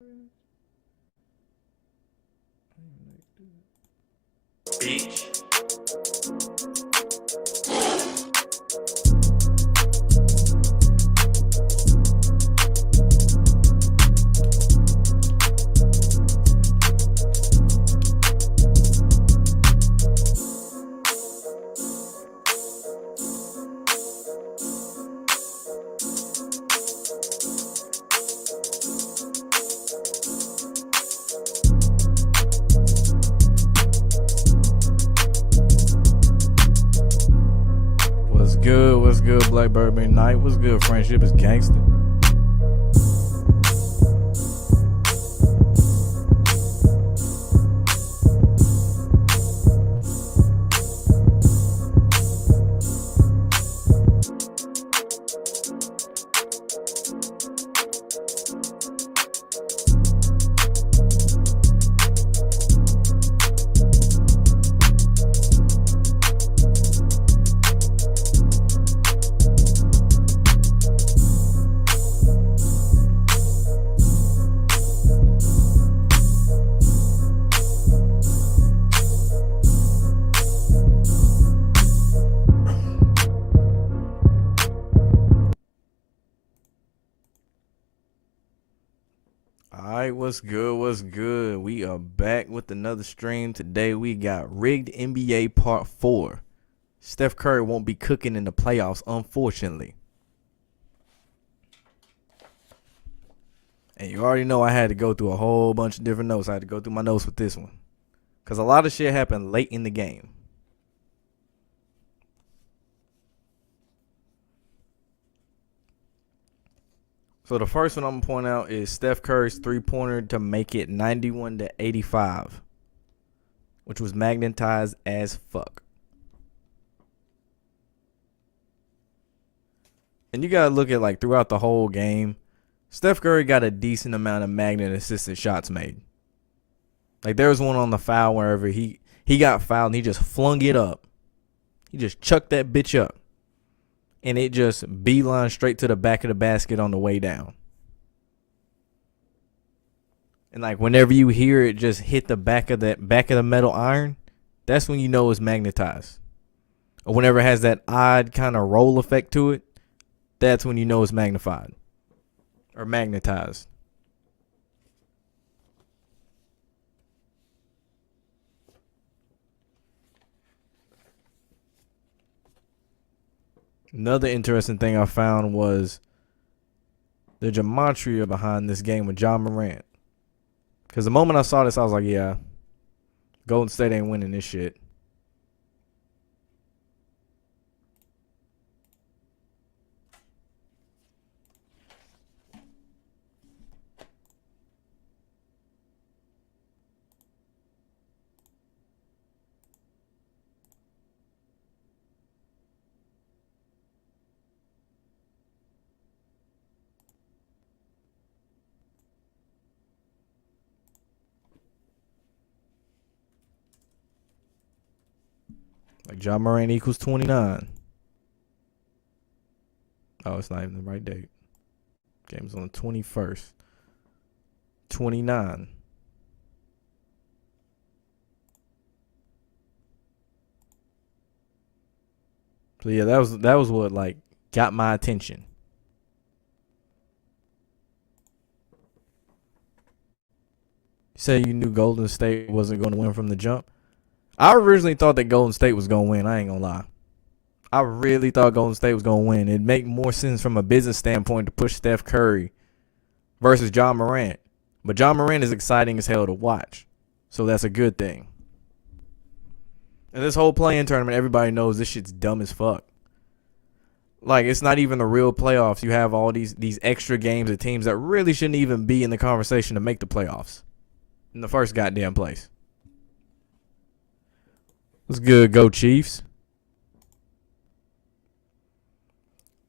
Beach. What's good, Black Bourbon Night? What's good, friendship is gangster. Alright, what's good? What's good? We are back with another stream. Today we got Rigged NBA Part 4. Steph Curry won't be cooking in the playoffs, unfortunately. And you already know I had to go through a whole bunch of different notes. I had to go through my notes with this one. Because a lot of shit happened late in the game. So the first one I'm going to point out is Steph Curry's three-pointer to make it 91-85, which was magnetized as fuck. And you got to look at, like, throughout the whole game, Steph Curry got a decent amount of magnet-assisted shots made. Like, there was one on the foul wherever he got fouled and he just flung it up. He just chucked that bitch up. And it just beeline straight to the back of the basket on the way down. And like whenever you hear it just hit the back of the metal iron, that's when you know it's magnetized. Or whenever it has that odd kind of roll effect to it, that's when you know it's magnified. Or magnetized. Another interesting thing I found was the gematria behind this game with Ja Morant. Because the moment I saw this, I was like, yeah, Golden State ain't winning this shit. Like Ja Morant equals 29. Oh, it's not even the right date. Game's on the 21st. 29. So yeah, that was what like got my attention. You say you knew Golden State wasn't going to win from the jump. I originally thought that Golden State was going to win. I ain't going to lie. I really thought Golden State was going to win. It'd make more sense from a business standpoint to push Steph Curry versus Ja Morant. But Ja Morant is exciting as hell to watch. So that's a good thing. And this whole play-in tournament, everybody knows this shit's dumb as fuck. Like, it's not even the real playoffs. You have all these extra games of teams that really shouldn't even be in the conversation to make the playoffs in the first goddamn place. What's good, go Chiefs?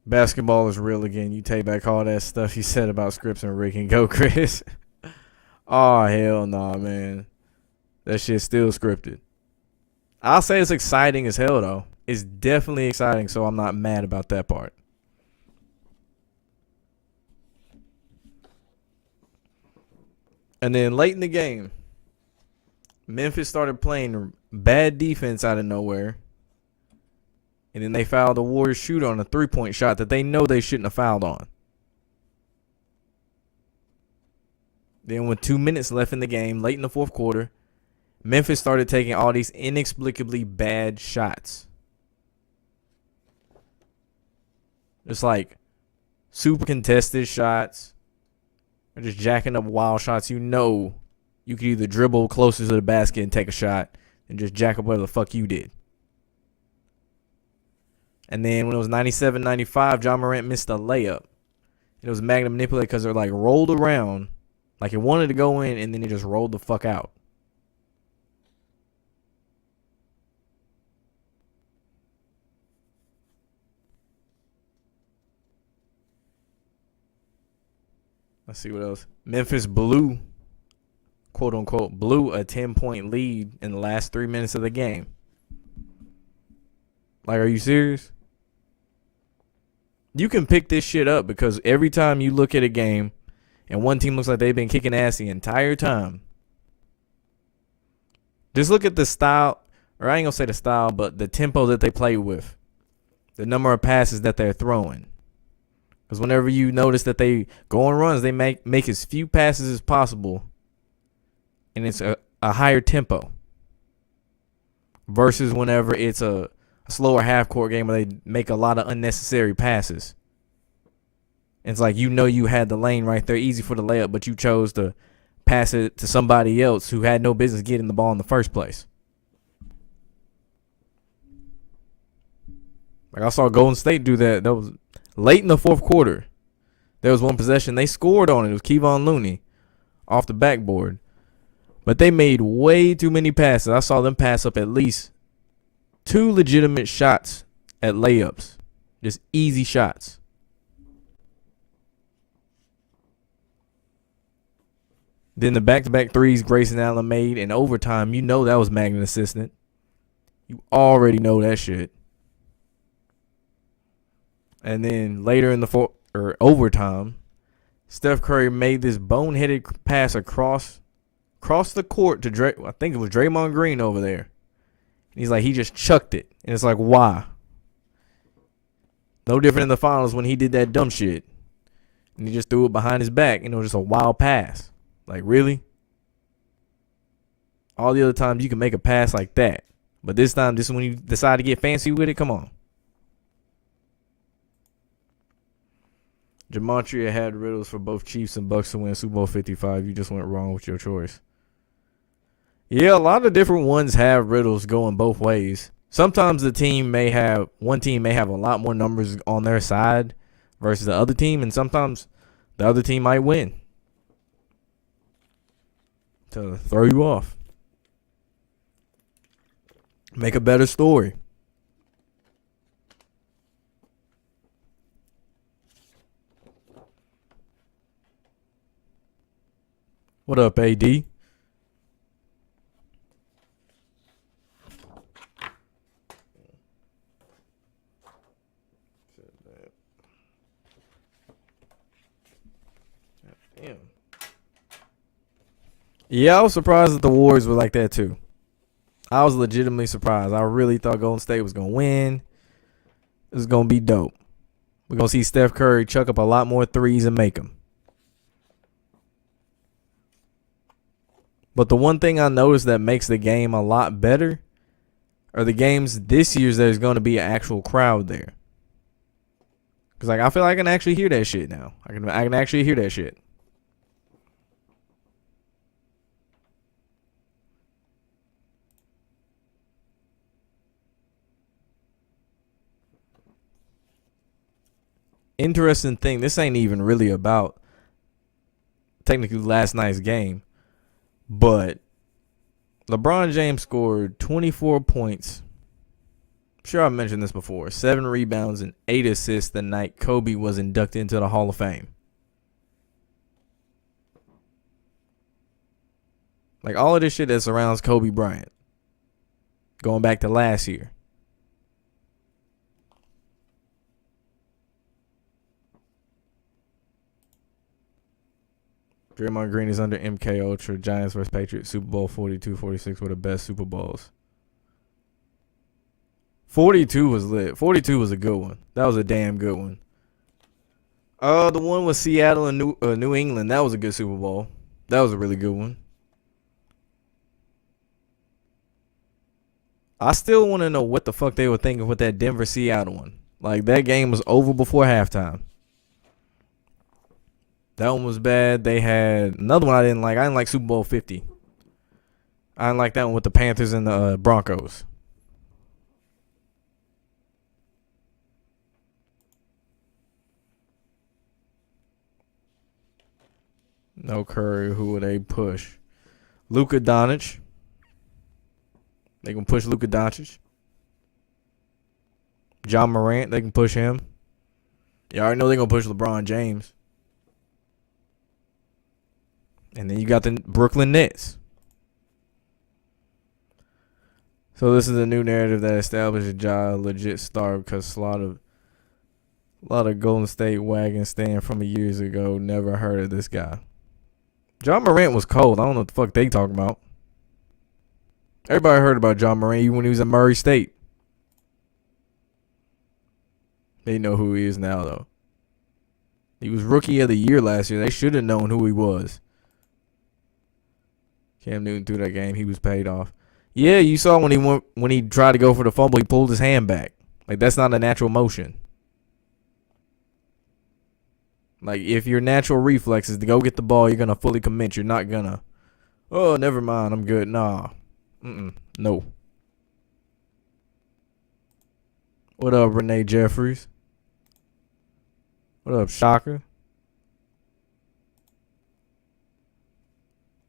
Basketball is real again. You take back all that stuff you said about Scripps and Rick and go, Chris. Oh, hell no, man. That shit's still scripted. I'll say it's exciting as hell, though. It's definitely exciting, so I'm not mad about that part. And then late in the game, Memphis started playing bad defense out of nowhere. And then they fouled the Warriors shooter on a 3-point shot that they know they shouldn't have fouled on. Then with 2 minutes left in the game, late in the fourth quarter, Memphis started taking all these inexplicably bad shots. It's like super contested shots. Or just jacking up wild shots. You know you could either dribble closer to the basket and take a shot and just jack up whatever the fuck you did. And then when it was 97-95, John Morant missed a layup. It was Magnum manipulated because it like rolled around like it wanted to go in, and then it just rolled the fuck out. Let's see what else. Memphis blew, quote unquote, blew a 10-point lead in the last 3 minutes of the game. Like, are you serious? You can pick this shit up because every time you look at a game and one team looks like they've been kicking ass the entire time, just look at the style, or I ain't gonna say the style, but the tempo that they play with, the number of passes that they're throwing. Because whenever you notice that they go on runs, they make as few passes as possible, and it's a higher tempo. Versus whenever it's a slower half-court game where they make a lot of unnecessary passes. It's like you know you had the lane right there, easy for the layup, but you chose to pass it to somebody else who had no business getting the ball in the first place. Like I saw Golden State do that. That was late in the fourth quarter. There was one possession. They scored on it. It was Kevon Looney off the backboard. But they made way too many passes. I saw them pass up at least 2 legitimate shots at layups. Just easy shots. Then the back-to-back threes Grayson Allen made in overtime, you know that was Magnet assistant. You already know that shit. And then later in the overtime, Steph Curry made this boneheaded pass across the court to I think it was Draymond Green over there. He's like, he just chucked it. And it's like, why? No different in the finals when he did that dumb shit. And he just threw it behind his back. And it was just a wild pass. Like, really? All the other times you can make a pass like that. But this time, this is when you decide to get fancy with it. Come on. Gematria had riddles for both Chiefs and Bucks to win Super Bowl 55. You just went wrong with your choice. Yeah, a lot of different ones have riddles going both ways. Sometimes one team may have a lot more numbers on their side versus the other team, and sometimes the other team might win to throw you off. Make a better story. What up, AD? Damn. Yeah, I was surprised that the Warriors were like that too. I was legitimately surprised. I really thought Golden State was going to win. It was going to be dope. We're going to see Steph Curry chuck up a lot more threes and make them. But the one thing I noticed that makes the game a lot better are the games this year there's going to be an actual crowd there. Because like, I feel like I can actually hear that shit now. I can actually hear that shit. Interesting thing, this ain't even really about technically last night's game, but LeBron James scored 24 points. I'm sure I've mentioned this before. 7 rebounds and 8 assists the night Kobe was inducted into the Hall of Fame. Like all of this shit that surrounds Kobe Bryant. Going back to last year. Draymond Green is under MK Ultra. Giants vs. Patriots. Super Bowl 42, 46 were the best Super Bowls. 42 was lit. 42 was a good one. That was a damn good one. The one with Seattle and New England. That was a good Super Bowl. That was a really good one. I still want to know what the fuck they were thinking with that Denver-Seattle one. Like, that game was over before halftime. That one was bad. They had another one I didn't like. I didn't like Super Bowl 50. I didn't like that one with the Panthers and the Broncos. No Curry. Who would they push? Luka Doncic. They can push Luka Doncic. John Morant. They can push him. You already know they're going to push LeBron James. And then you got the Brooklyn Nets. So this is a new narrative that established Ja a legit star because a lot of Golden State wagon stand from years ago never heard of this guy. John Morant was cold. I don't know what the fuck they talking about. Everybody heard about John Morant even when he was at Murray State. They know who he is now, though. He was Rookie of the Year last year. They should have known who he was. Cam Newton threw that game. He was paid off. Yeah, you saw when he tried to go for the fumble, he pulled his hand back. Like, that's not a natural motion. Like, if your natural reflex is to go get the ball, you're going to fully commit. You're not going to, oh, never mind, I'm good. Nah. No. What up, Renee Jeffries? What up, Shocker?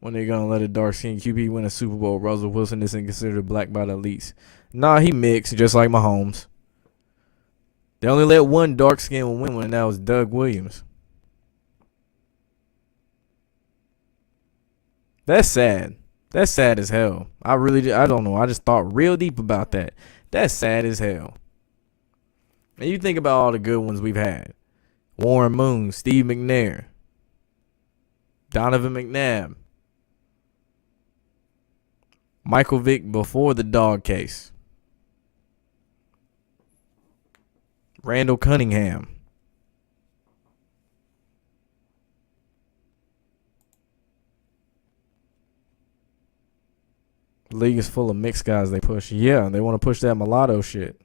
When they gonna let a dark-skinned QB win a Super Bowl? Russell Wilson isn't considered black by the elites. Nah, he mixed, just like Mahomes. They only let one dark-skinned win one, and that was Doug Williams. That's sad. That's sad as hell. I don't know. I just thought real deep about that. That's sad as hell. And you think about all the good ones we've had. Warren Moon, Steve McNair, Donovan McNabb, Michael Vick before the dog case, Randall Cunningham. The league is full of mixed guys they push. Yeah, they want to push that mulatto shit.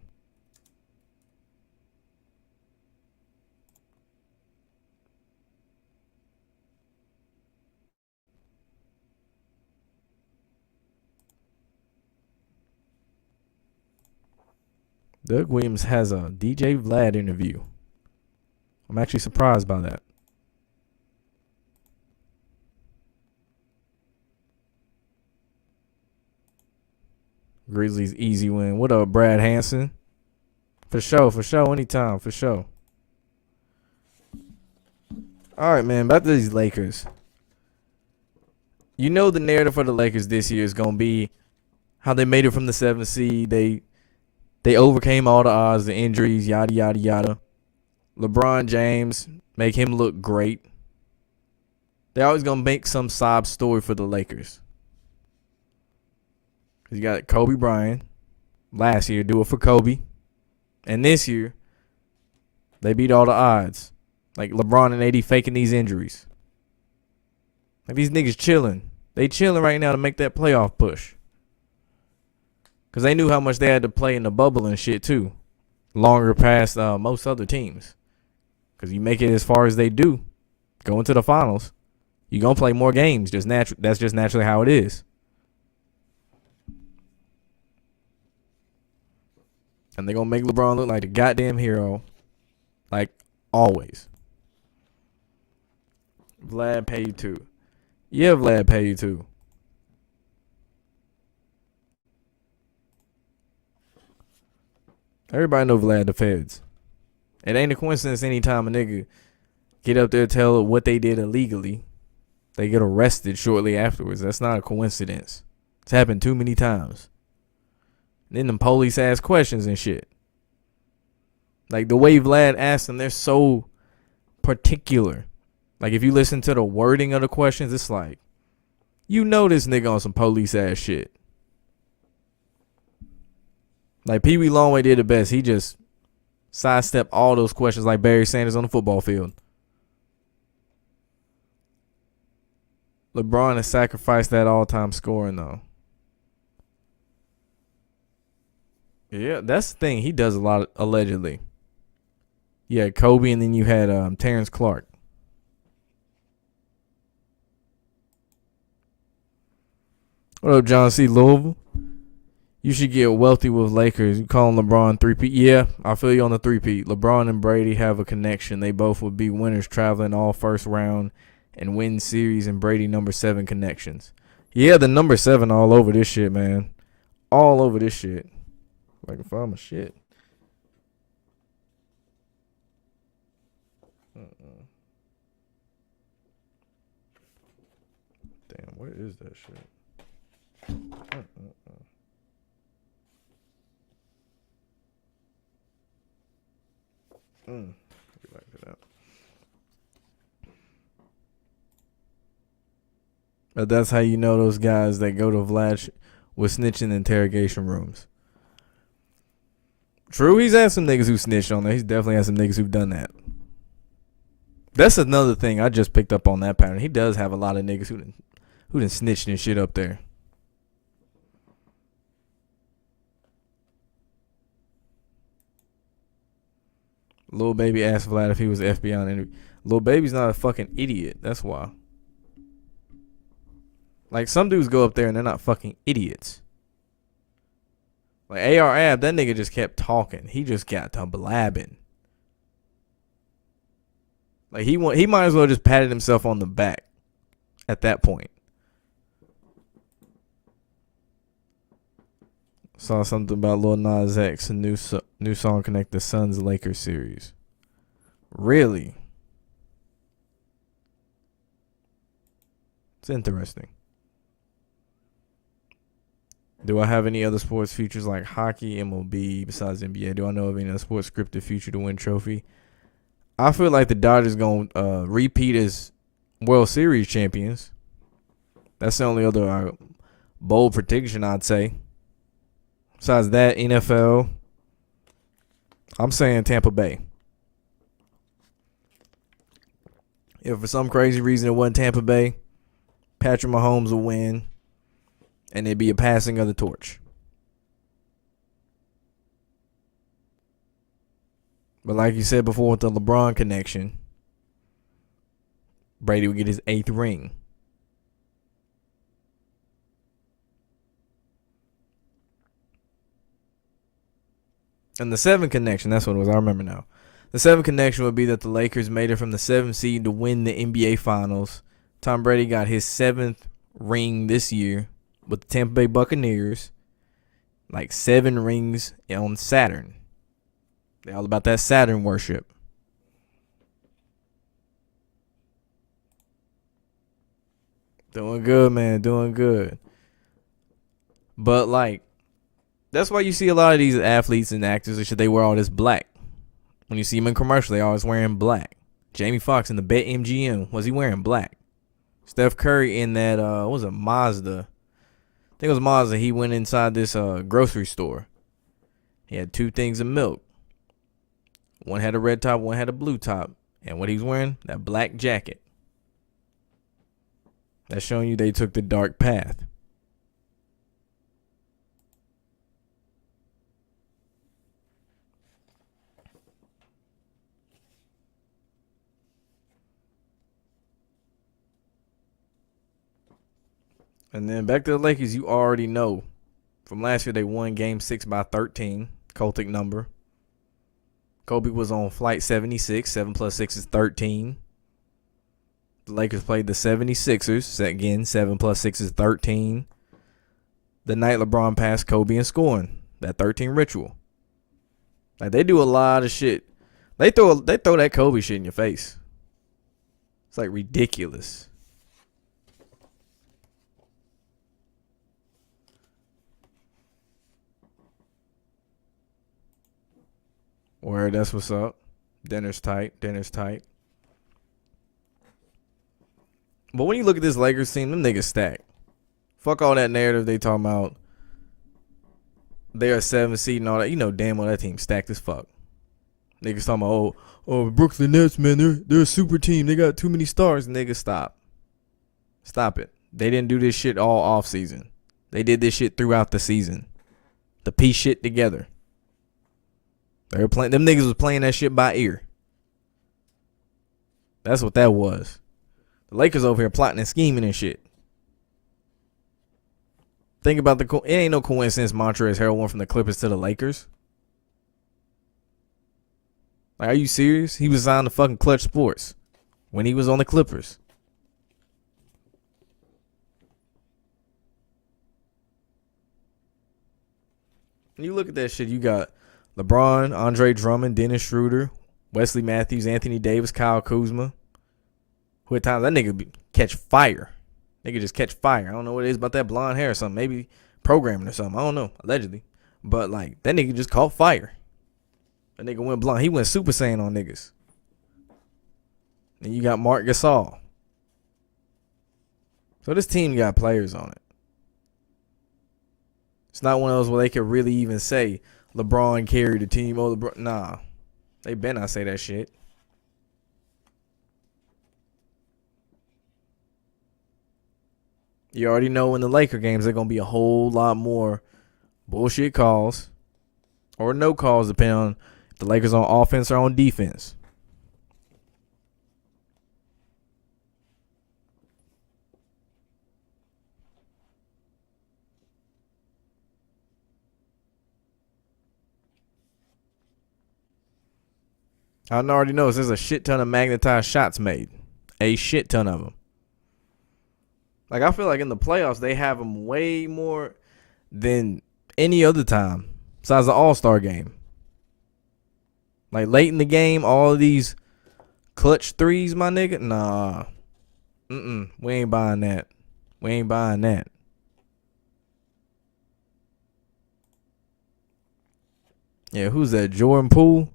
Doug Williams has a DJ Vlad interview. I'm actually surprised by that. Grizzlies easy win. What up, Brad Hansen? For sure, anytime, for sure. All right, man, back to these Lakers. You know the narrative for the Lakers this year is going to be how they made it from the 7th seed. They overcame all the odds, the injuries, yada, yada, yada. LeBron James, make him look great. They're always going to make some sob story for the Lakers. You got Kobe Bryant last year, do it for Kobe. And this year, they beat all the odds. Like LeBron and AD faking these injuries. Like these niggas chilling. They chilling right now to make that playoff push. Because they knew how much they had to play in the bubble and shit too. Longer past most other teams. Because you make it as far as they do, go into the finals, you're going to play more games. That's just naturally how it is. And they're going to make LeBron look like the goddamn hero. Like, always. Vlad pay you too. Yeah, Vlad pay you too. Everybody know Vlad the feds. It ain't a coincidence anytime a nigga get up there and tell what they did illegally, they get arrested shortly afterwards. That's not a coincidence. It's happened too many times. And then the police ask questions and shit. Like the way Vlad asked them, they're so particular. Like if you listen to the wording of the questions, it's like, you know this nigga on some police ass shit. Like Pee Wee Longway did the best. He just sidestepped all those questions like Barry Sanders on the football field. LeBron has sacrificed that all-time scoring though. Yeah, that's the thing. He does a lot, allegedly. Yeah, Kobe, and then you had Terrence Clark. What up, John C. Louisville? You should get wealthy with Lakers. You calling LeBron three-peat? Yeah, I feel you on the three-peat. LeBron and Brady have a connection. They both would be winners traveling all first round and win series, and Brady number 7 connections. Yeah, the number 7 all over this shit, man. All over this shit. If I can find my shit. Damn, where is that shit? Get back to that. But that's how you know those guys that go to Vlad with snitching interrogation rooms. True, he's had some niggas who snitched on there. He's definitely had some niggas who've done that. That's another thing I just picked up on that pattern. He does have a lot of niggas who done snitched and shit up there. Lil Baby asked Vlad if he was FBI on interview. Lil Baby's not a fucking idiot. That's why. Like, some dudes go up there and they're not fucking idiots. Like, AR Ab, that nigga just kept talking. He just got to blabbing. Like, he might as well just patted himself on the back at that point. Saw something about Lil Nas X, a new song connect the Suns Lakers series. Really? It's interesting. Do I have any other sports features like hockey, MLB, besides NBA? Do I know of any other sports scripted future to win trophy? I feel like the Dodgers going to repeat as World Series champions. That's the only other bold prediction I'd say. Besides that, NFL, I'm saying Tampa Bay. If for some crazy reason it wasn't Tampa Bay, Patrick Mahomes will win, and it'd be a passing of the torch. But like you said before with the LeBron connection, Brady would get his 8th ring. And the 7th connection, that's what it was. I remember now. The 7th connection would be that the Lakers made it from the 7th seed to win the NBA Finals. Tom Brady got his 7th ring this year with the Tampa Bay Buccaneers. Like 7 rings on Saturn. They're all about that Saturn worship. Doing good, man. Doing good. But, like, that's why you see a lot of these athletes and actors and shit, they wear all this black. When you see them in commercials, they always wearing black. Jamie Foxx in the BetMGM, was he wearing black? Steph Curry in that, what was it, Mazda? I think it was Mazda. He went inside this grocery store. He had 2 things of milk. One had a red top, one had a blue top. And what he was wearing? That black jacket. That's showing you they took the dark path. And then back to the Lakers, you already know. From last year, they won Game 6 by 13. Cultic number. Kobe was on flight 76. 7 plus 6 is 13. The Lakers played the 76ers. Again, 7 plus 6 is 13. The night LeBron passed Kobe in scoring. That 13 ritual. Like, they do a lot of shit. They throw that Kobe shit in your face. It's like ridiculous. Word, that's what's up. Dinner's tight. But when you look at this Lakers team, them niggas stacked. Fuck all that narrative they talking about. They're a 7 seed and all that. You know damn well that team stacked as fuck. Niggas talking about, oh, Brooklyn Nets, man, they're a super team. They got too many stars. Niggas, stop. Stop it. They didn't do this shit all off season. They did this shit throughout the season. To piece shit together. They were playing. Them niggas was playing that shit by ear. That's what that was. The Lakers over here plotting and scheming and shit. Think about it ain't no coincidence Montrezl Harrell went from the Clippers to the Lakers. Like, are you serious? He was signed to fucking Clutch Sports when he was on the Clippers. When you look at that shit, you got LeBron, Andre Drummond, Dennis Schroeder, Wesley Matthews, Anthony Davis, Kyle Kuzma. Who at times that nigga catch fire. Nigga just catch fire. I don't know what it is about that blonde hair or something. Maybe programming or something. I don't know. Allegedly. But, like, that nigga just caught fire. That nigga went blonde. He went Super Saiyan on niggas. And you got Mark Gasol. So this team got players on it. It's not one of those where they could really even say LeBron carried the team. Oh, LeBron. Nah. They better not say that shit. You already know in the Laker games, there's going to be a whole lot more bullshit calls or no calls, depending on if the Lakers on offense or on defense. I already know there's a shit ton of magnetized shots made. A shit ton of them. Like, I feel like in the playoffs, they have them way more than any other time besides the All-Star game. Like, late in the game, all of these clutch threes, my nigga, nah. We ain't buying that. We ain't buying that. Yeah, who's that? Jordan Poole?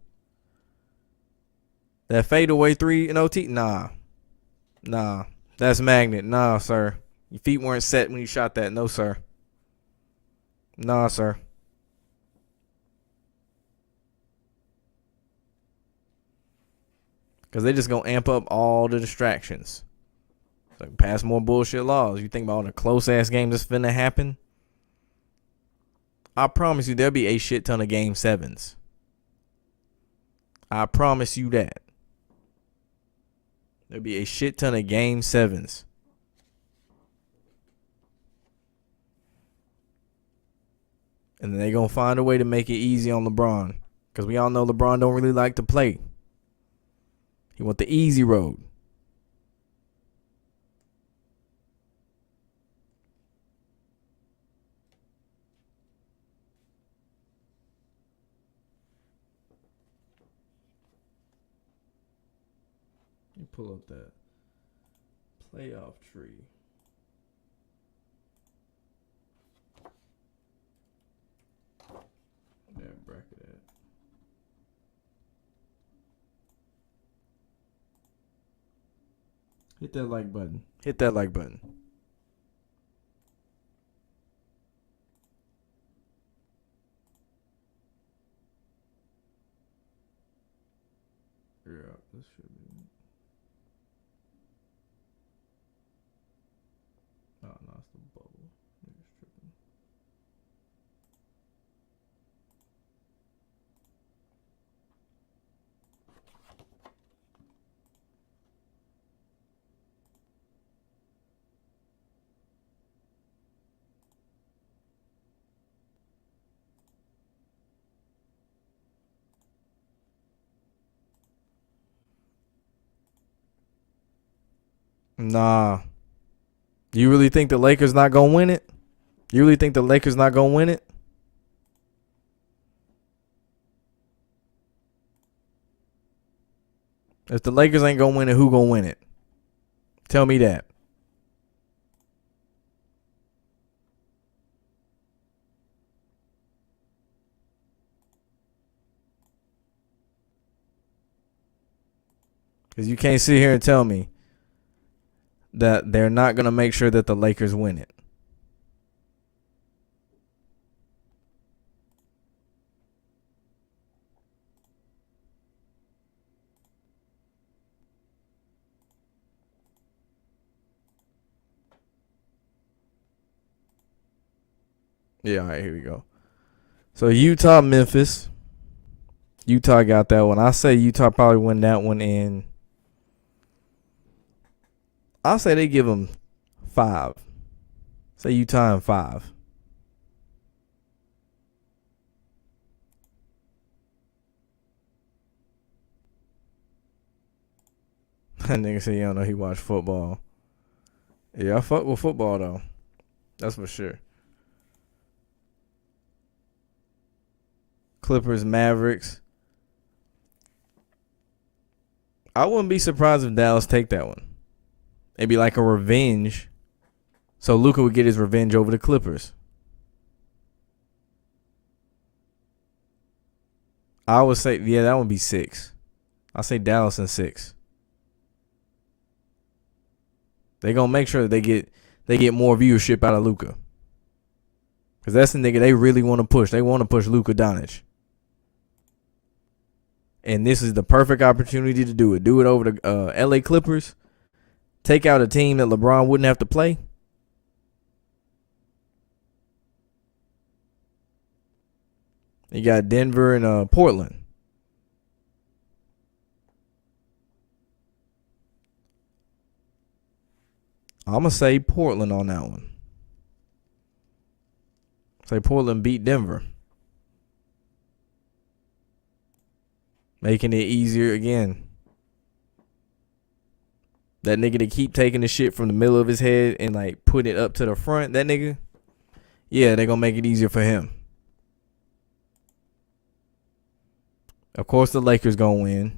That fadeaway three in OT? Nah. That's magnet. Nah, sir. Your feet weren't set when you shot that. No, sir. Nah, sir. Because they just going to amp up all the distractions. Like, pass more bullshit laws. You think about all the close-ass games that's finna happen? I promise you there'll be a shit ton of Game 7s. I promise you that. There'll be a shit ton of Game 7s. And then they going to find a way to make it easy on LeBron. Because we all know LeBron don't really like to play. He want the easy road. Let me pull up that playoff tree. That bracket at. Hit that like button. Hit that like button. Yeah, this should be. Oh, no, it's the bubble. Niggas tripping. Nah. You really think the Lakers not gonna win it? You really think the Lakers not gonna win it? If the Lakers ain't gonna win it, who gonna win it? Tell me that. Because you can't sit here and tell me that they're not going to make sure that the Lakers win it. Yeah, all right, here we go. So Utah, Memphis. Utah got that one. I say Utah probably win that one in. I'll say they give them 5. Say Utah in 5. That nigga said you don't know he watched football. Yeah, I fuck with football though. That's for sure. Clippers, Mavericks. I wouldn't be surprised if Dallas take that one. It'd be like a revenge. So Luka would get his revenge over the Clippers. I would say, yeah, that would be 6. I'll say Dallas in 6. They gonna make sure that they get more viewership out of Luka. Cause that's the nigga they really want to push. They want to push Luka Doncic. And this is the perfect opportunity to do it. Do it over the LA Clippers. Take out a team that LeBron wouldn't have to play. You got Denver and Portland. I'm going to say Portland on that one. Say Portland beat Denver. Making it easier again. That nigga that keep taking the shit from the middle of his head and like put it up to the front, that nigga, yeah, they gonna make it easier for him. Of course the Lakers gonna win.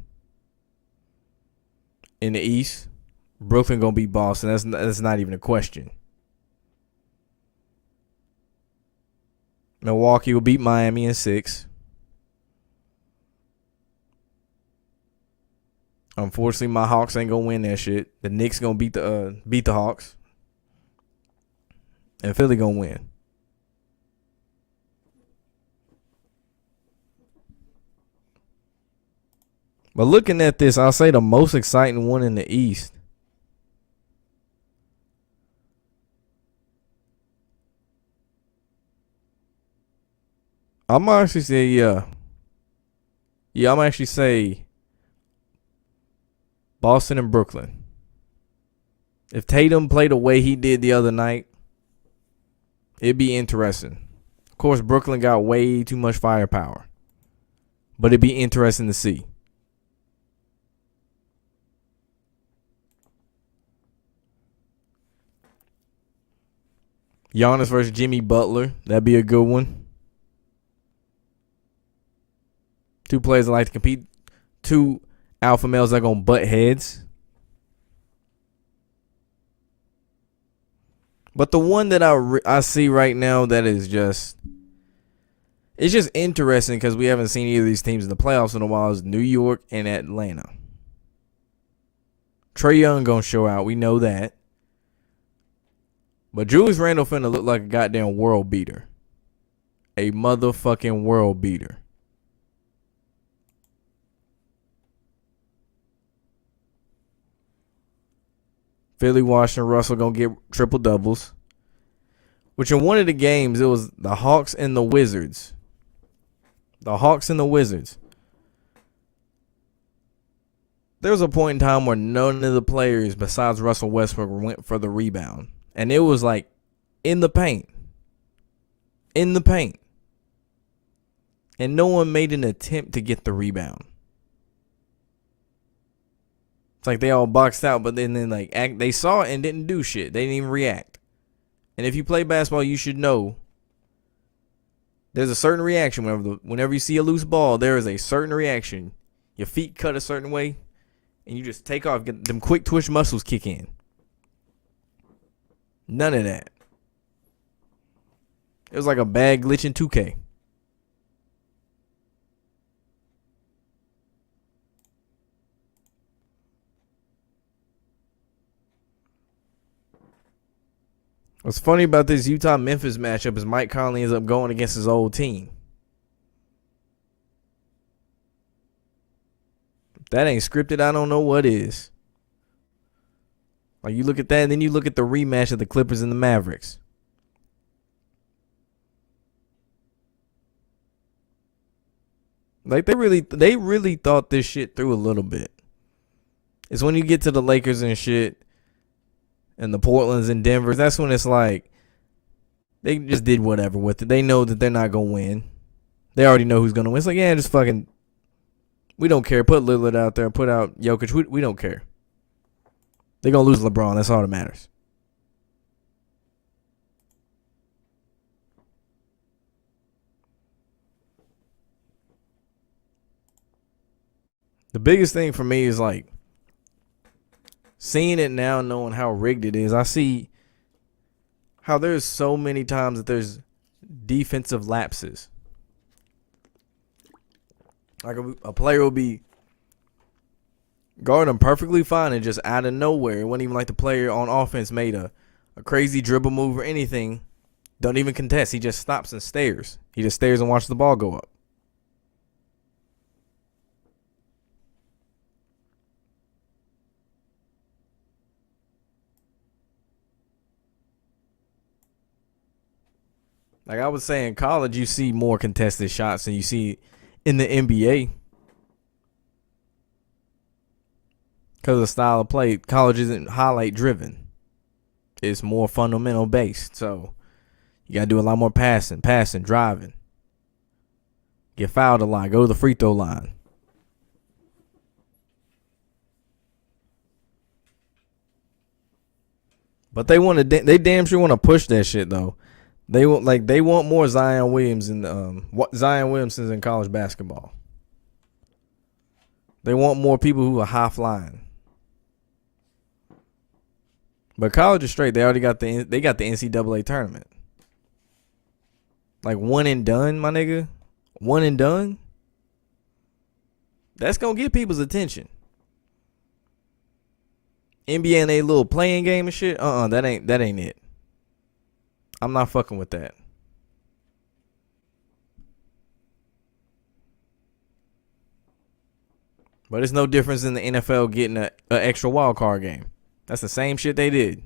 In the East, Brooklyn gonna beat Boston. That's not even a question. Milwaukee will beat Miami in 6. Unfortunately, my Hawks ain't gonna win that shit. The Knicks gonna beat the Hawks, and Philly gonna win. But looking at this, I'll say the most exciting one in the East. I'm actually say yeah. I'm actually say Boston and Brooklyn. If Tatum played the way he did the other night, it'd be interesting. Of course, Brooklyn got way too much firepower, but it'd be interesting to see. Giannis versus Jimmy Butler. That'd be a good one. Two players that like to compete. Two alpha males that are going to butt heads. But the one that I see right now that is just... It's just interesting because we haven't seen either of these teams in the playoffs in a while is New York and Atlanta. Trae Young going to show out. We know that. But Julius Randle finna look like a goddamn world beater. A motherfucking world beater. Philly, Washington, Russell gonna get triple doubles. Which in one of the games, it was the Hawks and the Wizards. The Hawks and the Wizards. There was a point in time where none of the players besides Russell Westbrook went for the rebound. And it was like in the paint. In the paint. And no one made an attempt to get the rebound. It's like they all boxed out, but then like they saw it and didn't do shit. They didn't even react. And if you play basketball, you should know there's a certain reaction whenever you see a loose ball. There is a certain reaction. Your feet cut a certain way, and you just take off. Get them quick twitch muscles kick in. None of that. It was like a bad glitch in 2K. What's funny about this Utah-Memphis matchup is Mike Conley ends up going against his old team. If that ain't scripted, I don't know what is. Like, you look at that, and then you look at the rematch of the Clippers and the Mavericks. Like, they really thought this shit through a little bit. It's when you get to the Lakers and shit, and the Portlands and Denvers, that's when it's like, they just did whatever with it. They know that they're not going to win. They already know who's going to win. It's like, yeah, just fucking, we don't care. Put Lillard out there. Put out Jokic. We don't care. They're going to lose LeBron. That's all that matters. The biggest thing for me is like seeing it now, knowing how rigged it is. I see how there's so many times that there's defensive lapses. Like a player will be guarding them perfectly fine and just out of nowhere, it wasn't even like the player on offense made a crazy dribble move or anything. Don't even contest. He just stops and stares. He just stares and watches the ball go up. Like I was saying, in college, you see more contested shots than you see in the NBA. Because of the style of play, college isn't highlight driven. It's more fundamental based. So you got to do a lot more passing, driving. Get fouled a lot. Go to the free throw line. But they damn sure want to push that shit though. They want more Zion Williamsons in college basketball. They want more people who are high flying. But college is straight. They already got the NCAA tournament. Like one and done, my nigga. One and done. That's gonna get people's attention. NBA and a little playing game and shit. That ain't it. I'm not fucking with that. But it's no difference in the NFL getting an extra wild card game. That's the same shit they did.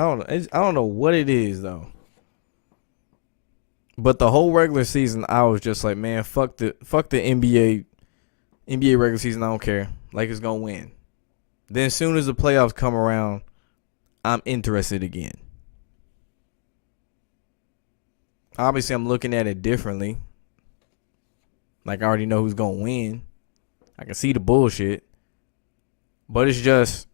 I don't know what it is though. But the whole regular season, I was just like, man, fuck the NBA regular season. I don't care. Lakers gonna win. Then as soon as the playoffs come around, I'm interested again. Obviously, I'm looking at it differently. Like I already know who's gonna win. I can see the bullshit. But it's just,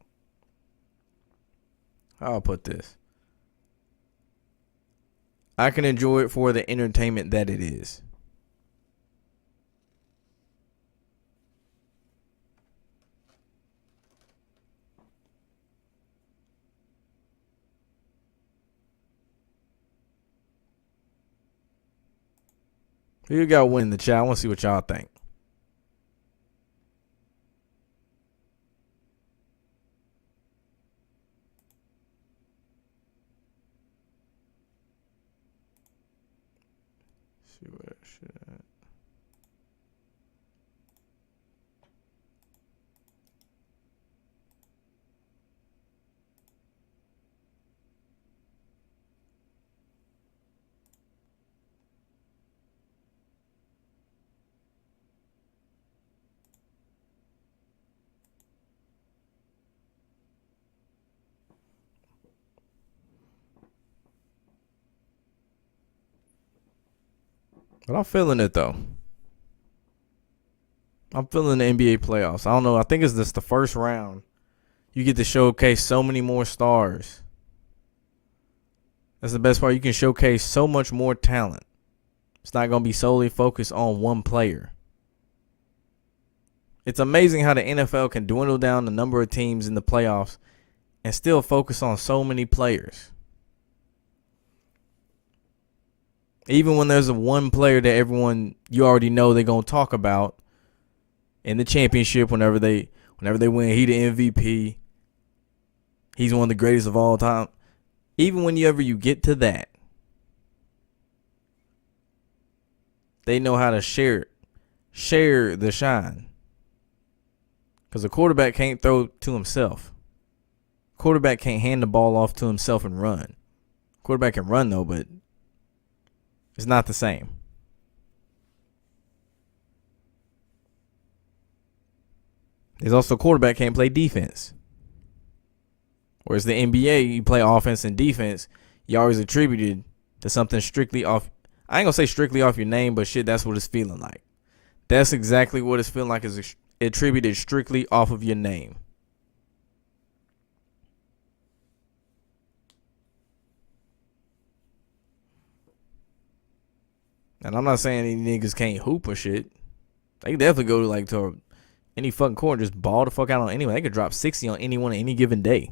how I'll put this. I can enjoy it for the entertainment that it is. Who you got winning the chat? I want to see what y'all think. See what shit. But I'm feeling it though. I'm feeling the NBA playoffs. I don't know. I think it's just the first round. You get to showcase so many more stars. That's the best part. You can showcase so much more talent. It's not going to be solely focused on one player. It's amazing how the NFL can dwindle down the number of teams in the playoffs and still focus on so many players. Even when there's a one player that you already know they're gonna talk about in the championship whenever they win, he the MVP. He's one of the greatest of all time. Even whenever you get to that, they know how to share the shine. Because a quarterback can't throw to himself. Quarterback can't hand the ball off to himself and run. Quarterback can run though, but it's not the same. There's also quarterback can't play defense. Whereas the NBA, you play offense and defense, you always attributed to something strictly off. I ain't gonna say strictly off your name, but shit, that's what it's feeling like. That's exactly what it's feeling like, is attributed strictly off of your name. And I'm not saying any niggas can't hoop or shit. They can definitely go to any fucking court and just ball the fuck out on anyone. They could drop 60 on anyone on any given day.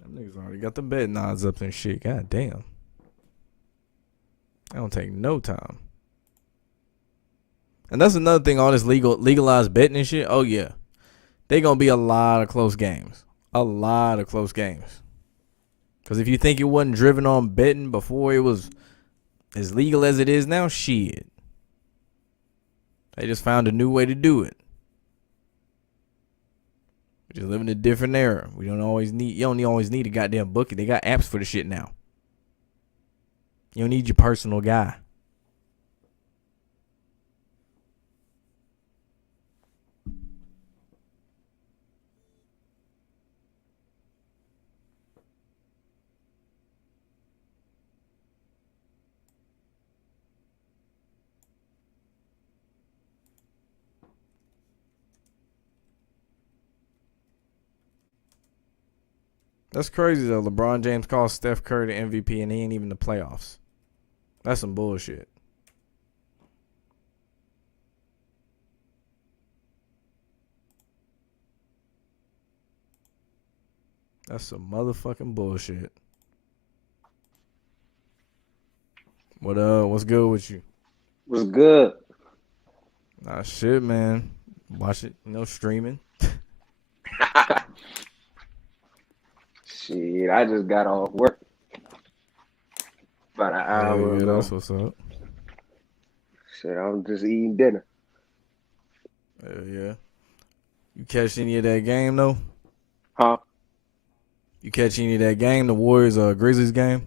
Them niggas already got the bet nods up and shit. God damn. That don't take no time. And that's another thing, all this legalized betting and shit. Oh, yeah. They gonna be a lot of close games. A lot of close games. Because if you think it wasn't driven on betting before it was as legal as it is now, shit. They just found a new way to do it. We just live in a different era. You don't always need a goddamn bookie. They got apps for the shit now. You don't need your personal guy. That's crazy though. LeBron James calls Steph Curry the MVP and he ain't even in the playoffs. That's some bullshit. That's some motherfucking bullshit. What's good with you? What's good? Nah, shit, man. Watch it, streaming. Shit, I just got off work about an hour ago. That's what's up. Shit, I'm just eating dinner. Yeah. You catch any of that game though? Huh? You catch any of that game, the Warriors Grizzlies game?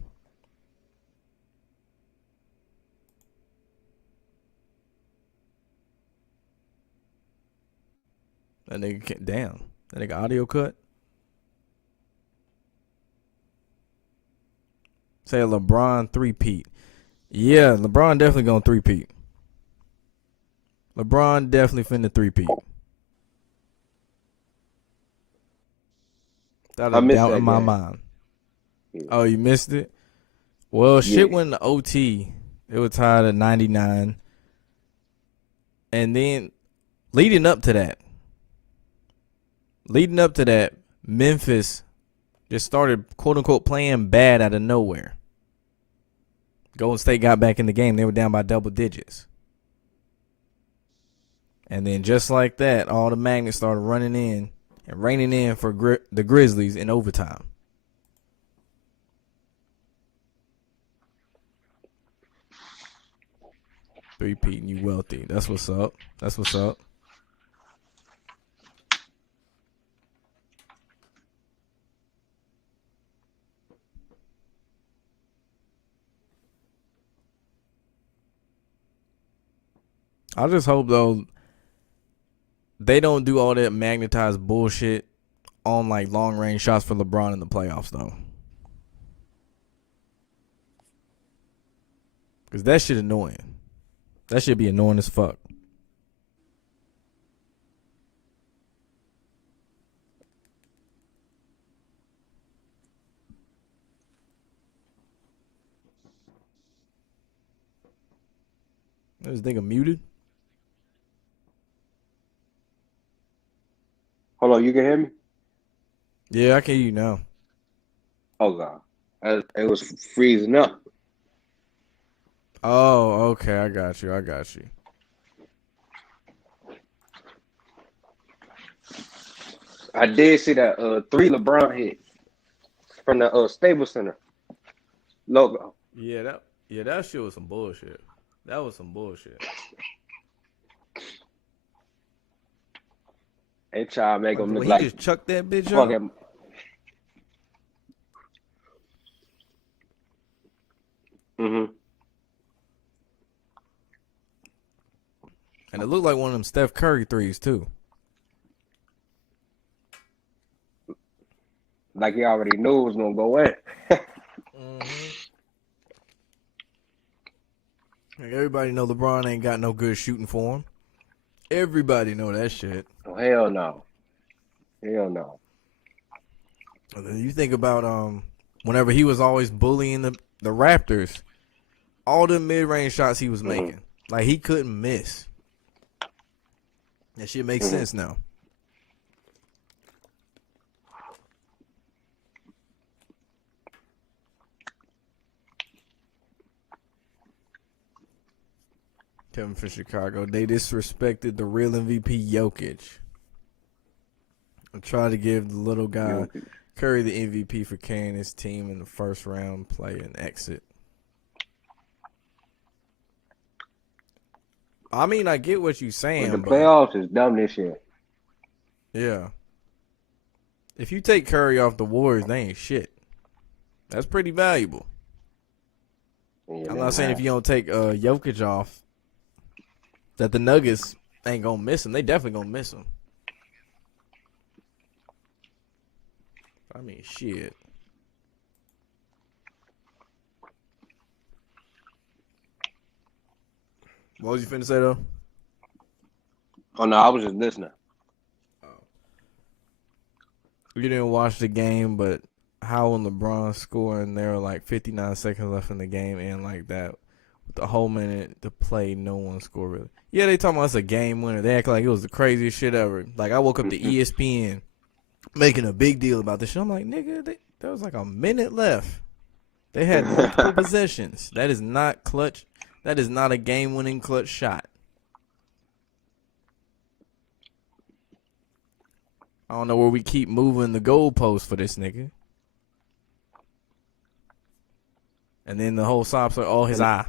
That nigga audio cut. Say a LeBron 3-peat. Yeah, LeBron definitely gonna 3-peat. LeBron definitely finna 3-peat. Without a doubt in my mind. Yeah. Oh, you missed it? Well, shit went to OT. It was tied at 99. And then leading up to that, Memphis just started, quote-unquote, playing bad out of nowhere. Golden State got back in the game. They were down by double digits. And then just like that, all the magnets started running in and raining in for the Grizzlies in overtime. Three-peating, you wealthy. That's what's up. I just hope, though, they don't do all that magnetized bullshit on like long range shots for LeBron in the playoffs though. Cause that shit annoying. That should be annoying as fuck. Is this nigga muted? Hold on, you can hear me? Yeah, I can hear you now. Oh God, it was freezing up. Oh, okay. I got you. I did see that 3 LeBron hit from the Staples Center logo. Yeah, that shit was some bullshit. That was some bullshit. They try to make him look He like just chucked that bitch up. fucking. Mm-hmm. And it looked like one of them Steph Curry threes too. Like he already knew it was gonna go in. Like everybody know LeBron ain't got no good shooting for him. Everybody know that shit. Oh, hell no. Hell no. And then you think about whenever he was always bullying the Raptors, all the mid-range shots he was making, like he couldn't miss. That shit makes sense now. Kevin for Chicago. They disrespected the real MVP Jokic. I tried to give the little guy Curry the MVP for carrying his team in the first round play and exit. I mean, I get what you're saying. But the playoffs is dumb this year. Yeah. If you take Curry off the Warriors, they ain't shit. That's pretty valuable. Yeah, I'm not saying if you don't take Jokic off, that the Nuggets ain't gonna miss him. They definitely gonna miss him. I mean, shit. What was you finna say though? Oh no, I was just listening. You didn't watch the game, but how when LeBron scored and there were like 59 seconds left in the game and like that, with the whole minute to play, no one scored really. Yeah, they talking about it's a game winner. They act like it was the craziest shit ever. Like I woke up to ESPN making a big deal about this shit. I'm like, nigga, there was like a minute left. They had multiple possessions. That is not clutch. That is not a game-winning clutch shot. I don't know where we keep moving the goalpost for this nigga. And then the whole sop's like, oh, his eye.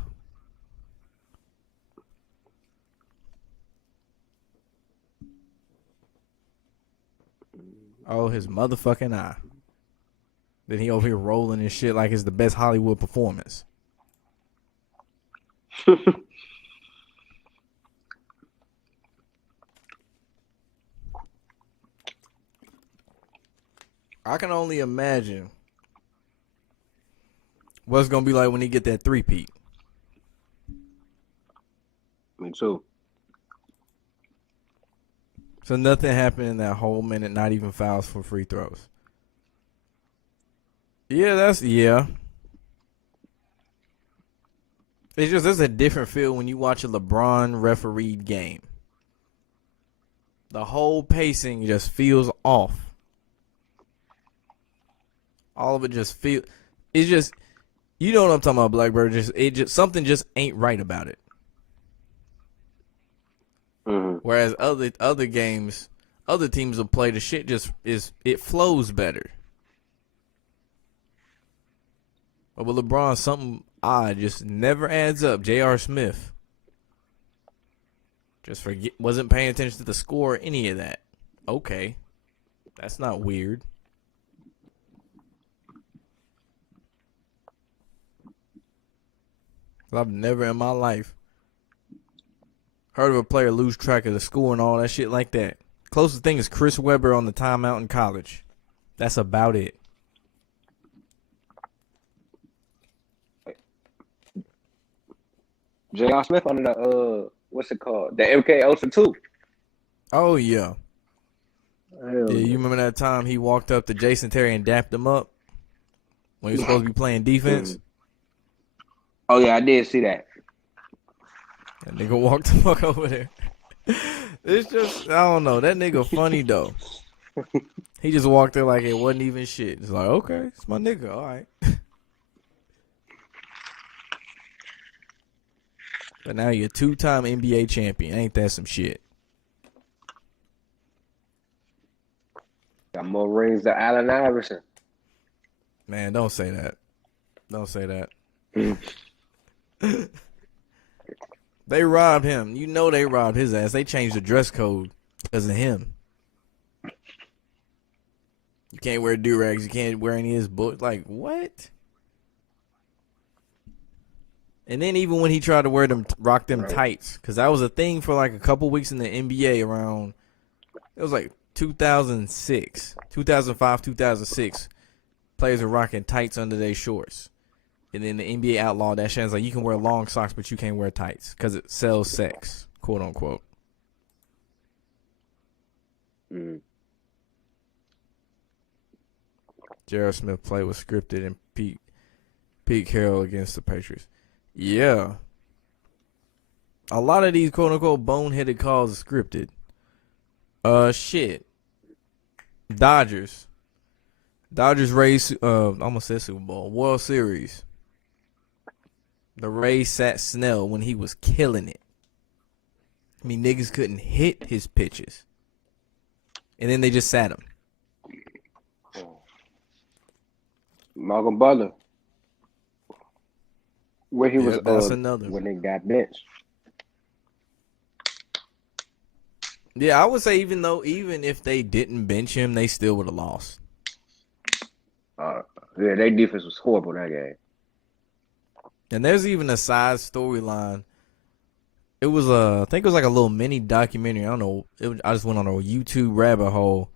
Oh, his motherfucking eye. Then he over here rolling and shit like it's the best Hollywood performance. I can only imagine what it's gonna be like when he get that three-peat. Me too. So nothing happened in that whole minute, not even fouls for free throws. Yeah. It's just there's a different feel when you watch a LeBron refereed game. The whole pacing just feels off. All of it just feels. It's just, you know what I'm talking about, Blackbird. Something just ain't right about it. Whereas other games, other teams will play the shit it flows better. But with LeBron, something odd just never adds up. J.R. Smith just wasn't paying attention to the score or any of that. Okay, that's not weird. I've never in my life heard of a player lose track of the score and all that shit like that. Closest thing is Chris Webber on the timeout in college. That's about it. J.R. Smith on the what's it called? The MK Ultra 2. Oh yeah. Hell Yeah, yeah. you remember that time he walked up to Jason Terry and dapped him up when he was supposed to be playing defense? Oh yeah, I did see that. That nigga walked the fuck over there. It's just, I don't know. That nigga funny though. He just walked there like it wasn't even shit. It's like, okay, it's my nigga. All right. But now you're a 2-time NBA champion. Ain't that some shit? Got more rings than Allen Iverson. Man, don't say that. Don't say that. They robbed him. You know they robbed his ass. They changed the dress code because of him. You can't wear do-rags. You can't wear any of his books. Like, what? And then even when he tried to wear them, rock them tights, because that was a thing for like a couple weeks in the NBA around, it was like 2006, 2005, 2006. Players were rocking tights under their shorts. And then the NBA outlawed that shit. It's like, you can wear long socks, but you can't wear tights because it sells sex, quote unquote. J.R. Smith play was scripted and Pete Carroll against the Patriots. Yeah. A lot of these quote unquote boneheaded calls are scripted. Shit. Dodgers raised almost said Super Bowl. World Series. The Rays sat Snell when he was killing it. I mean, niggas couldn't hit his pitches. And then they just sat him. Malcolm Butler. Where he was that's another. when they got benched. Yeah, I would say even if they didn't bench him, they still would have lost. Yeah, their defense was horrible that game. And there's even a side storyline. It was I think it was like a little mini documentary. I don't know. I just went on a YouTube rabbit hole,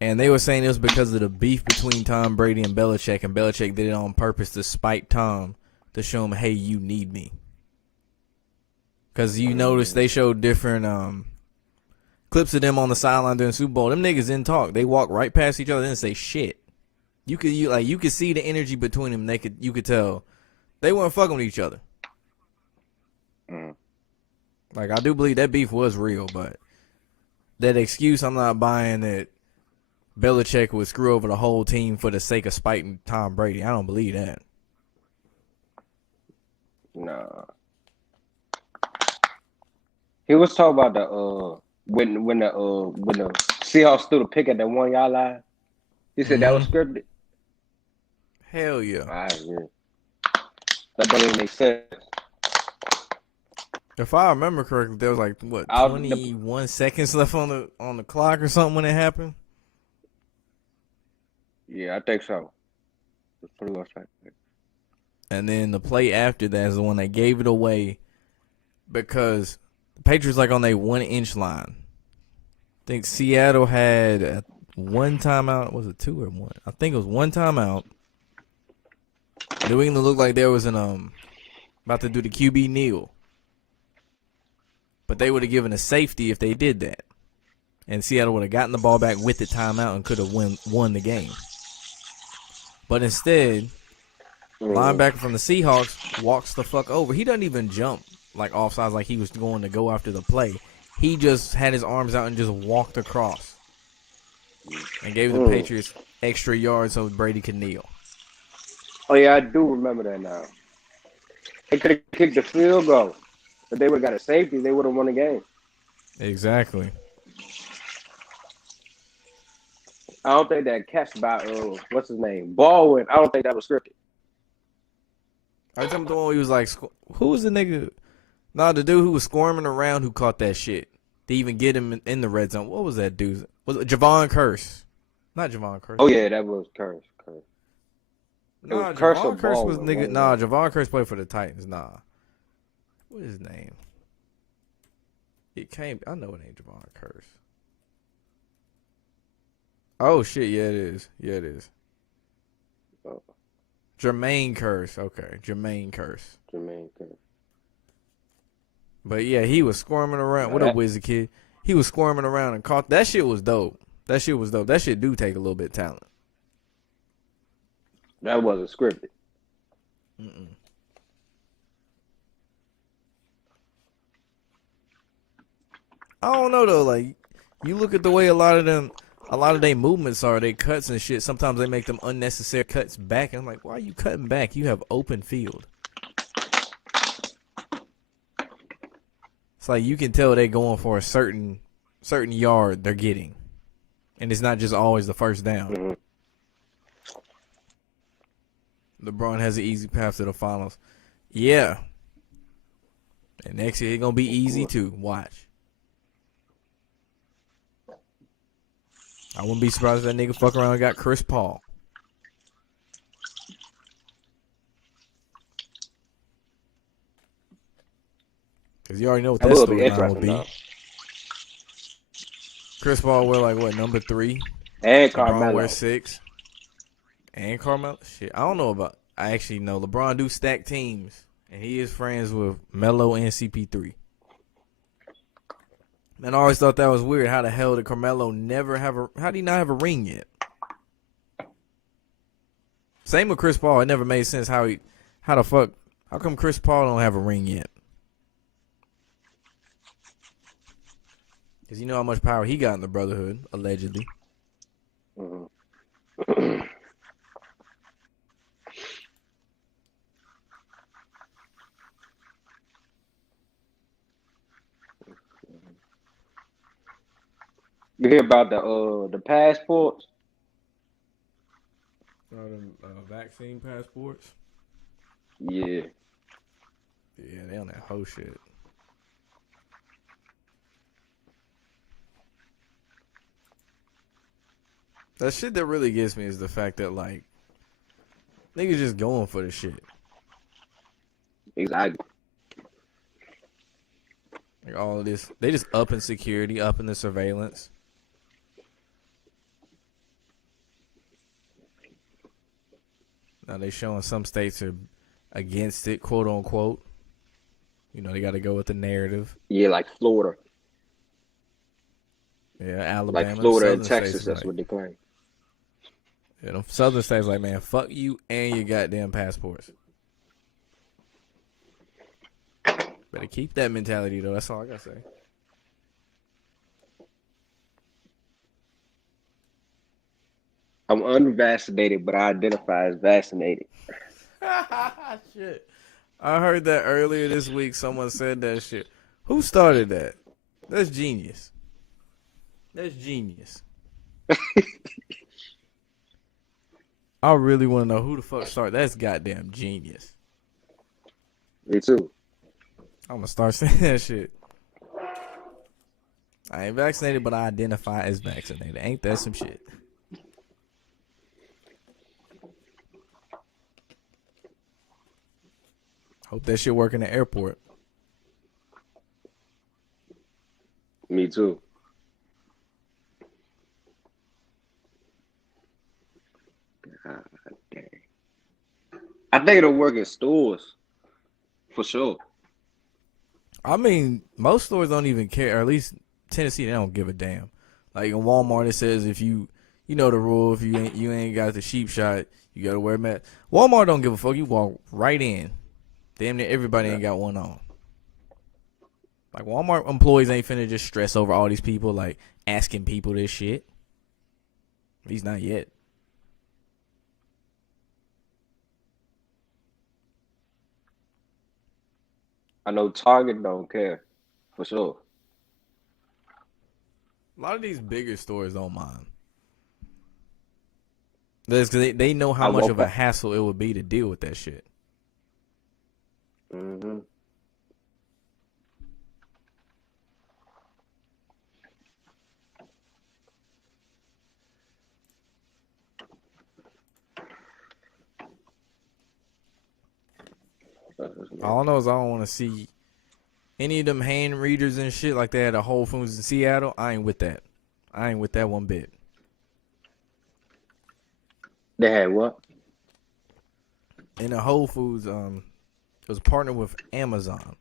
and they were saying it was because of the beef between Tom Brady and Belichick did it on purpose to spite Tom to show him, hey, you need me. Because you notice they showed different clips of them on the sideline during Super Bowl. Them niggas didn't talk. They walked right past each other and didn't say shit. You could see the energy between them. You could tell they weren't fucking with each other. Like, I do believe that beef was real, but that excuse, I'm not buying that Belichick would screw over the whole team for the sake of spiting Tom Brady. I don't believe that. Nah. He was talking about the when the Seahawks threw the pick at that 1 yard line. He said that was scripted. Hell yeah. I agree. That don't even make sense. If I remember correctly, there was like 21 seconds left on the clock or something when it happened. Yeah, I think so. It's pretty much like that. And then the play after that is the one that gave it away because the Patriots like on their 1 inch line. I think Seattle had one timeout. Was it 2 or 1? I think it was 1 timeout. New England looked like there was about to do the QB kneel. But they would have given a safety if they did that. And Seattle would have gotten the ball back with the timeout and could have won the game. But instead, linebacker from the Seahawks walks the fuck over. He doesn't even jump like offsides like he was going to go after the play. He just had his arms out and just walked across. And gave the Patriots extra yards so Brady could kneel. Oh, yeah, I do remember that now. They could have kicked the field goal. If they would have got a safety, they would have won the game. Exactly. I don't think that catch by what's his name? Baldwin. I don't think that was scripted. I remember the one where he was like, who was the nigga? Nah, the dude who was squirming around who caught that shit. To even get him in the red zone. What was that dude? Was it Javon Curse? Not Javon Curse. Oh, yeah, that was Curse. Nah, Curse Javon Curse was Baldwin, nigga. Nah, Javon Curse played for the Titans. Nah. What is his name? I know it ain't Javon Curse. Oh shit, yeah it is. Yeah it is. Oh, Jermaine Curse. Okay, Jermaine Curse. Jermaine Curry. But yeah, he was squirming around. Now What up, that Wizard Kid? He was squirming around and caught. That shit was dope. That shit was dope. That shit do take a little bit of talent. that wasn't scripted. Mm-mm. I don't know though. Like, you look at the way a lot of their movements are, they cuts and shit. Sometimes they make them unnecessary cuts back. And I'm like, why are you cutting back? You have open field. It's like you can tell they going for a certain yard they're getting, and it's not just always the first down. Mm-hmm. LeBron has an easy path to the finals. Yeah. And next year it's gonna be easy too. Watch. I wouldn't be surprised if that nigga fuck around and got Chris Paul. Cause you already know what that That will be storyline will interesting, be. though. Chris Paul wear like what, number 3? And LeBron Carmelo. wear 6. And Carmelo. Shit, I don't know about. I actually know LeBron do stack teams, and he is friends with Melo and CP3. And I always thought that was weird. How the hell did Carmelo never have a? How did he not have a ring yet? Same with Chris Paul. It never made sense how come Chris Paul don't have a ring yet? Because you know how much power he got in the Brotherhood, allegedly. Mm-hmm. You hear about the passports? Vaccine passports? Yeah. Yeah, they on that whole shit. That shit that really gets me is the fact that, like, niggas just going for the shit. Exactly. Like, all of this. They just up in security, up in the surveillance. Now they showing some states are against it, quote unquote. You know, they got to go with the narrative. Yeah, like Florida. Yeah, Alabama. Like Florida and Southern Texas, states that's like, what they claim. you know, southern states like, man, fuck you and your goddamn passports. Better keep that mentality, though. That's all I got to say. I'm unvaccinated, but I identify as vaccinated. Shit. I heard that earlier this week. Someone said that shit. Who started that? That's genius. That's genius. I really want to know who the fuck started. That's goddamn genius. Me too. I'm going to start saying that shit. I ain't vaccinated, but I identify as vaccinated. Ain't that some shit? Hope that shit work in the airport. Me too. God dang. I think it'll work in stores. For sure. I mean, most stores don't even care. Or at least Tennessee, they don't give a damn. Like in Walmart, it says if you know the rule. If you ain't got the sheep shot, you gotta wear a mask. Walmart don't give a fuck. You walk right in. Damn near everybody ain't got one on. Like Walmart employees ain't finna just stress over all these people like asking people this shit. At least not yet. I know Target don't care. For sure. A lot of these bigger stores don't mind. That's because they know how much of a hassle it would be to deal with that shit. Mm-hmm. All I know is I don't want to see any of them hand readers and shit like they had at Whole Foods in Seattle. I ain't with that. I ain't with that one bit. They had what? In the Whole Foods, it was partnered with Amazon.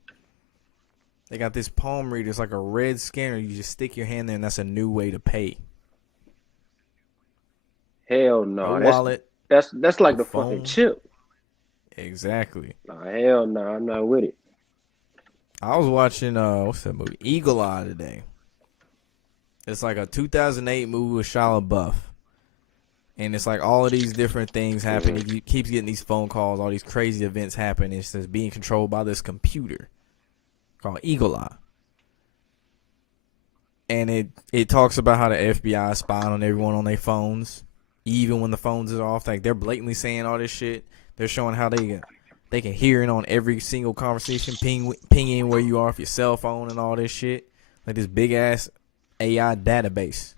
They got this palm reader. It's like a red scanner. You just stick your hand there, and that's a new way to pay. Hell No no. wallet, That's like no the fucking phone. chip. Exactly. Nah, hell no, I'm not with it. I was watching what's that movie? Eagle Eye today. It's like a 2008 movie with Shia LaBeouf. And it's like all of these different things happen. Mm-hmm. He keeps getting these phone calls, all these crazy events happen. It's just being controlled by this computer called Eagle Eye. And it talks about how the FBI is spying on everyone on their phones, even when the phones are off. Like, they're blatantly saying all this shit. They're showing how they can hear it on every single conversation, ping in where you are with your cell phone and all this shit. Like this big ass AI database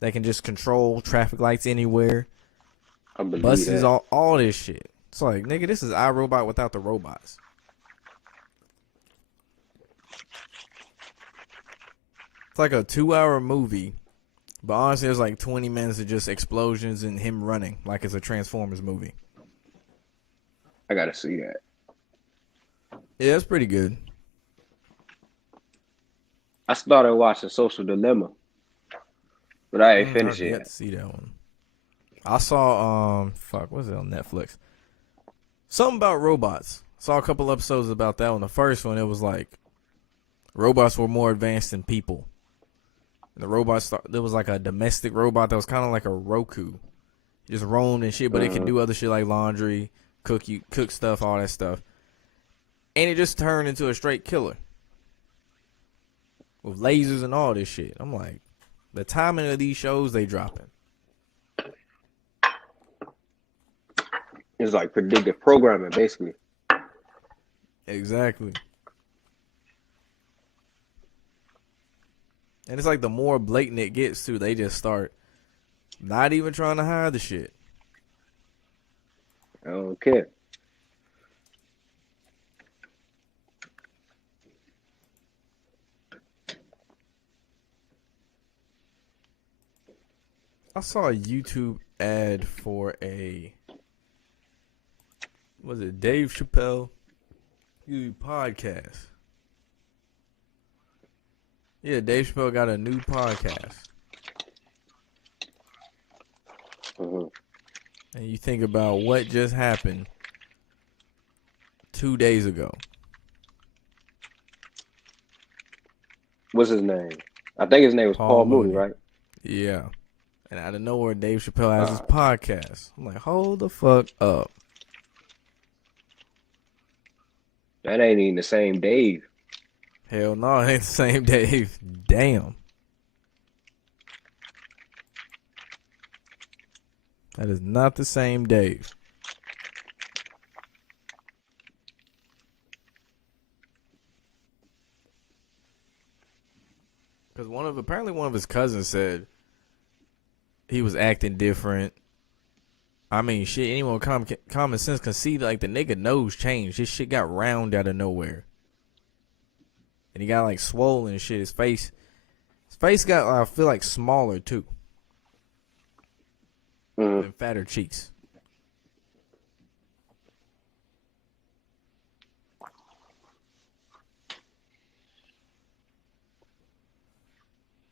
that can just control traffic lights anywhere, I believe buses, that. all this shit. It's like, nigga, this is iRobot without the robots. It's like a 2-hour movie, but honestly, there's like 20 minutes of just explosions and him running like it's a Transformers movie. I gotta see that. Yeah, it's pretty good. I started watching Social Dilemma, but I ain't I finished didn't it get yet. to see that one. I saw what was it on Netflix? Something about robots. Saw a couple episodes about that one. The first one, it was like robots were more advanced than people. And the robots, there was like a domestic robot that was kind of like a Roku, just roamed and shit, but it can do other shit like laundry, cook stuff, all that stuff. And it just turned into a straight killer with lasers and all this shit. I'm like, the timing of these shows they dropping. It's like predictive programming, basically. Exactly. And it's like the more blatant it gets to, they just start not even trying to hide the shit. I don't care. I saw a YouTube ad for was it Dave Chappelle podcast? Yeah, Dave Chappelle got a new podcast. Mm-hmm. And you think about what just happened 2 days ago. What's his name? I think his name was Paul Mooney, right? Yeah. And out of nowhere, Dave Chappelle has his podcast. I'm like, hold the fuck up. That ain't even the same Dave. Hell no, it ain't the same Dave. Damn. That is not the same Dave. Because apparently one of his cousins said he was acting different. I mean, shit, anyone with common sense can see, like, the nigga nose changed. His shit got round out of nowhere. And he got, like, swollen and shit. His face got, I feel like, smaller, too. Mm-hmm. And fatter cheeks.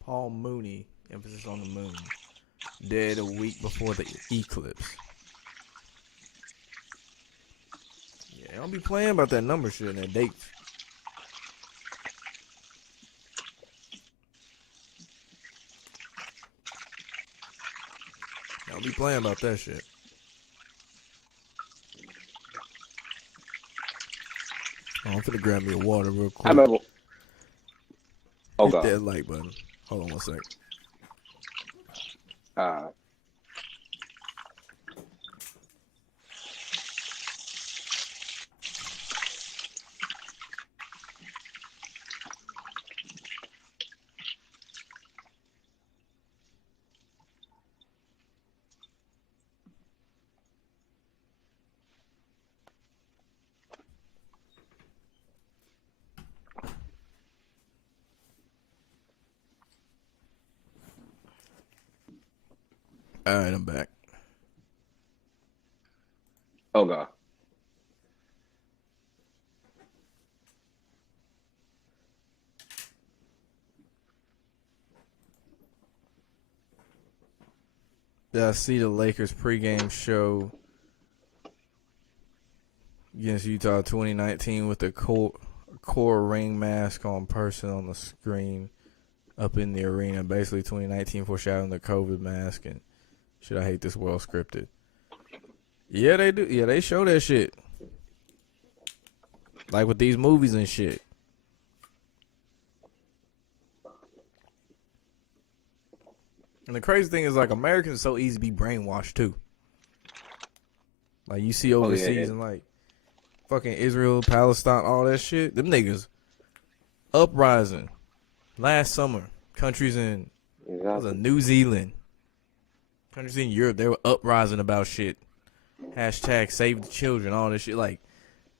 Paul Mooney, emphasis on the moon, dead a week before the eclipse. Yeah, don't be playing about that number shit and that date. Don't be playing about that shit. Oh, I'm finna grab me a water real quick. I remember. Oh, Hit God. that like button. Hold on one sec. All right, I'm back. Oh god. Yeah, I see the Lakers pregame show against Utah 2019 with the core ring mask on person on the screen up in the arena. Basically 2019 foreshadowing the COVID mask and shit. I hate this well scripted. Yeah, they do. Yeah, they show that shit. Like with these movies and shit. And the crazy thing is, like, Americans are so easy to be brainwashed, too. Like, you see overseas and, like, fucking Israel, Palestine, all that shit. Them niggas uprising last summer. Countries in New Zealand. Countries in Europe, they were uprising about shit. Hashtag save the children, all this shit. Like,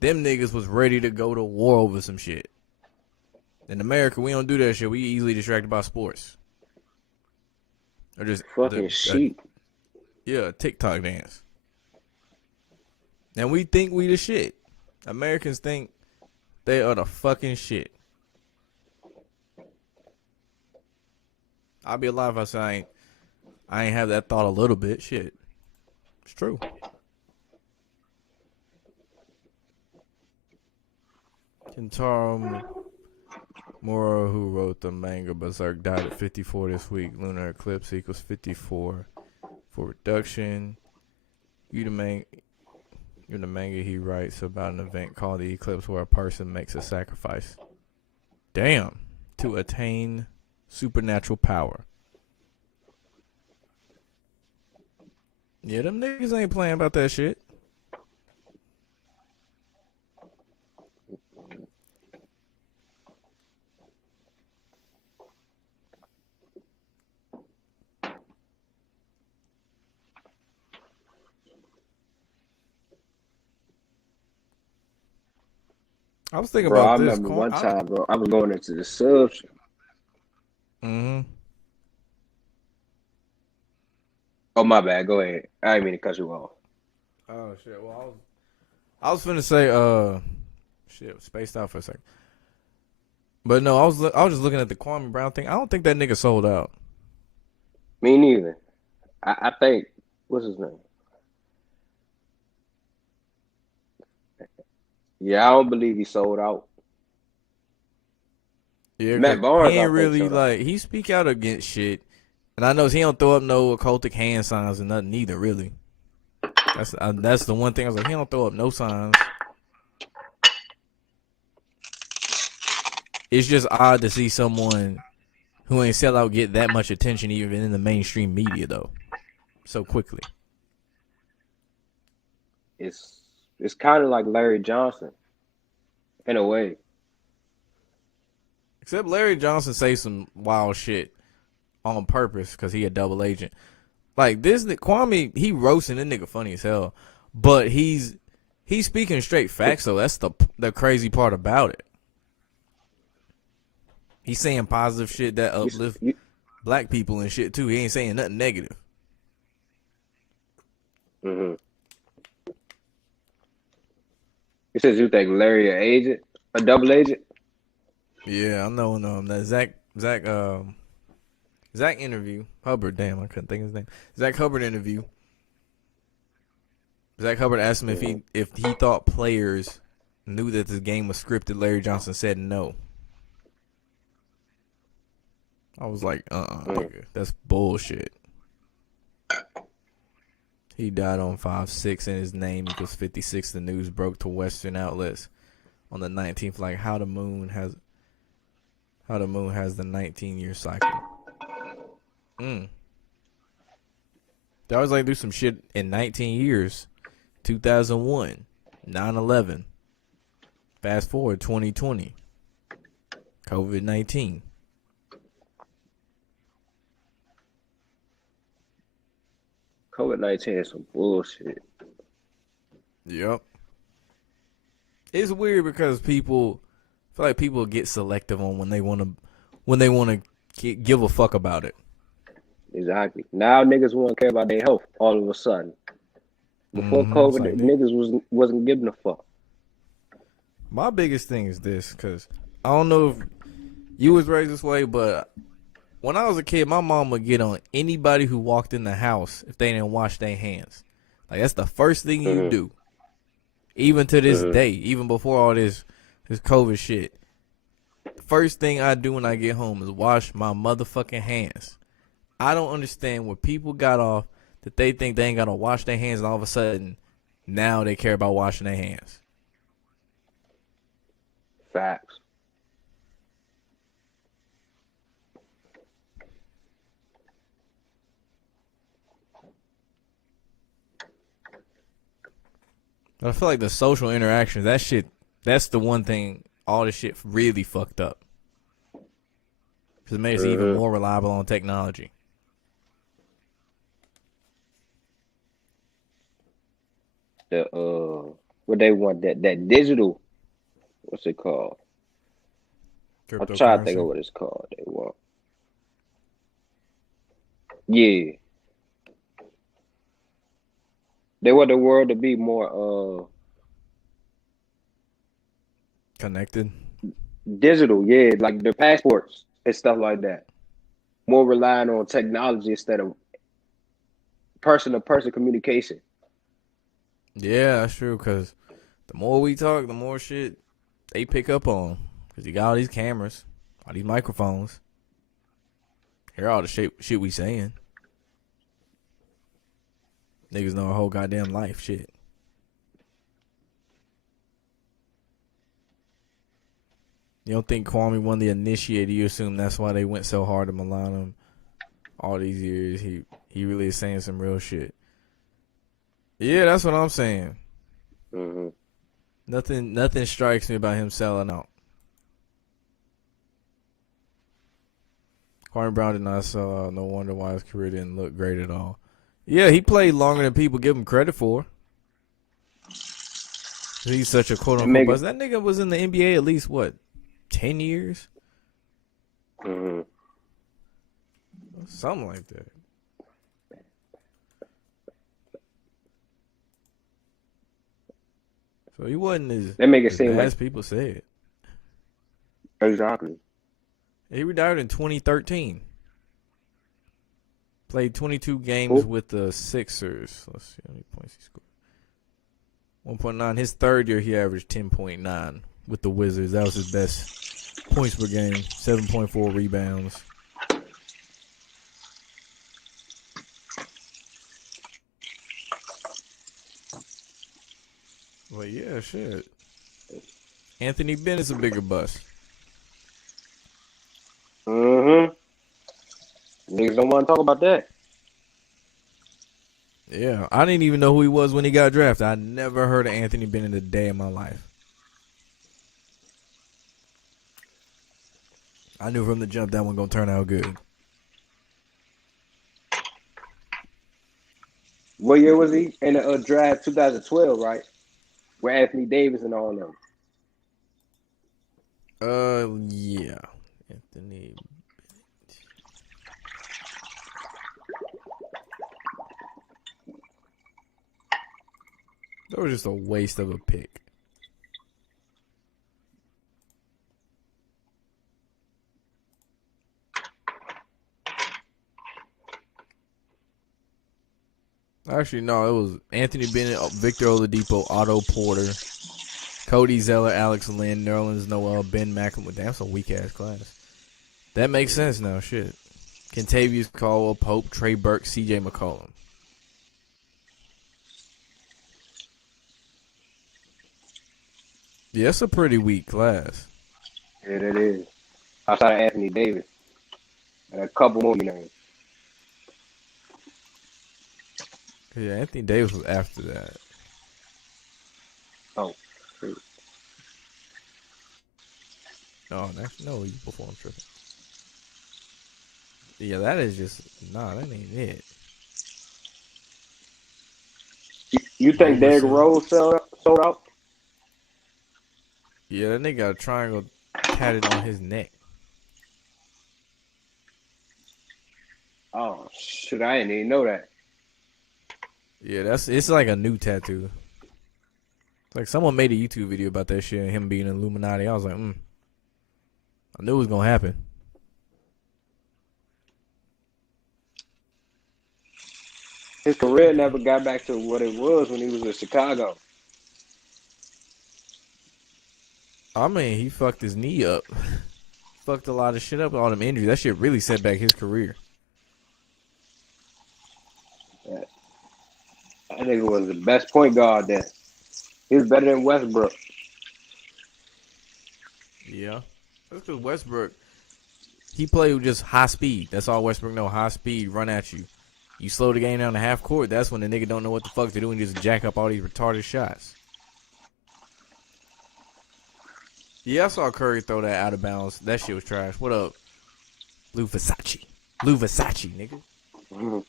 them niggas was ready to go to war over some shit. In America, we don't do that shit. We easily distracted by sports. Or just fucking sheep. Yeah, TikTok dance. And we think we the shit. Americans think they are the fucking shit. I'll be alive if I say I ain't have that thought a little bit. Shit. It's true. Kentaro Mora, who wrote the manga Berserk, died at 54 this week. Lunar eclipse equals 54 for reduction. You the manga he writes about an event called the eclipse where a person makes a sacrifice. Damn. To attain supernatural power. Yeah, them niggas ain't playing about that shit. I was thinking about this. I remember one time, bro, I was going into the subs. Mm-hmm. Oh, my bad. Go ahead. I didn't mean to cut you off. Oh, shit. Well, I was finna say, shit, spaced out for a second. But no, I was just looking at the Kwame Brown thing. I don't think that nigga sold out. Me neither. I think, what's his name? Yeah, I don't believe he sold out. Yeah, Matt Barnes, he ain't really like he speak out against shit, and I know he don't throw up no occultic hand signs or nothing either. Really, that's the one thing I was like, he don't throw up no signs. It's just odd to see someone who ain't sell out get that much attention even in the mainstream media though, so quickly. It's kind of like Larry Johnson, in a way. Except Larry Johnson say some wild shit on purpose because he a double agent. Like this, Kwame, he roasting that nigga funny as hell, but he's speaking straight facts. So that's the crazy part about it. He's saying positive shit that uplift black people and shit too. He ain't saying nothing negative. Mm-hmm. He says you think Larry a double agent? Yeah, I know. That Zach interview, Hubbard. Damn, I couldn't think of his name. Zach Hubbard interview. Zach Hubbard asked him if he thought players knew that this game was scripted. Larry Johnson said no. I was like, nigga, that's bullshit. He died on 5/6 and his name equals 56. The news broke to Western outlets on the 19th. Like how the moon has the 19-year cycle. They always like do some shit in 19 years. 2001, 9/11. Fast forward 2020. COVID-19. COVID-19 is some bullshit. Yep. It's weird because I feel like people get selective on when they want to give a fuck about it. Exactly. Now niggas won't care about their health all of a sudden. Before It's COVID, like, niggas wasn't giving a fuck. my biggest thing is this, because I don't know if you was raised this way, but when I was a kid, my mom would get on anybody who walked in the house if they didn't wash their hands. Like, that's the first thing you do. Even to this day, even before all this COVID shit. First thing I do when I get home is wash my motherfucking hands. I don't understand where people got off that they think they ain't got to wash their hands, and all of a sudden, now they care about washing their hands. Facts. But I feel like the social interactions, that's the one thing all this shit really fucked up. Because it made us even more reliable on technology. What they want, that digital, what's it called? I'm trying to think of what it's called. They want. Yeah. They want the world to be more connected. Digital, yeah, like their passports and stuff like that. More relying on technology instead of person-to-person communication. Yeah, that's true, because the more we talk, the more shit they pick up on. Because you got all these cameras, all these microphones. Hear all the shit we saying. Niggas know our whole goddamn life, shit. You don't think Kwame won the initiator? You assume that's why they went so hard to malign him all these years. He really is saying some real shit. Yeah, that's what I'm saying. Nothing strikes me about him selling out. Kwame Brown did not sell out. No wonder why his career didn't look great at all. Yeah, he played longer than people give him credit for. He's such a quote-unquote buzz. That nigga was in the NBA at least, what, 10 years? Something like that. So he wasn't as bad as people said. Exactly. He retired in 2013. Played 22 games with the Sixers. Let's see how many points he scored. 1.9. His third year, he averaged 10.9 with the Wizards. That was his best points per game. 7.4 rebounds. Well, yeah, shit. Anthony Bennett's a bigger bust. Niggas don't want to talk about that. Yeah, I didn't even know who he was when he got drafted. I never heard of Anthony Bennett a day in my life. I knew from the jump that one gonna turn out good. What year was he in the draft? 2012, right? Where Anthony Davis and all them. Yeah, Anthony. That was just a waste of a pick. Actually, no, it was Anthony Bennett, Victor Oladipo, Otto Porter, Cody Zeller, Alex Lynn, Nerlens Noel, Ben McLemore. Damn, that's a weak-ass class. That makes sense now, shit. Kentavious Caldwell, Pope, Trey Burke, C.J. McCollum. Yeah, it's a pretty weak class. Yeah, that is. Outside of Anthony Davis. And a couple more names. Yeah, Anthony Davis was after that. Oh, shoot. Oh, no, you before I'm tripping. Yeah, that is just, that ain't it. You think Derrick Rose sold out? Yeah, that nigga got a triangle tatted on his neck. Oh, shit, I didn't even know that. Yeah, it's like a new tattoo. It's like someone made a YouTube video about that shit and him being an Illuminati. I was like, I knew it was gonna happen. His career never got back to what it was when he was in Chicago. I mean, he fucked his knee up. Fucked a lot of shit up with all them injuries. That shit really set back his career. That nigga was the best point guard there. He was better than Westbrook. Yeah. That's because Westbrook, he played with just high speed. That's all Westbrook know. High speed, run at you. You slow the game down to half court, that's when the nigga don't know what the fuck to do and just jack up all these retarded shots. Yeah, I saw Curry throw that out of bounds. That shit was trash. What up? Blue Versace, nigga. Mm-hmm.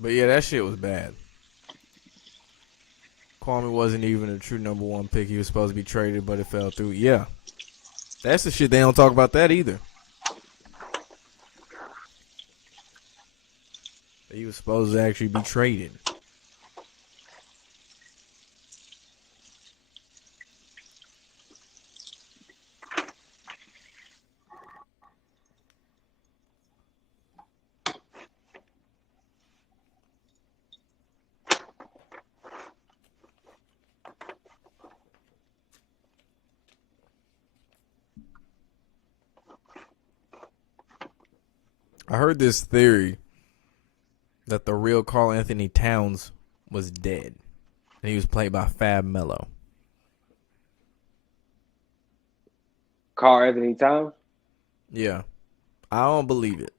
But yeah, that shit was bad. Kwame wasn't even a true number one pick. He was supposed to be traded, but it fell through. Yeah. That's the shit. They don't talk about that either. He was supposed to actually be traded. I heard this theory that the real Karl Anthony Towns was dead. And he was played by Fab Melo. Karl Anthony Towns? Yeah. I don't believe it.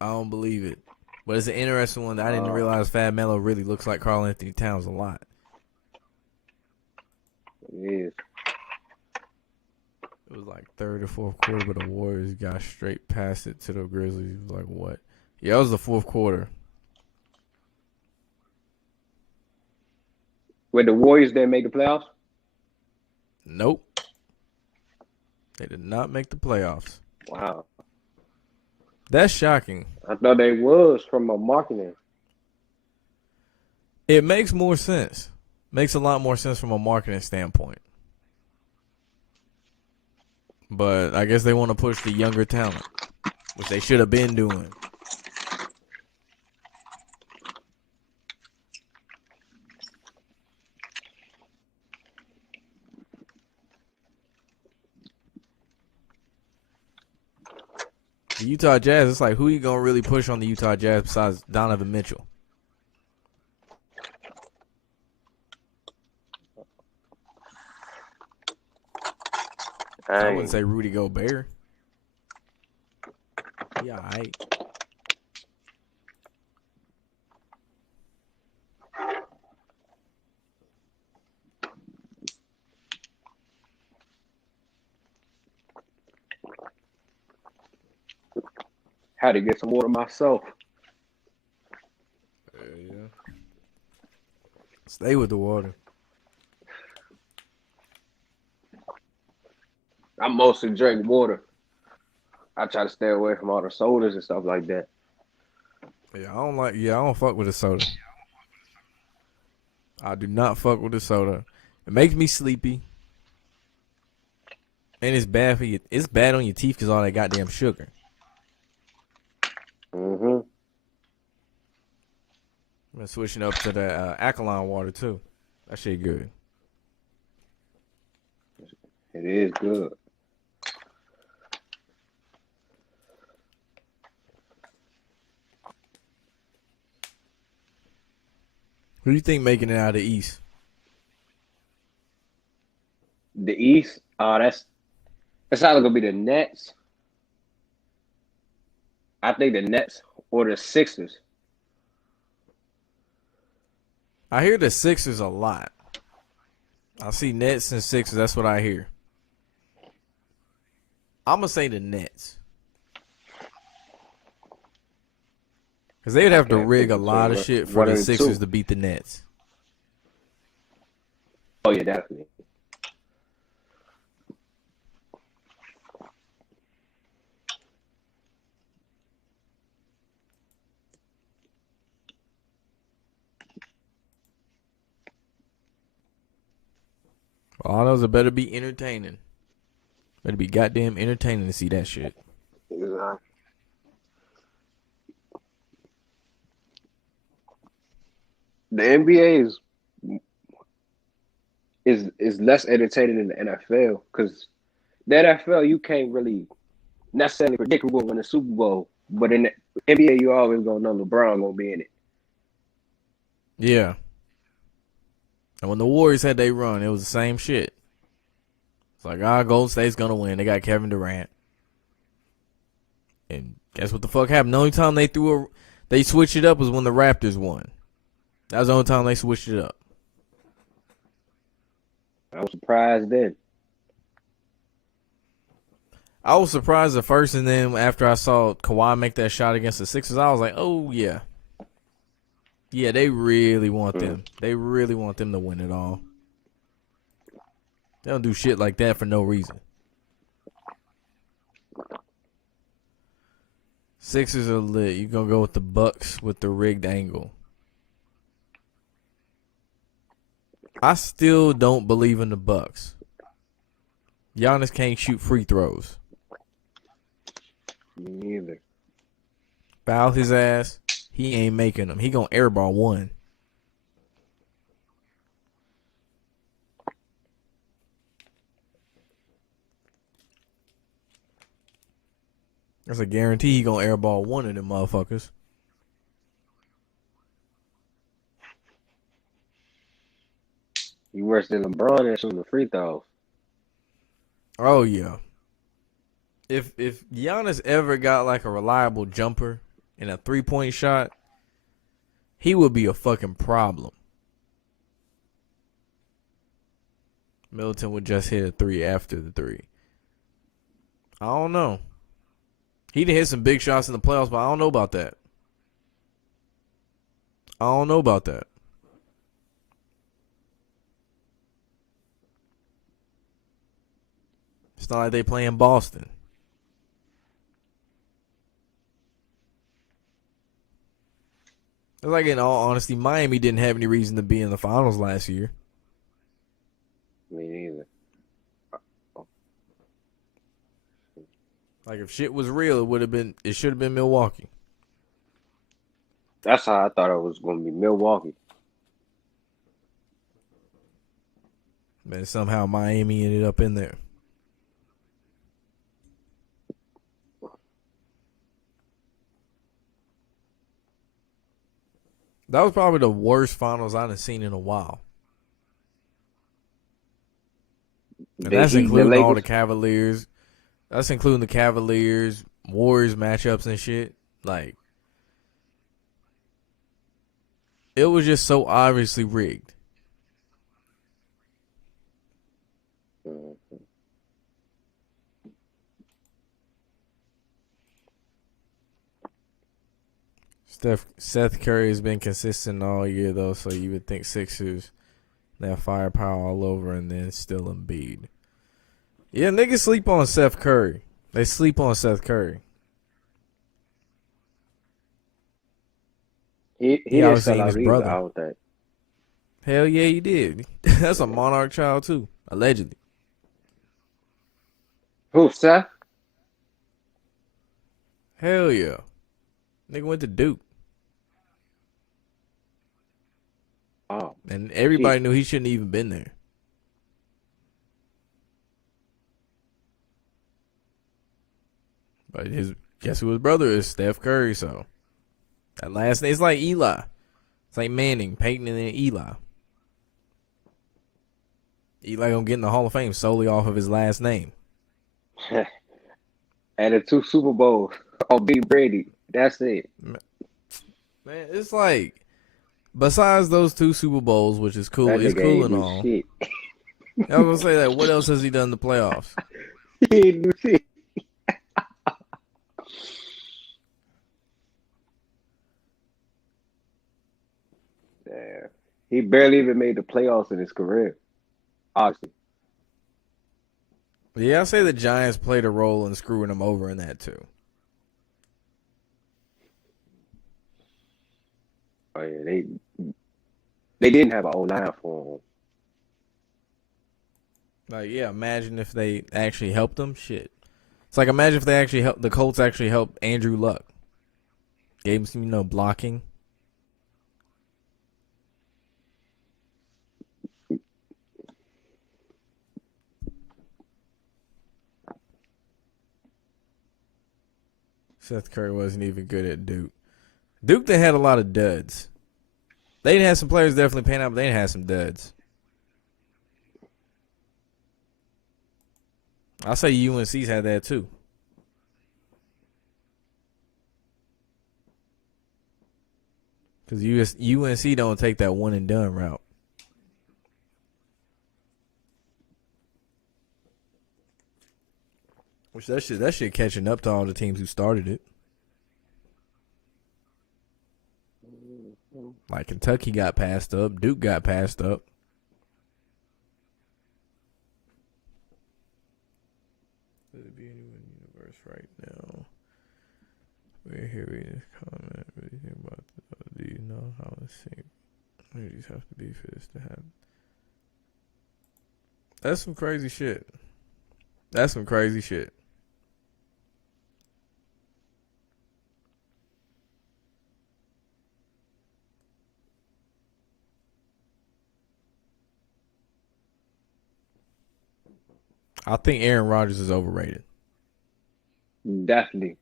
But it's an interesting one. I didn't realize Fab Melo really looks like Karl Anthony Towns a lot. It is. It was like third or fourth quarter, but the Warriors got straight past it to the Grizzlies. It was like, what? Yeah, it was the fourth quarter. Where the Warriors didn't make the playoffs? Nope. They did not make the playoffs. Wow. That's shocking. I thought they was from a marketing. It makes more sense. Makes a lot more sense from a marketing standpoint. But I guess they want to push the younger talent, which they should have been doing. The Utah Jazz, it's like, who you going to really push on the Utah Jazz besides Donovan Mitchell? I wouldn't say Rudy Gobert. Yeah, all right. Had to get some water myself. Yeah. Stay with the water. I mostly drink water. I try to stay away from all the sodas and stuff like that. Yeah, I don't fuck with the soda. I do not fuck with the soda. It makes me sleepy. And it's bad for you. It's bad on your teeth because all that goddamn sugar. Mm-hmm. I'm been switching up to the alkaline water too. That shit good. It is good. Who do you think making it out of the East? The East, that's either gonna be the Nets. I think the Nets or the Sixers. I hear the Sixers a lot. I see Nets and Sixers. That's what I hear. I'm going to say the Nets. Because they would have to rig a lot of shit for the Sixers to beat the Nets. Oh, yeah, definitely. All those better be entertaining. Better be goddamn entertaining to see that shit. Exactly. The NBA is less entertaining than the NFL because the NFL you can't really necessarily predict who will win the Super Bowl, but in the NBA you always gonna know LeBron gonna be in it. Yeah. And when the Warriors had their run, it was the same shit. It's like, Golden State's gonna win. They got Kevin Durant. And guess what the fuck happened? The only time they switched it up was when the Raptors won. That was the only time they switched it up. I was surprised then. I was surprised at first, and then after I saw Kawhi make that shot against the Sixers, I was like, oh, yeah. Yeah, they really want them. They really want them to win it all. They don't do shit like that for no reason. Sixers are lit. You gonna go with the Bucks with the rigged angle. I still don't believe in the Bucks. Giannis can't shoot free throws. Me neither. Foul his ass. He ain't making them. He gonna airball one. That's a guarantee he gonna airball one of them motherfuckers. You worse than LeBron at shooting the free throws. Oh yeah. If Giannis ever got like a reliable jumper and a 3-point shot, he would be a fucking problem. Middleton would just hit a 3 after the 3. I don't know. He done hit some big shots in the playoffs, but I don't know about that. I don't know about that. It's not like they play in Boston. It's like, in all honesty, Miami didn't have any reason to be in the finals last year. Me neither. Like, if shit was real, it should have been Milwaukee. That's how I thought it was going to be Milwaukee. Man, somehow Miami ended up in there. That was probably the worst finals I've seen in a while. And that's including all the Cavaliers. That's including the Cavaliers, Warriors matchups and shit. Like, it was just so obviously rigged. Mm-hmm. Seth Curry has been consistent all year, though, so you would think Sixers, they have firepower all over, and then still Embiid. Yeah, niggas sleep on Seth Curry. They sleep on Seth Curry. He didn't sell out his either, brother. I don't think. Hell yeah, he did. That's a Monarch child, too, allegedly. Who, Seth? Hell yeah. Nigga went to Duke. Oh. And everybody knew he shouldn't even been there. But guess who his brother is? Steph Curry, so that last name, it's like Eli. It's like Manning, Peyton, and then Eli. Eli gonna get in the Hall of Fame solely off of his last name. And the 2 Super Bowls on B. Brady. That's it. Man, it's like, besides those 2 Super Bowls, which is cool, it's cool and all. Shit. I was gonna say that. What else has he done in the playoffs? He ain't do shit. Yeah. He barely even made the playoffs in his career. Obviously. Yeah, I say the Giants played a role in screwing him over in that too. Oh yeah, they didn't have an 09 for him. Like, yeah, imagine if they actually helped him. Shit. It's like, imagine if they actually helped, the Colts actually helped Andrew Luck. Gave him some, blocking. Seth Curry wasn't even good at Duke. Duke, they had a lot of duds. They didn't have some players definitely paying out, but they didn't have some duds. I'll say UNC's had that too. Because UNC don't take that one and done route. Which that shit catching up to all the teams who started it. Like Kentucky got passed up, Duke got passed up. Could it be anyone in the universe right now? We're here reading this comment. What do you think about do you know how to sync? Where these have to be for this to happen? That's some crazy shit. That's some crazy shit. I think Aaron Rodgers is overrated. Definitely.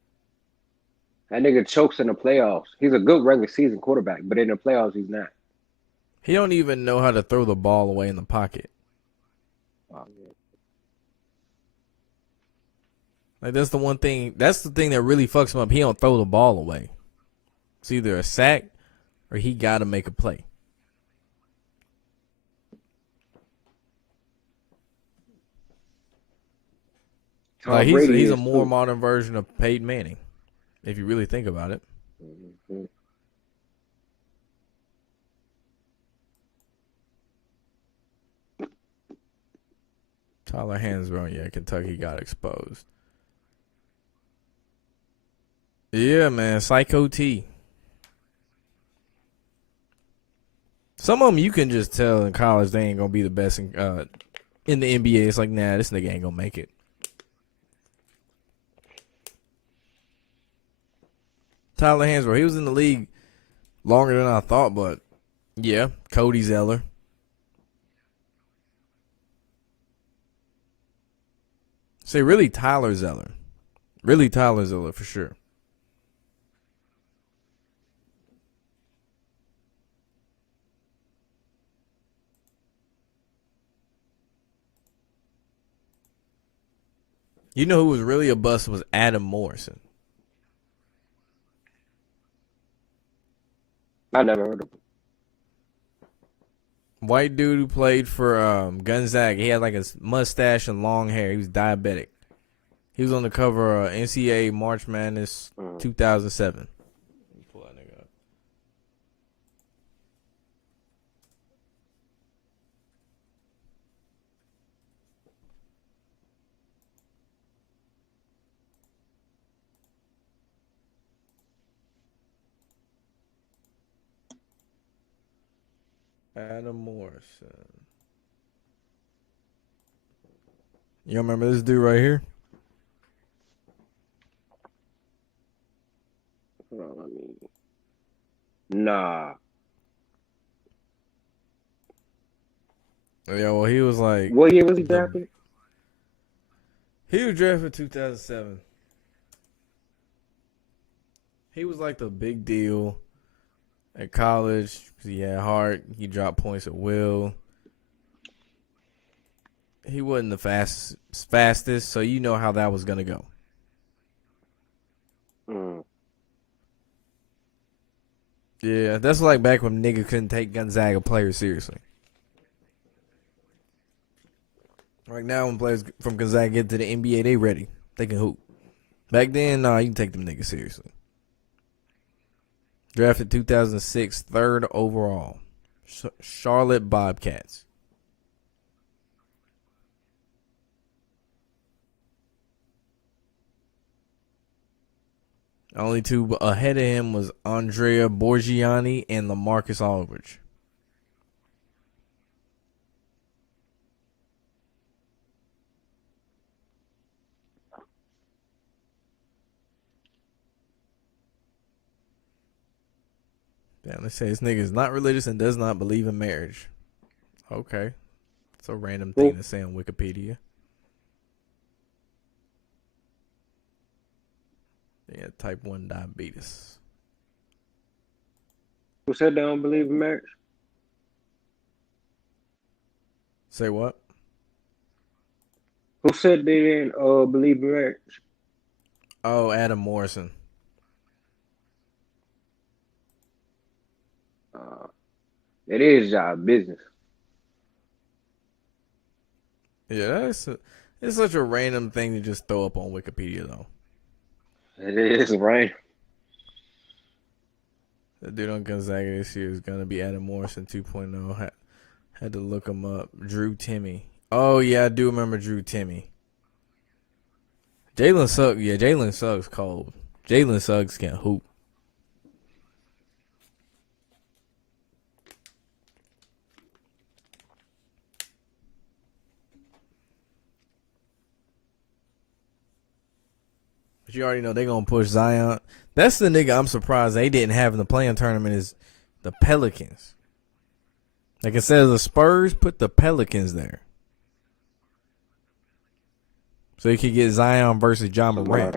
That nigga chokes in the playoffs. He's a good regular season quarterback, but in the playoffs, he's not. He don't even know how to throw the ball away in the pocket. Oh, yeah. Like, that's the one thing. That's the thing that really fucks him up. He don't throw the ball away. It's either a sack or he got to make a play. Like, he's a more modern version of Peyton Manning, if you really think about it. Mm-hmm. Tyler Hansbrough, yeah, Kentucky got exposed. Yeah, man, Psycho T. Some of them you can just tell in college they ain't gonna be the best in the NBA. It's like, nah, this nigga ain't gonna make it. Tyler Hansbrough, he was in the league longer than I thought, but yeah, Cody Zeller. Say, really Tyler Zeller. Really Tyler Zeller for sure. You know who was really a bust was Adam Morrison. I never heard of him. White dude who played for Gonzaga. He had like a mustache and long hair. He was diabetic. He was on the cover of NCAA March Madness 2007. Let me pull that nigga up. Adam Morrison. You remember this dude right here? Nah. Yeah, well, he was like... What year was he drafted? He was drafted 2007. He was like the big deal at college. He had heart. He dropped points at will. He wasn't the fastest, so you know how that was going to go. Yeah, that's like back when nigga couldn't take Gonzaga players seriously. Right now, when players from Gonzaga get to the NBA, they ready. They can hoop. Back then, nah, you can take them niggas seriously. Drafted 2006, third overall. Charlotte Bobcats. Only two ahead of him was Andrea Borgiani and LaMarcus Aldridge. Damn, they say this nigga is not religious and does not believe in marriage. Okay. It's a random thing to say on Wikipedia. Yeah, type 1 diabetes. Who said they don't believe in marriage? Say what? Who said they didn't believe in marriage? Oh, Adam Morrison. It is y'all business. Yeah, it's such a random thing to just throw up on Wikipedia, though. It is, right? The dude on Gonzaga this year is going to be Adam Morrison 2.0. Had to look him up. Drew Timme. Oh, yeah, I do remember Drew Timme. Jalen Suggs. Yeah, Jalen Suggs cold. Jalen Suggs can hoop. But you already know they're going to push Zion. That's the nigga I'm surprised they didn't have in the playing tournament is the Pelicans. Like it says, the Spurs put the Pelicans there. So you could get Zion versus John Morant.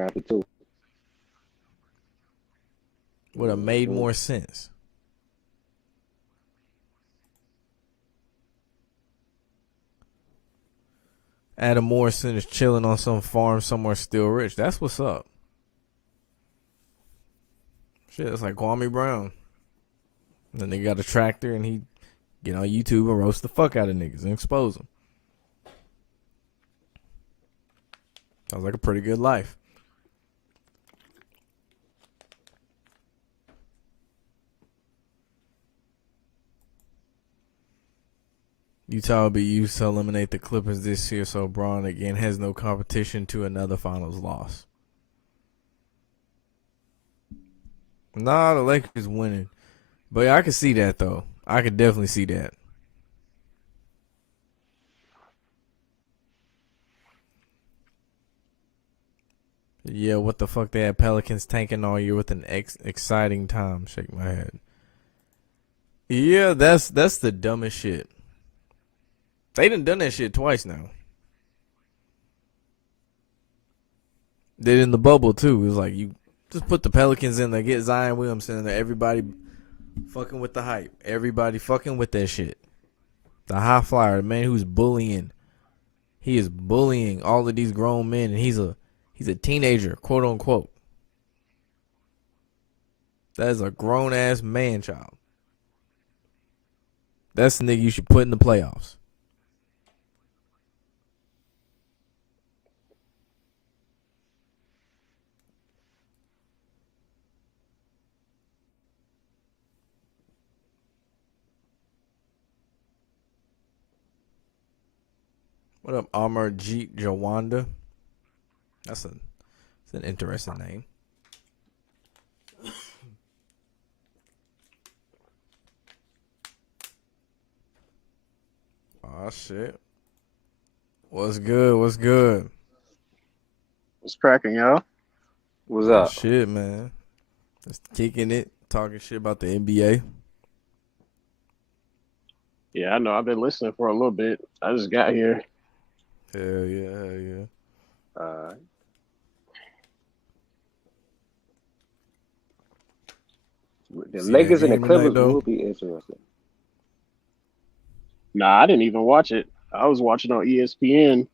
Would have made more sense. Adam Morrison is chilling on some farm somewhere still rich. That's what's up. Shit, it's like Kwame Brown. And then they got a tractor and he get on YouTube and roast the fuck out of niggas and expose them. Sounds like a pretty good life. Utah will be used to eliminate the Clippers this year, so Braun again has no competition to another finals loss. Nah, the Lakers winning. But yeah, I can see that, though. I could definitely see that. Yeah, what the fuck? They had Pelicans tanking all year with an exciting time. Shake my head. Yeah, that's the dumbest shit. They done that shit twice now. Did in the bubble, too. It was like, you just put the Pelicans in there, get Zion Williamson in there. Everybody fucking with the hype. Everybody fucking with that shit. The high flyer, the man who's bullying. He is bullying all of these grown men, and he's a teenager, quote unquote. That is a grown ass man child. That's the nigga you should put in the playoffs. What up, Amarjeet Jawanda? That's an interesting name. Oh shit. What's good? What's good? What's cracking, y'all? What's up? Shit, man. Just kicking it, talking shit about the NBA. Yeah, I know. I've been listening for a little bit. I just got here. Hell yeah, hell yeah. The Lakers and the Clippers will be interesting. Nah, I didn't even watch it. I was watching on ESPN,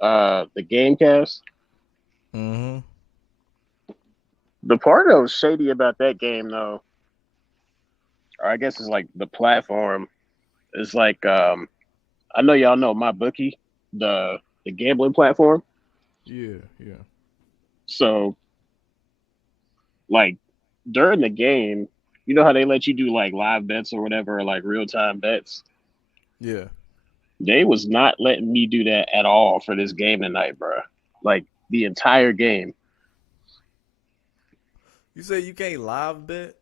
the Gamecast. Mm-hmm. The part that was shady about that game, though, or I guess it's like the platform, is like, I know y'all know my bookie, the gambling platform. Yeah, yeah. So, like, during the game, you know how they let you do like live bets or whatever, or like real time bets? Yeah. They was not letting me do that at all for this game tonight, bro. Like the entire game. You say you can't live bet?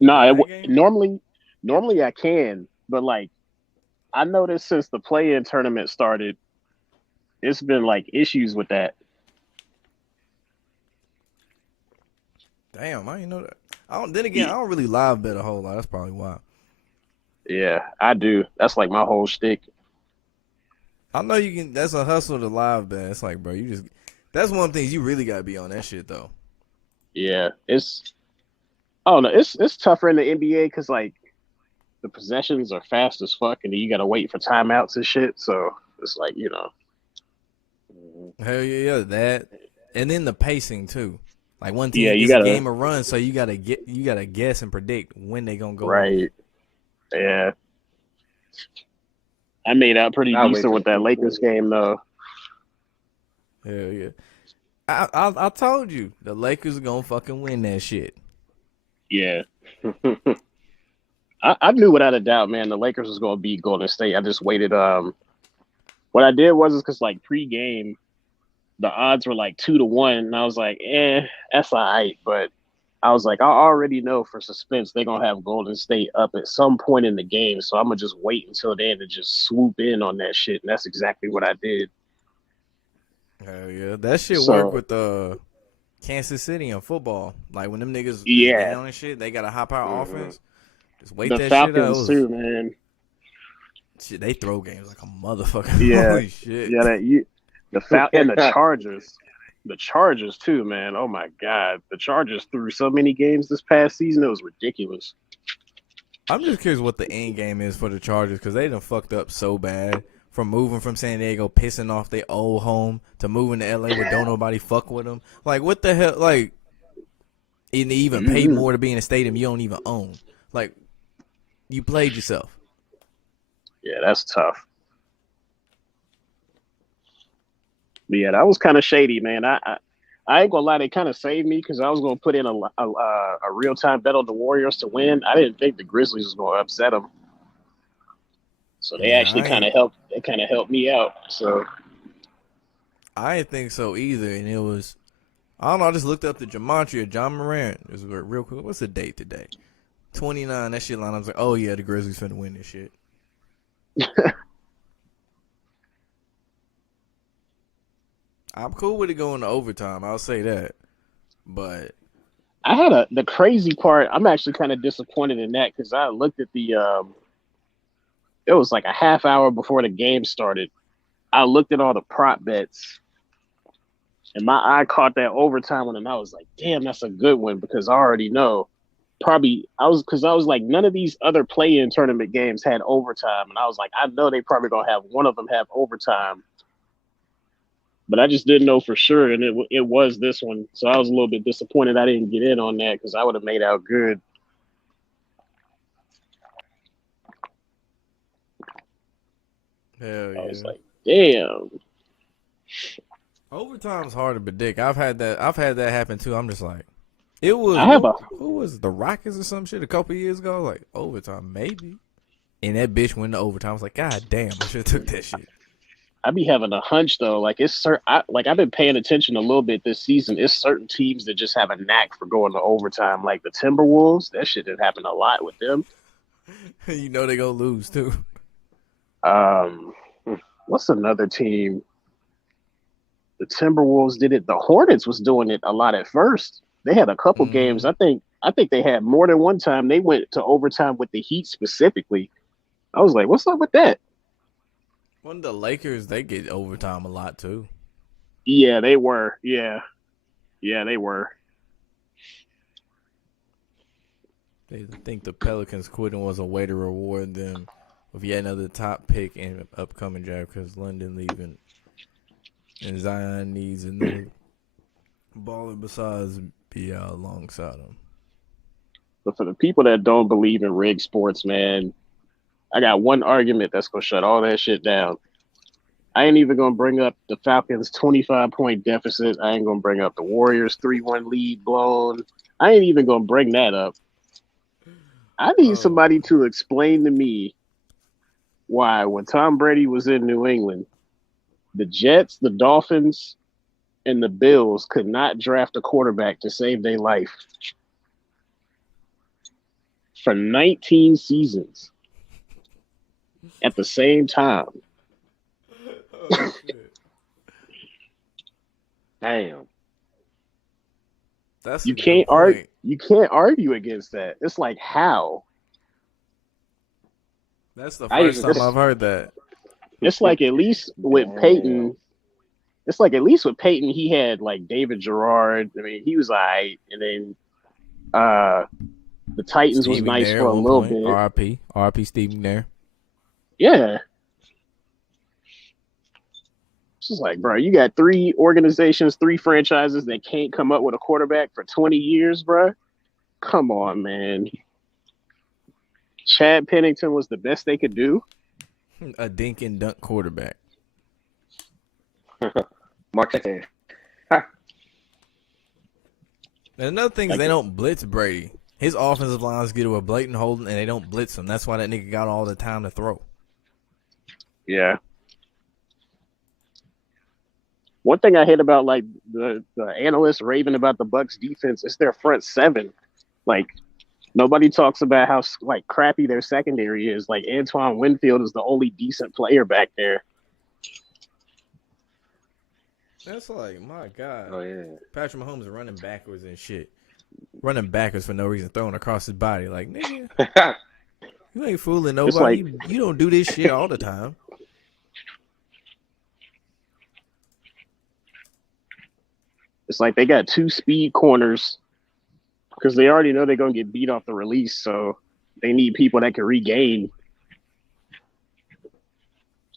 Normally I can, but like I noticed since the play-in tournament started, it's been like issues with that. Damn, I didn't know that. Then again, I don't really live bet a whole lot. That's probably why. Yeah, I do. That's like my whole shtick. I know you can. That's a hustle to live bet. It's like, bro, you just. That's one of the things you really gotta be on that shit though. Yeah, I don't know. It's tougher in the NBA because like the possessions are fast as fuck, and then you gotta wait for timeouts and shit. So it's like Hell yeah, that, and then the pacing too. Like one yeah, team you gets a gotta game of run, so you gotta guess and predict when they gonna go off. right. Yeah, I made out pretty I wait decent till with the that fourth Lakers quarter. game though. Hell yeah. I told you the Lakers are gonna fucking win that shit. Yeah, I knew without a doubt, man, the Lakers was gonna beat Golden State. I just waited. What I did was because like pre-game, the odds were like 2-1, and I was like, that's all right. But I was like, I already know for suspense they're gonna have Golden State up at some point in the game, so I'm gonna just wait until then to just swoop in on that shit, and that's exactly what I did. Hell yeah, that shit work So with Kansas City in football. Like when them niggas is yeah, down and shit, they got a high power Mhm. offense. Just wait the that shit out. It Falcons was, too, man. shit, they throw games like a motherfucker. Yeah, Holy shit. yeah, and the Chargers too, man. Oh my god, the Chargers threw so many games this past season. It was ridiculous. I'm just curious what the end game is for the Chargers because they done fucked up so bad from moving from San Diego, pissing off their old home to moving to LA where don't nobody fuck with them. Like what the hell? Like, and they even pay Mhm. more to be in a stadium you don't even own. Like, you played yourself. Yeah, that's tough. But yeah, that was kind of shady, man. I ain't gonna lie, they kind of saved me because I was gonna put in a real time bet on the Warriors to win. I didn't think the Grizzlies was gonna upset them, so they Yeah, actually kind of helped. They kind of helped me out. So I didn't think so either, and it was. I don't know. I just looked up the Gematria, John Morant. This is real quick. What's the date today? 29. That shit line. I was like, oh yeah, the Grizzlies finna win this shit. I'm cool with it going to overtime. I'll say that. But I had the crazy part. I'm actually kind of disappointed in that because I looked at it was like a half hour before the game started. I looked at all the prop bets, and my eye caught that overtime one, and I was like, "Damn, that's a good one," because I already know. Probably I was like, none of these other play-in tournament games had overtime, and I was like, I know they probably gonna have one of them have overtime, but I just didn't know for sure, and it was this one, so I was a little bit disappointed I didn't get in on that because I would have made out good. hell I was yeah. like, damn. Overtime's hard to predict. I've had that happen too. I'm just like, it was I have a who was it, the Rockets or some shit a couple years ago? Like overtime maybe, and that bitch went to overtime. I was like, God damn, I should have took that shit. I be having a hunch though. Like it's like I've been paying attention a little bit this season. It's certain teams that just have a knack for going to overtime. Like the Timberwolves, that shit did happen a lot with them. You know they gonna lose too. Um, what's another team? The Timberwolves did it. The Hornets was doing it a lot at first. They had a couple games. Mm-hmm. I think they had more than one time. They went to overtime with the Heat specifically. I was like, what's up with that? One of the Lakers, they get overtime a lot too. Yeah, they were. Yeah, they were. They think the Pelicans quitting was a way to reward them with yet another top pick in upcoming draft because London leaving and Zion needs another baller besides be alongside him. But for the people that don't believe in rigged sports, man, I got one argument that's gonna shut all that shit down. I ain't even gonna bring up the Falcons' 25-point deficit. I ain't gonna bring up the Warriors' 3-1 lead blown. I ain't even gonna bring that up. I need Oh, somebody to explain to me why, when Tom Brady was in New England, the Jets, the Dolphins, and the Bills could not draft a quarterback to save their life for 19 seasons at the same time. oh shit. Damn. That's You a good can't argue. point. You can't argue against that. It's like how. That's the I used first to time I've heard that. It's like at least with damn. Peyton. It's like at least with Peyton, he had like David Gerard. I mean, he was alright, and then the Titans was Steve nice McNair for at a one little point. bit. RIP. RIP Steve McNair. Yeah, it's just like, bro, you got 3 organizations, 3 franchises that can't come up with a quarterback for 20 years, bro. Come on, man. Chad Pennington was the best they could do. A dink and dunk quarterback. Mark Jackson. And another thing is Like, they don't blitz Brady. His offensive lines get to a blatant holding, and they don't blitz him. That's why that nigga got all the time to throw. yeah. One thing I hate about like the analysts raving about the Bucks defense is their front 7. Like nobody talks about how like crappy their secondary is. Like Antoine Winfield is the only decent player back there. That's like, my God. Oh yeah. Patrick Mahomes is running backwards and shit. Running backwards for no reason, throwing across his body. Like, nigga, you ain't fooling It's nobody. like- You don't do this shit all the time. It's like they got 2 speed corners because they already know they're gonna get beat off the release, so they need people that can regain.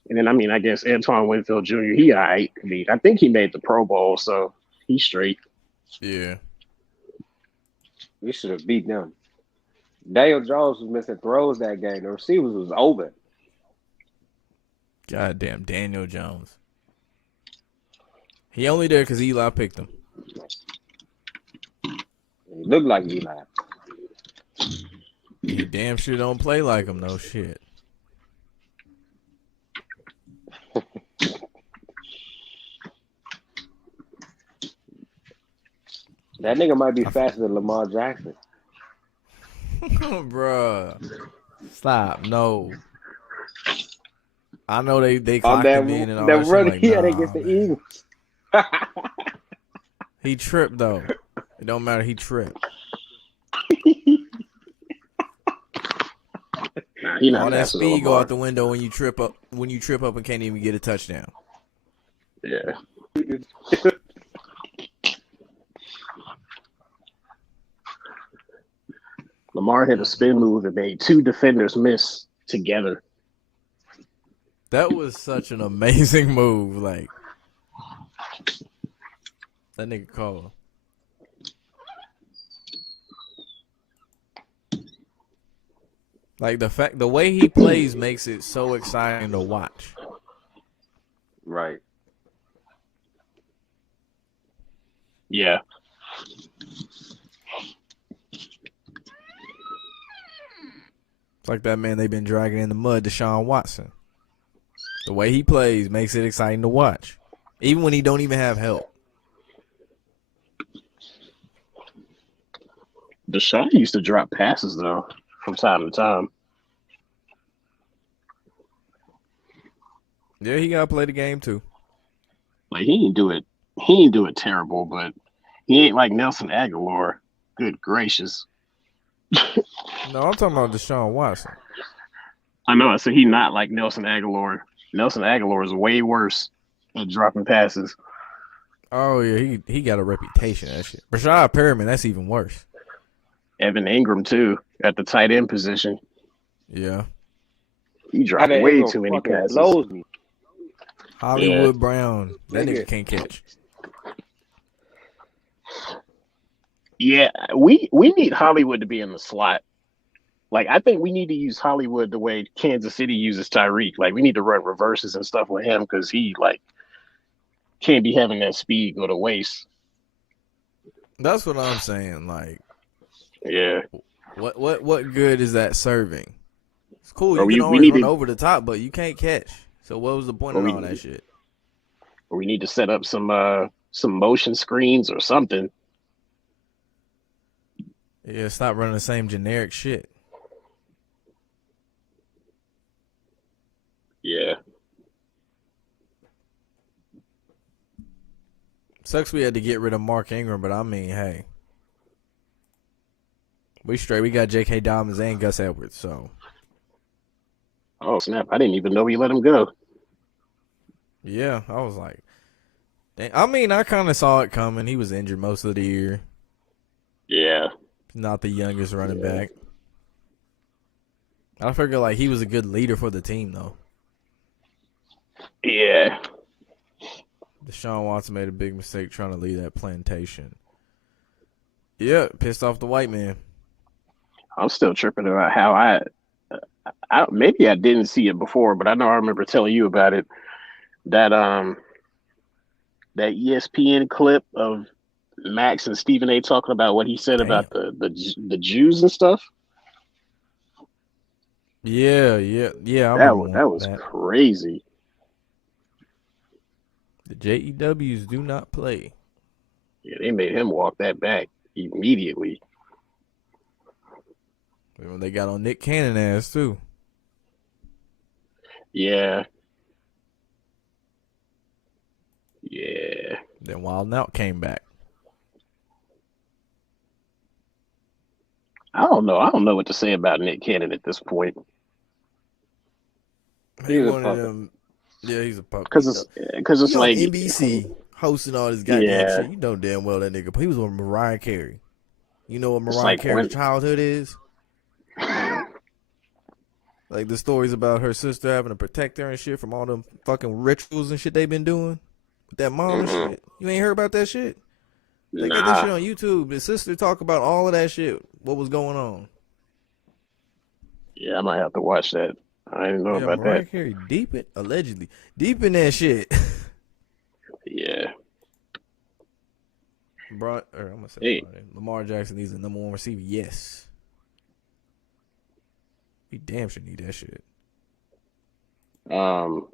And then I mean, I guess Antoine Winfield Jr. He I mean, I think he made the Pro Bowl, so he's straight. Yeah. We should have beat them. Daniel Jones was missing throws that game. The receivers was open. Goddamn Daniel Jones. He only there because Eli picked him. He looked like Eli. He damn sure don't play like him, no shit. That nigga might be faster than Lamar Jackson. Bruh. Stop. No. I know they On clocked that, him in and all that that shit. run Like, he had nah, against the man. Eagles. He tripped, though. It don't matter. He tripped. He not All that faster than speed go Lamar. out the window when you trip up and can't even get a touchdown. Yeah. Lamar hit a spin move and made 2 defenders miss together. That was such an amazing move. Like, that nigga called. Like, the way he plays makes it so exciting to watch. Right. Yeah. It's like that man they've been dragging in the mud, Deshaun Watson. The way he plays makes it exciting to watch. Even when he don't even have help. Deshaun used to drop passes though from time to time. Yeah, he gotta play the game too. Like he didn't do it. He didn't do it terrible, but he ain't like Nelson Aguilar. Good gracious. No, I'm talking about Deshaun Watson. I know. I said he not like Nelson Aguilar. Nelson Aguilar is way worse at dropping passes. Oh yeah, he got a reputation of that shit. Rashad Perriman, that's even worse. Evan Ingram too at the tight end position. Yeah. He dropped Evan way Ingram too many fucking passes. blows me. Hollywood Brown. That Nigga. nigga can't catch. Yeah, we need Hollywood to be in the slot. Like I think we need to use Hollywood the way Kansas City uses Tyreek. Like we need to run reverses and stuff with him because he like can't be having that speed go to waste. That's what I'm saying. Like, Yeah. what good is that serving? It's cool. Bro, You we can always need run to- over the top, but you can't catch. So what was the point of Bro, all that shit? Or we need to set up some motion screens or something. Yeah, stop running the same generic shit. Yeah. Sucks we had to get rid of Mark Ingram, but I mean, hey, We straight. We got J.K. Dobbins and Gus Edwards. So Oh snap! I didn't even know he let him go. yeah, I was like, dang. I mean, I kind of saw it coming. He was injured most of the year. Yeah. Not the youngest running back. I figured like he was a good leader for the team though. Yeah. Deshaun Watson made a big mistake trying to lead that plantation. Yeah, pissed off the white man. I'm still tripping about how I maybe I didn't see it before, but I know I remember telling you about it. That ESPN clip of Max and Stephen A. talking about what he said about the Jews and stuff. Yeah. That was crazy. The JEWs do not play. Yeah, they made him walk that back immediately. When they got on Nick Cannon ass too. Yeah. Then Wild Out came back. I don't know. I don't know what to say about Nick Cannon at this point. He's one of them. Yeah, he's a puppet. Because it's like NBC hosting all this goddamn shit. You know damn well that nigga. He was with Mariah Carey. You know what Mariah Carey's childhood is? Like the stories about her sister having to protect her and shit from all them fucking rituals and shit they been doing with that mom and shit. You ain't heard about that shit? They got this shit on YouTube. His sister talk about all of that shit. What was going on? Yeah, I might have to watch that. I didn't know about Mariah that. Carey allegedly deep in that shit. Yeah. I'm gonna say Lamar Jackson needs the number one receiver. Yes. We damn sure need that shit. I'm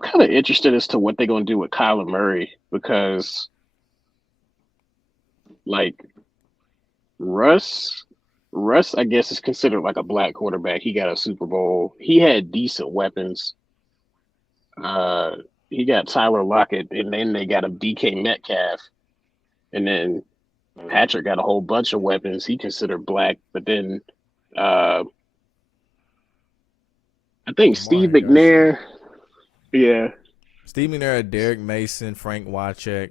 kind of interested as to what they're gonna do with Kyler Murray because, like, Russ, I guess, is considered like a black quarterback. He got a Super Bowl. He had decent weapons. He got Tyler Lockett, and then they got a DK Metcalf, and then Patrick got a whole bunch of weapons. He considered black, but then I think Steve McNair. Yeah. Steve McNair had Derek Mason, Frank Wycheck.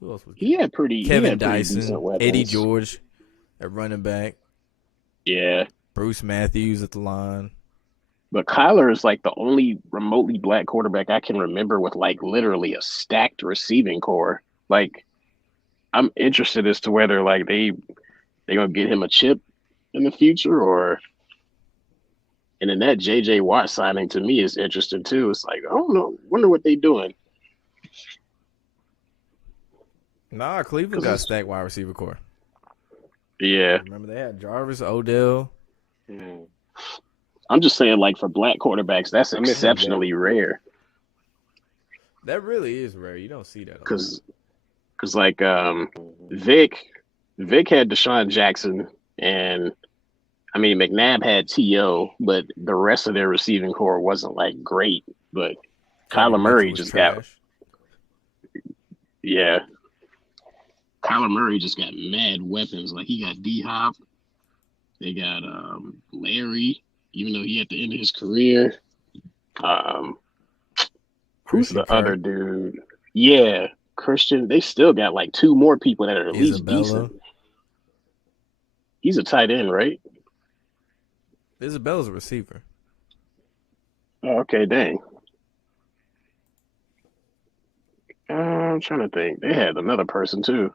Who else was he had pretty Kevin pretty Dyson, Eddie George at running back. Yeah. Bruce Matthews at the line. But Kyler is like the only remotely black quarterback I can remember with like literally a stacked receiving core. Like, I'm interested as to whether like they gonna get him a chip in the future or. And then that J.J. Watt signing to me is interesting too. It's like, I don't know, wonder what they doing. Nah, Cleveland got a stacked wide receiver core. Yeah. Remember they had Jarvis, Odell. I'm just saying, like, for black quarterbacks, that's exceptionally rare. That really is rare. You don't see that. Because like, Vic had Deshaun Jackson, and I mean, McNabb had T.O., but the rest of their receiving core wasn't, like, great. But Kyler Murray just got – yeah. Kyler Murray just got mad weapons. Like, he got D-Hop. They got Larry, even though he at the end of his career. Who's the other dude? Yeah, Christian. They still got, like, two more people that are at least decent. He's a tight end, right? Isabella's a receiver. Oh, okay, dang. I'm trying to think. They had another person, too.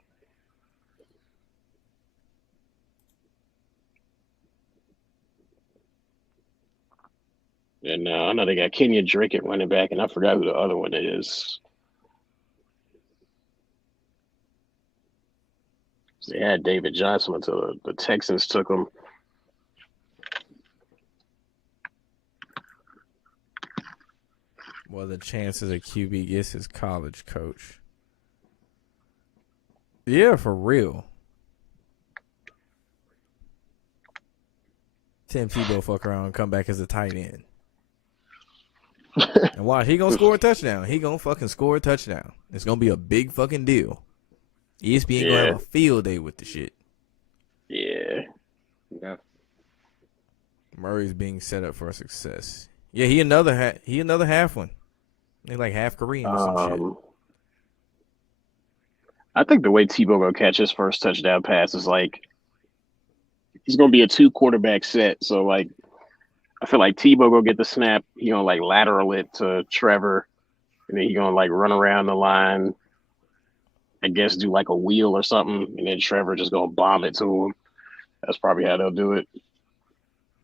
And I know they got Kenyon Drake at running back, and I forgot who the other one is. They had David Johnson until the Texans took him. Well, the chances a QB gets his college coach. Yeah, for real. Tim Tebow fuck around and come back as a tight end. And why? He gonna score a touchdown. He gonna fucking score a touchdown. It's gonna be a big fucking deal. ESPN gonna have a field day with the shit. Yeah. Yeah. Murray's being set up for success. Yeah, he another half one. He like half Korean or some shit. I think the way Tebow gonna catch his first touchdown pass is like he's gonna be a 2-quarterback set. So like I feel like Tebow gonna get the snap, he gonna like lateral it to Trevor, and then he gonna like run around the line, I guess do like a wheel or something, and then Trevor just gonna bomb it to him. That's probably how they'll do it.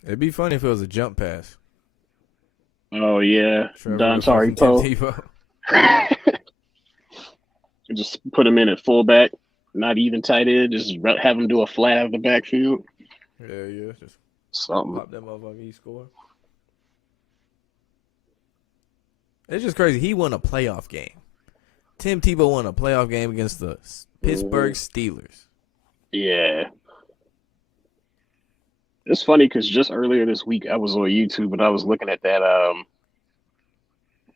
It'd be funny if it was a jump pass. Oh yeah, Trevor Don Tari Poe. Just put him in at fullback, not even tight end. Just have him do a flat out of the backfield. Yeah. Just something. Pop that motherfucker, he score. It's just crazy. He won a playoff game. Tim Tebow won a playoff game against the Pittsburgh Steelers. Yeah. It's funny because just earlier this week I was on YouTube and I was looking at that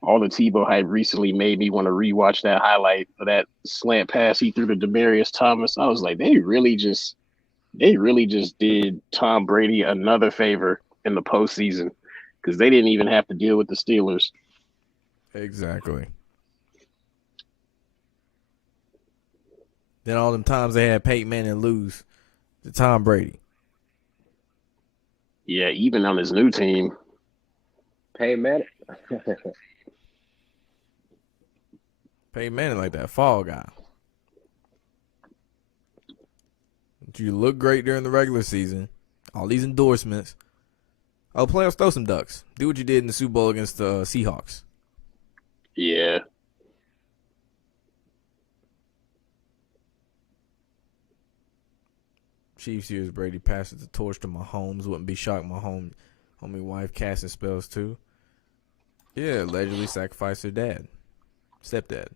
all the Tebow hype recently made me want to rewatch that highlight of that slant pass he threw to Demaryius Thomas. I was like, they really just did Tom Brady another favor in the postseason because they didn't even have to deal with the Steelers. Exactly. Then all them times they had Peyton Manning lose to Tom Brady. Yeah, even on his new team. Peyton Manning. Peyton Manning like that fall guy. You look great during the regular season. All these endorsements. Oh, playoffs, throw some ducks. Do what you did in the Super Bowl against the Seahawks. Yeah. Chiefs use Brady passes the torch to Mahomes. Wouldn't be shocked. My homie wife casting spells too. Yeah, allegedly sacrificed her dad, stepdad.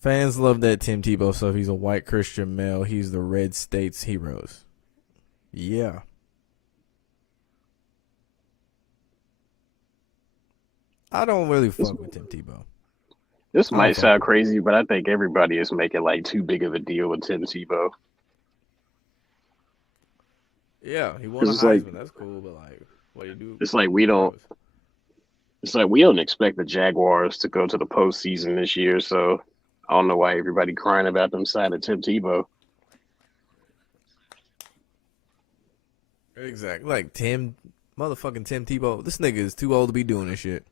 Fans love that Tim Tebow stuff. He's a white Christian male. He's the red state's heroes. Yeah. I don't really fuck with Tim Tebow. This might sound crazy, but I think everybody is making like too big of a deal with Tim Tebow. Yeah, he won a Heisman. Like, that's cool, but like, what do you do? It's like we don't expect the Jaguars to go to the postseason this year, so I don't know why everybody crying about them signing Tim Tebow. Exactly, like motherfucking Tim Tebow. This nigga is too old to be doing this shit.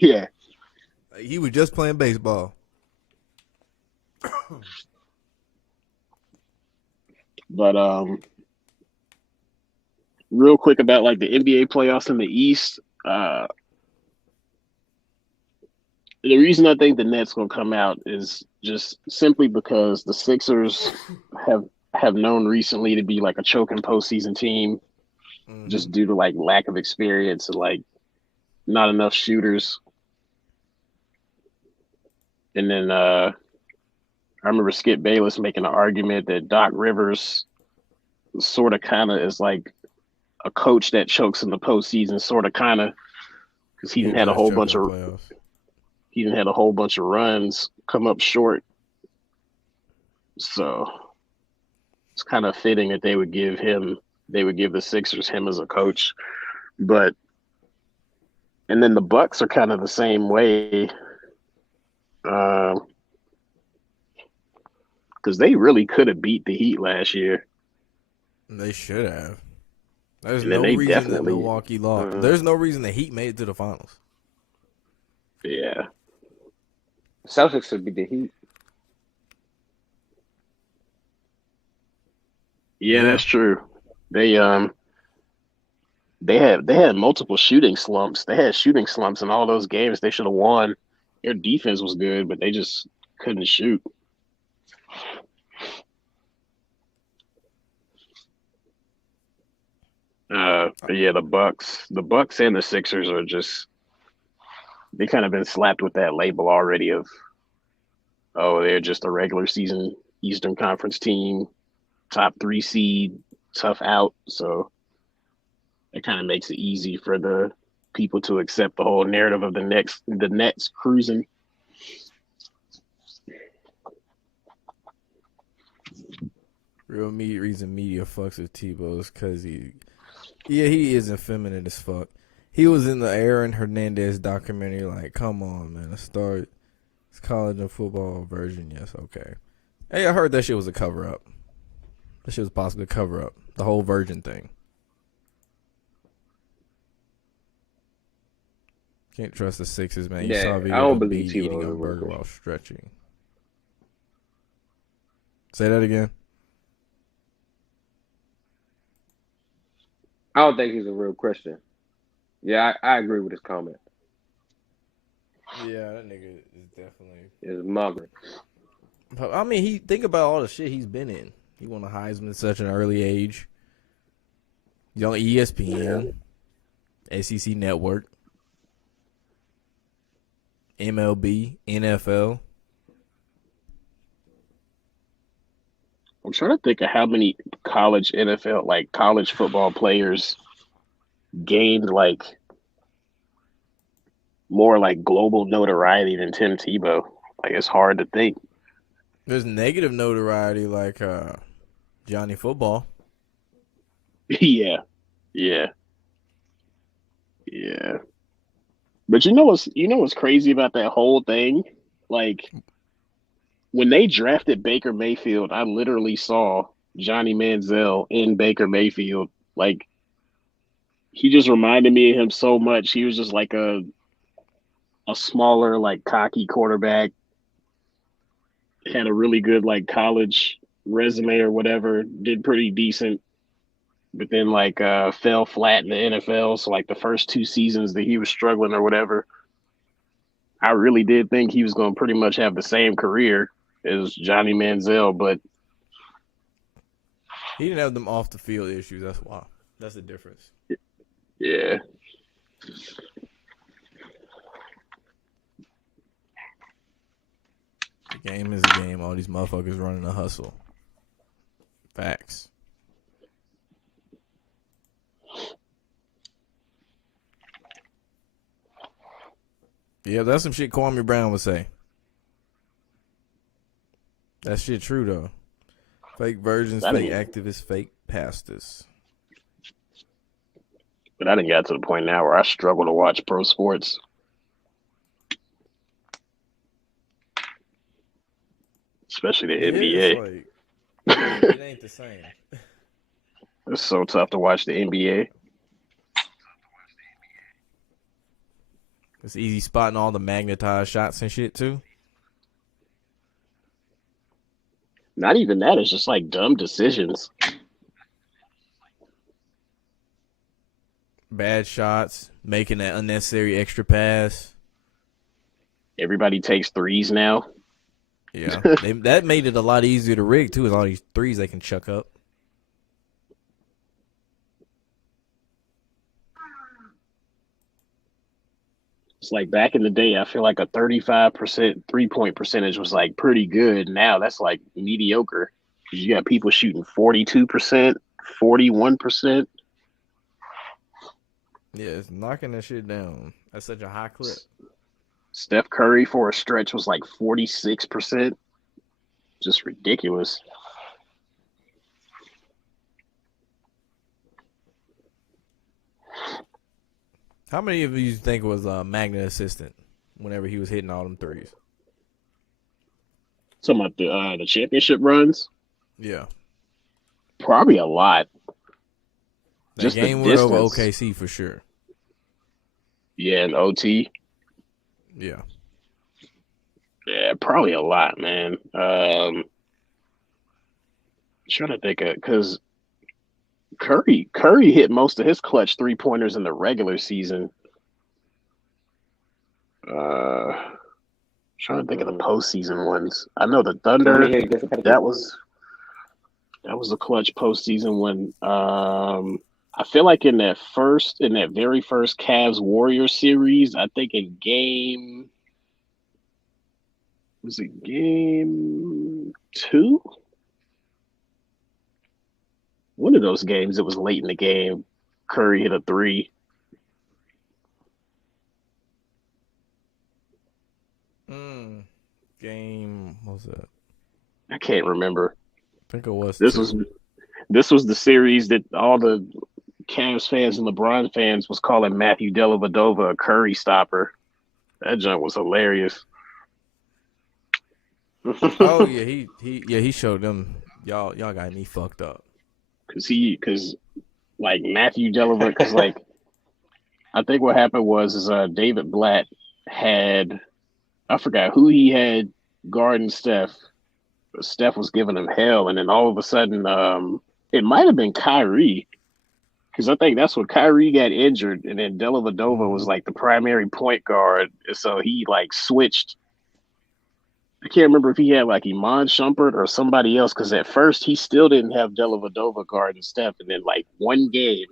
Yeah. He was just playing baseball. But real quick about like the NBA playoffs in the East. The reason I think the Nets gonna come out is just simply because the Sixers have known recently to be like a choking postseason team, just due to like lack of experience and like not enough shooters. And then I remember Skip Bayless making an argument that Doc Rivers sort of kind of is like a coach that chokes in the postseason, sort of kind of, because he didn't had a whole bunch of runs come up short. So it's kind of fitting that they would give the Sixers him as a coach. And then the Bucks are kind of the same way. Because they really could have beat the Heat last year. They should have. There's no reason that Milwaukee lost. There's no reason the Heat made it to the finals. Yeah. Celtics would be the Heat. Yeah, that's true. They had multiple shooting slumps. They had shooting slumps in all those games. They should have won. Their defense was good, but they just couldn't shoot. But yeah, the Bucks and the Sixers are just, they kind of been slapped with that label already of, oh, they're just a regular season Eastern Conference team, top 3 seed, tough out. So it kind of makes it easy for the people to accept the whole narrative of the Nets cruising. Real reason media fucks with Tebow is because he is effeminate as fuck. He was in the Aaron Hernandez documentary. Like, come on, man, it's college and football version. Yes, okay. Hey, I heard that shit was a cover up. That shit was possibly a cover up. The whole virgin thing. Can't trust the Sixers, man. You Yeah, saw a I video don't of a believe bee Tebow eating is a a burger worker. while stretching. Say that again. I don't think he's a real Christian. Yeah, I agree with his comment. Yeah, that nigga is definitely. It's mugging. I mean, think about all the shit he's been in. He won a Heisman at such an early age. He's on ESPN, SEC Network, MLB, NFL. I'm trying to think of how many college NFL, like college football players gained like more like global notoriety than Tim Tebow. Like it's hard to think. There's negative notoriety like Johnny Football. Yeah. Yeah. Yeah. But you know what's crazy about that whole thing? Like when they drafted Baker Mayfield, I literally saw Johnny Manziel in Baker Mayfield. Like he just reminded me of him so much. He was just like a smaller, like cocky quarterback. Had a really good like college resume or whatever. Did pretty decent, but then like fell flat in the NFL. So like the first 2 seasons that he was struggling or whatever, I really did think he was going to pretty much have the same career as Johnny Manziel, but He didn't have them off the field issues. That's why. That's the difference. yeah. The game is a game. All these motherfuckers running a hustle. Facts. Yeah, that's some shit Kwame Brown would say. That shit true, though. Fake virgins, fake activists, fake pastors. But I didn't get to the point now where I struggle to watch pro sports. Especially the NBA. It's like, it ain't the same. It's so tough to watch the NBA. It's easy spotting all the magnetized shots and shit, too. Not even that. It's just like dumb decisions. Bad shots, making that unnecessary extra pass. Everybody takes threes now. Yeah, that made it a lot easier to rig, too, with all these threes they can chuck up. It's like back in the day, I feel like a 35% 3-point percentage was like pretty good. Now that's like mediocre. You got people shooting 42%, 41%. Yeah, it's knocking that shit down. That's such a high clip. Steph Curry for a stretch was like 46%. Just ridiculous. How many of you think was Magnet assistant whenever he was hitting all them threes? Talking about the championship runs, Yeah. probably a lot. That Just the game went over distance. OKC for sure. Yeah, and OT. Yeah. Yeah, probably a lot, man. Trying to think of because Curry hit most of his clutch 3-pointers in the regular season. Trying to think of the postseason ones. I know the Thunder. That was a clutch postseason one. I feel like in that very first Cavs Warriors series, I think in game 2? One of those games, it was late in the game. Curry hit a 3. Game, what was that? I can't remember. I think it was This 2. was this was the series that all the Cavs fans and LeBron fans was calling Matthew Dellavedova a Curry stopper. That junk was hilarious. Oh yeah, he showed them y'all got me fucked up. Cause like Matthew Dellavedova, cause like I think what happened was David Blatt had, I forgot who he had guarding Steph. But Steph was giving him hell, and then all of a sudden, it might have been Kyrie, because I think that's when Kyrie got injured, and then Dellavedova was like the primary point guard, and so he like switched. I can't remember if he had like Iman Shumpert or somebody else, because at first he still didn't have Dellavedova guarding Steph, and then like one game,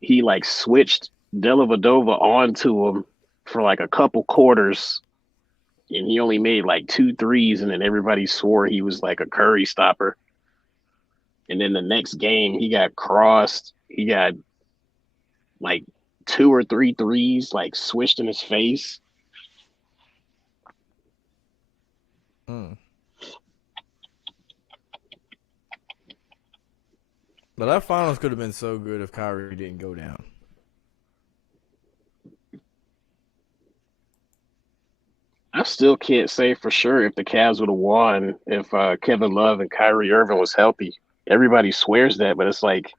he like switched Dellavedova onto him for like a couple quarters, and he only made like 2 threes, and then everybody swore he was like a Curry stopper. And then the next game, he got crossed. He got like 2 or 3 threes like swished in his face. Mm. But that finals could have been so good if Kyrie didn't go down. I still can't say for sure if the Cavs would have won if Kevin Love and Kyrie Irving was healthy. Everybody swears that, but it's like,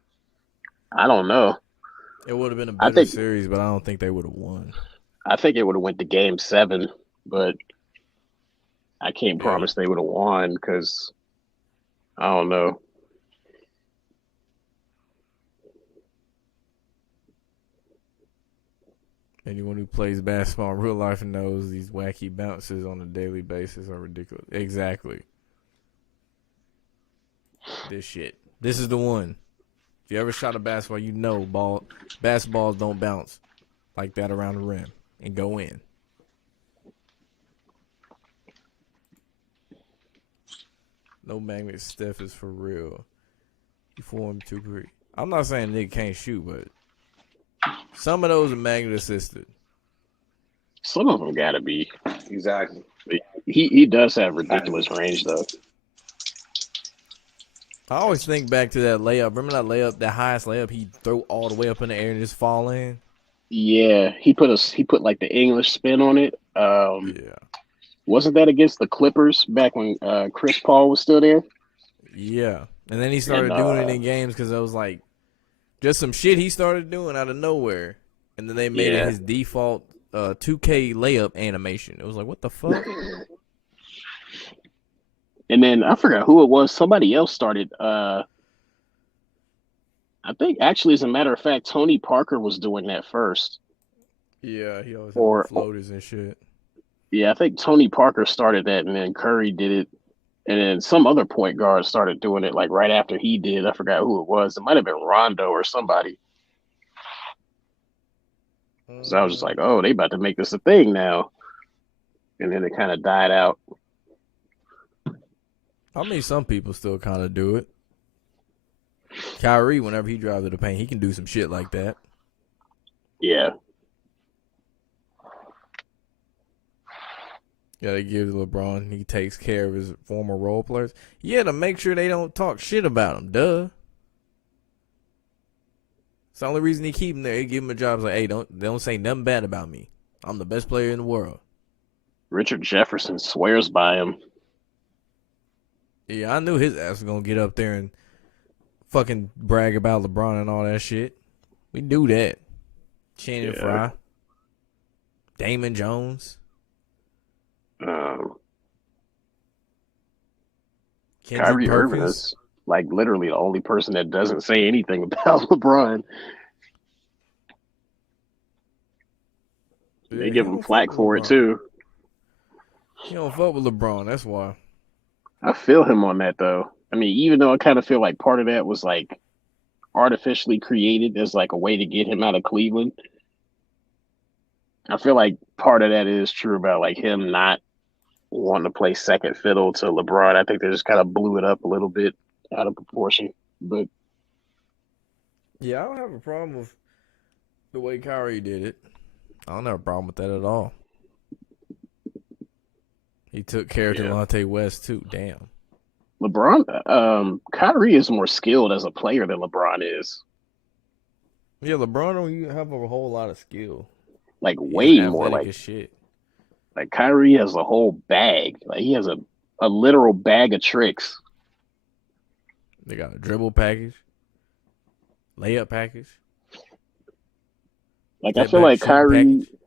I don't know. It would have been a better series, but I don't think they would have won. I think it would have went to Game 7, but I can't promise they would have won because I don't know. Anyone who plays basketball in real life knows these wacky bounces on a daily basis are ridiculous. Exactly. This shit. This is the one. If you ever shot a basketball, you know basketballs don't bounce like that around the rim and go in. No magnet Steph is for real. You form 2-3. I'm not saying nigga can't shoot, but some of those are magnet assisted. Some of them gotta be. Exactly. He does have ridiculous range though. I always think back to that layup. Remember that layup, that highest layup he threw all the way up in the air and just fall in? Yeah, he put like the English spin on it. Yeah. Wasn't that against the Clippers back when Chris Paul was still there? Yeah. And then he started doing it in games because it was like just some shit he started doing out of nowhere. And then they made it his default 2K layup animation. It was like, what the fuck? And then I forgot who it was. Somebody else started. I think actually, as a matter of fact, Tony Parker was doing that first. Yeah, he always had floaters and shit. Yeah, I think Tony Parker started that, and then Curry did it, and then some other point guard started doing it like right after he did. I forgot who it was. It might have been Rondo or somebody. So I was just like, oh, they about to make this a thing now. And then it kind of died out. I mean, some people still kind of do it. Kyrie, whenever he drives to the paint, he can do some shit like that. Yeah. Yeah, they give LeBron, he takes care of his former role players. Yeah, to make sure they don't talk shit about him. Duh. It's the only reason he keep him there. He give him a job. It's like, hey, don't say nothing bad about me. I'm the best player in the world. Richard Jefferson swears by him. Yeah, I knew his ass was going to get up there and fucking brag about LeBron and all that shit. We do that. Shannon Fry. Damon Jones. Kyrie Irving is like literally the only person that doesn't say anything about LeBron. They give him flack for it too. He don't fuck with LeBron, that's why. I feel him on that though. I mean, even though I kind of feel like part of that was like artificially created as like a way to get him out of Cleveland. I feel like part of that is true about like him not wanting to play second fiddle to LeBron. I think they just kind of blew it up a little bit out of proportion. But yeah, I don't have a problem with the way Kyrie did it. I don't have a problem with that at all. He took care of Delonte West too. Damn. Kyrie is more skilled as a player than LeBron is. Yeah, LeBron don't even have a whole lot of skill. Like He's way more. athletic as shit. Like Kyrie has a whole bag. Like he has a literal bag of tricks. They got a dribble package, layup package. Like Step back shooting package.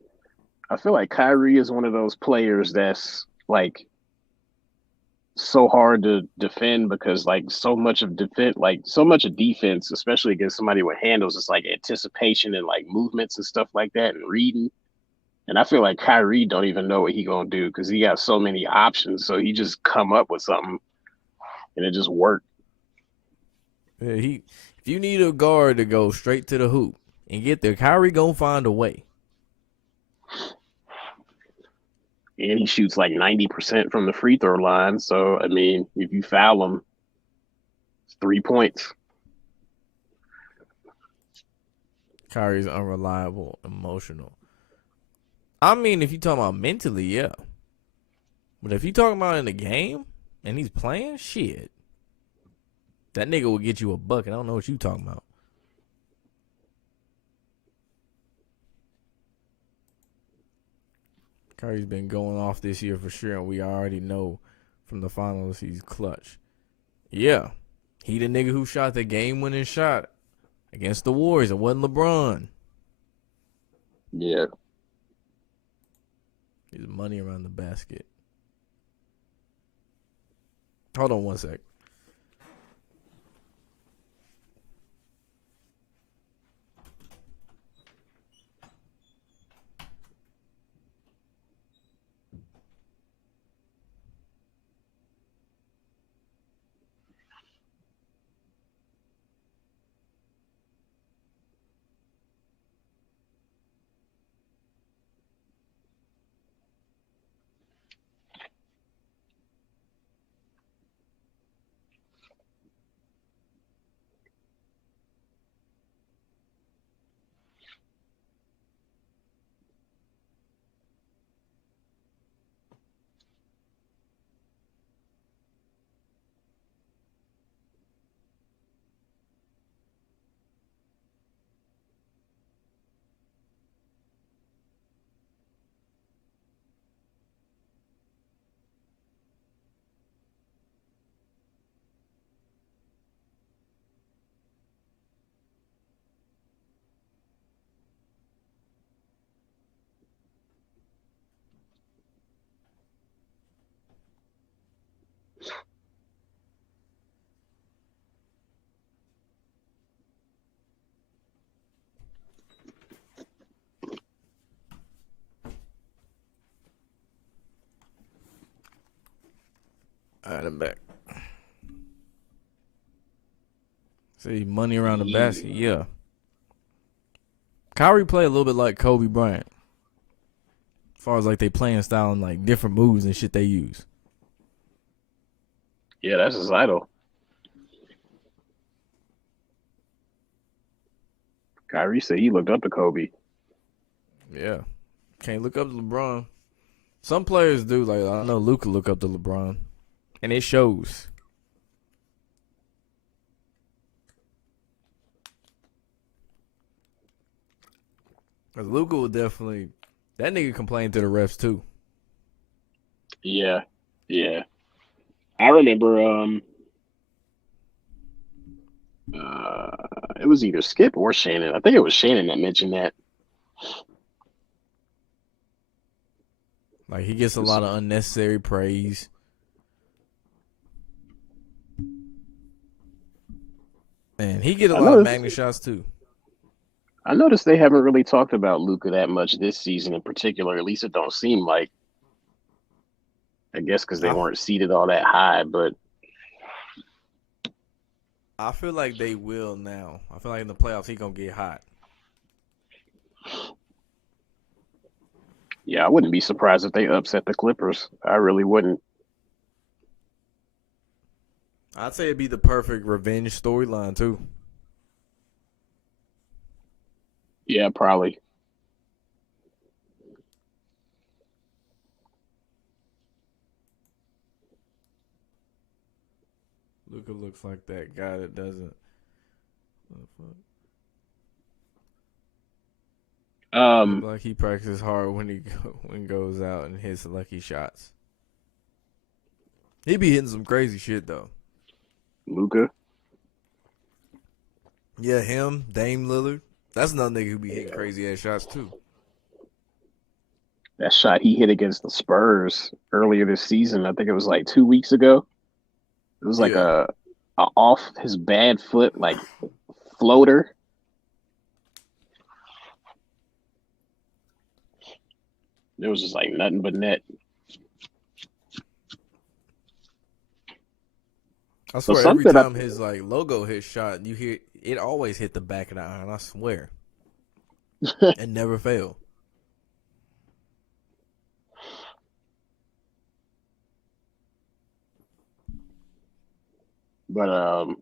I feel like Kyrie is one of those players that's like so hard to defend because like so much of defense, especially against somebody with handles, it's like anticipation and like movements and stuff like that and reading. And I feel like Kyrie don't even know what he gonna do because he got so many options. So he just come up with something and it just worked. Yeah, if you need a guard to go straight to the hoop and get there, Kyrie gonna find a way. And he shoots like 90% from the free throw line. So I mean, if you foul him, it's 3 points. Kyrie's unreliable, emotional. I mean, if you talking about mentally, yeah. But if you talking about in the game and he's playing, shit. That nigga will get you a bucket. I don't know what you talking about. Kyrie's been going off this year for sure, and we already know from the finals he's clutch. Yeah. He the nigga who shot the game-winning shot against the Warriors. It wasn't LeBron. Yeah. There's money around the basket. Hold on one sec. All right, I'm back. See, money around the basket, yeah. Kyrie play a little bit like Kobe Bryant. As far as like they playing style and like different moves and shit they use. Yeah, that's his idol. Kyrie said he looked up to Kobe. Yeah. Can't look up to LeBron. Some players do. Like, I know Luka look up to LeBron. And it shows. Because Luka will definitely... That nigga complained to the refs, too. Yeah. Yeah. I remember it was either Skip or Shannon. I think it was Shannon that mentioned that. Like, he gets a lot of unnecessary praise. And he get a lot of magnet shots, too. I noticed they haven't really talked about Luka that much this season in particular. At least it don't seem like. I guess because they weren't seated all that high, but I feel like they will now. I feel like in the playoffs he gonna get hot. Yeah, I wouldn't be surprised if they upset the Clippers. I really wouldn't. I'd say it'd be the perfect revenge storyline too. Yeah, probably. Luka looks like that guy that doesn't. What the fuck? Look like he practices hard when he goes out and hits lucky shots. He be hitting some crazy shit though. Luka. Yeah, him, Dame Lillard. That's another nigga who be hitting crazy ass shots too. That shot he hit against the Spurs earlier this season, I think it was like 2 weeks ago. It was like a off his bad foot like floater. It was just like nothing but net. I swear every time his like logo hit shot, you hear it always hit the back of the iron. I swear, it never failed. But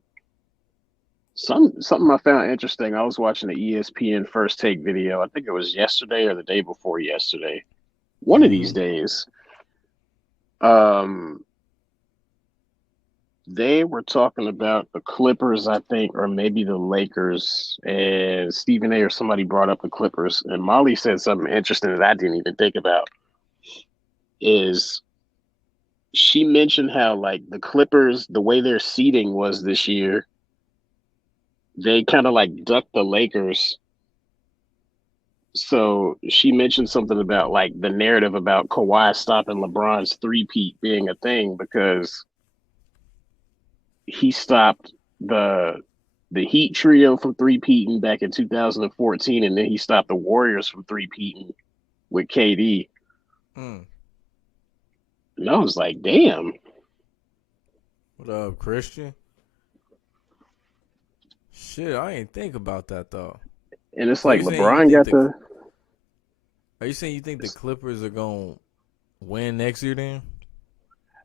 something I found interesting. I was watching the ESPN First Take video. I think it was yesterday or the day before yesterday. One of these days. They were talking about the Clippers, I think, or maybe the Lakers, and Stephen A. or somebody brought up the Clippers, and Molly said something interesting that I didn't even think about. Is she mentioned how like the Clippers, the way their seating was this year, they kind of like ducked the Lakers. So she mentioned something about like the narrative about Kawhi stopping LeBron's three-peat being a thing because he stopped the Heat trio from three-peating back in 2014, and then he stopped the Warriors from three-peating with KD. And I was like, damn. What up, Christian? Shit, I ain't think about that though. And it's like LeBron got the. Are you saying you think the Clippers are gonna win next year then?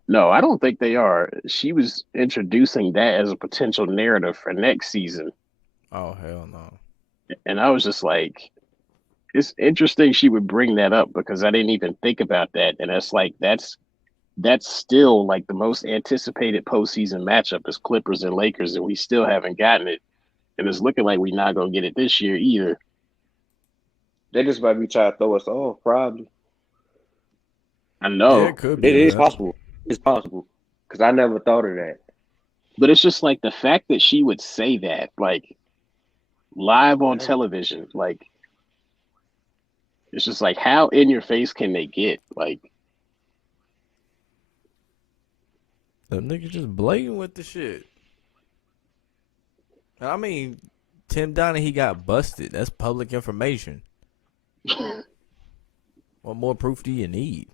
No, I don't think they are. She was introducing that as a potential narrative for next season. Oh, hell no. And I was just like, it's interesting she would bring that up because I didn't even think about that. And that's still like the most anticipated postseason matchup is Clippers and Lakers, and we still haven't gotten it. And it's looking like we're not going to get it this year either. They just might be trying to throw us off, probably. I know. Yeah, it could be. It is possible. It's possible. Because I never thought of that. But it's just like the fact that she would say that, like, live on television, like, it's just like, how in your face can they get? Like, the nigga just blatant with the shit. I mean, Tim Donaghy got busted. That's public information. What more proof do you need?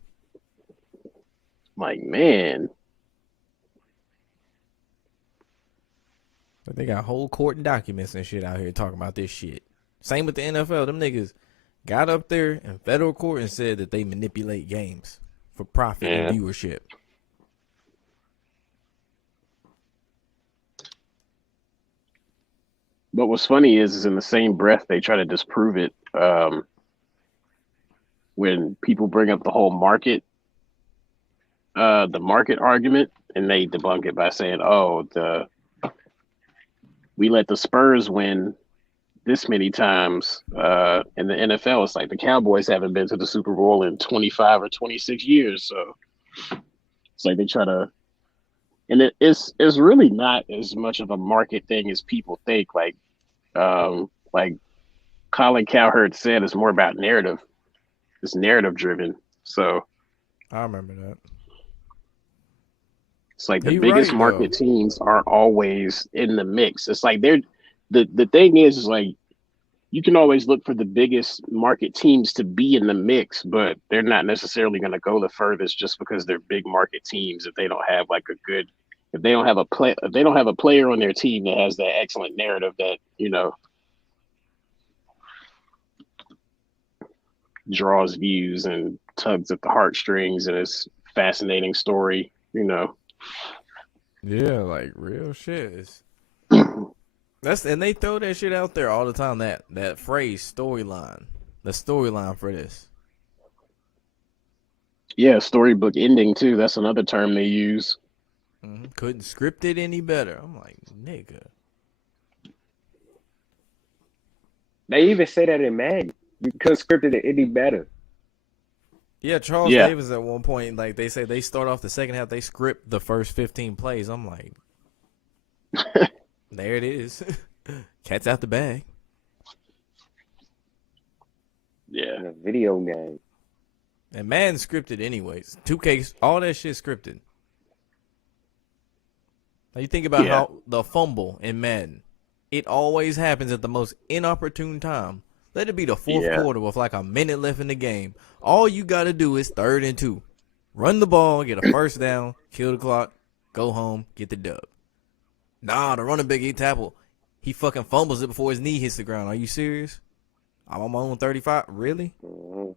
Like, man. But they got whole court and documents and shit out here talking about this shit. Same with the NFL. Them niggas got up there in federal court and said that they manipulate games for profit and viewership. But what's funny is in the same breath they try to disprove it. When people bring up the whole market, the market argument, and they debunk it by saying, "Oh, we let the Spurs win this many times in the NFL." It's like the Cowboys haven't been to the Super Bowl in 25 or 26 years, so it's like they try to. And it's really not as much of a market thing as people think. Like Colin Cowherd said, it's more about narrative. It's narrative driven. So I remember that. It's like the biggest market teams aren't always in the mix. It's like the thing is like you can always look for the biggest market teams to be in the mix, but they're not necessarily going to go the furthest just because they're big market teams if they don't have like if they don't have a player on their team that has that excellent narrative that, you know, draws views and tugs at the heartstrings and it's fascinating story, you know. Yeah, like real shit. And they throw that shit out there all the time. That phrase storyline, the storyline for this. Yeah, storybook ending too. That's another term they use. Couldn't script it any better. I'm like, nigga. They even say that in Madden. You couldn't script it any better. Yeah, Charles Yeah. Davis at one point, like they say they start off the second half, they script the first 15 plays. I'm like, there it is. Cat's out the bag. Yeah. In a video game. And Madden scripted anyways. 2K, all that shit scripted. Now you think about how the fumble in Madden, it always happens at the most inopportune time. Let it be the fourth quarter with like a minute left in the game. All you got to do is 3rd and 2. Run the ball, get a first down, kill the clock, go home, get the dub. Nah, the running back, he tackle. He fucking fumbles it before his knee hits the ground. Are you serious? I'm on my own 35? Really? Mm-hmm.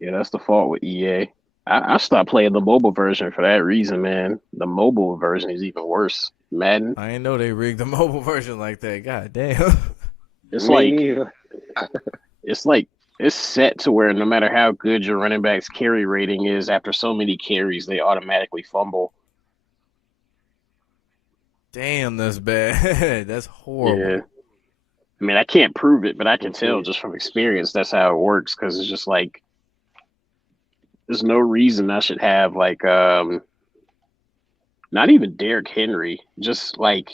Yeah, that's the fault with EA. I stopped playing the mobile version for that reason, man. The mobile version is even worse. Madden. I didn't know they rigged the mobile version like that. God damn. It's Me like neither. it's set to where no matter how good your running back's carry rating is, after so many carries, they automatically fumble. Damn, that's bad. That's horrible. Yeah. I mean, I can't prove it, but I can tell just from experience that's how it works, because it's just like there's no reason I should have like not even Derrick Henry, just like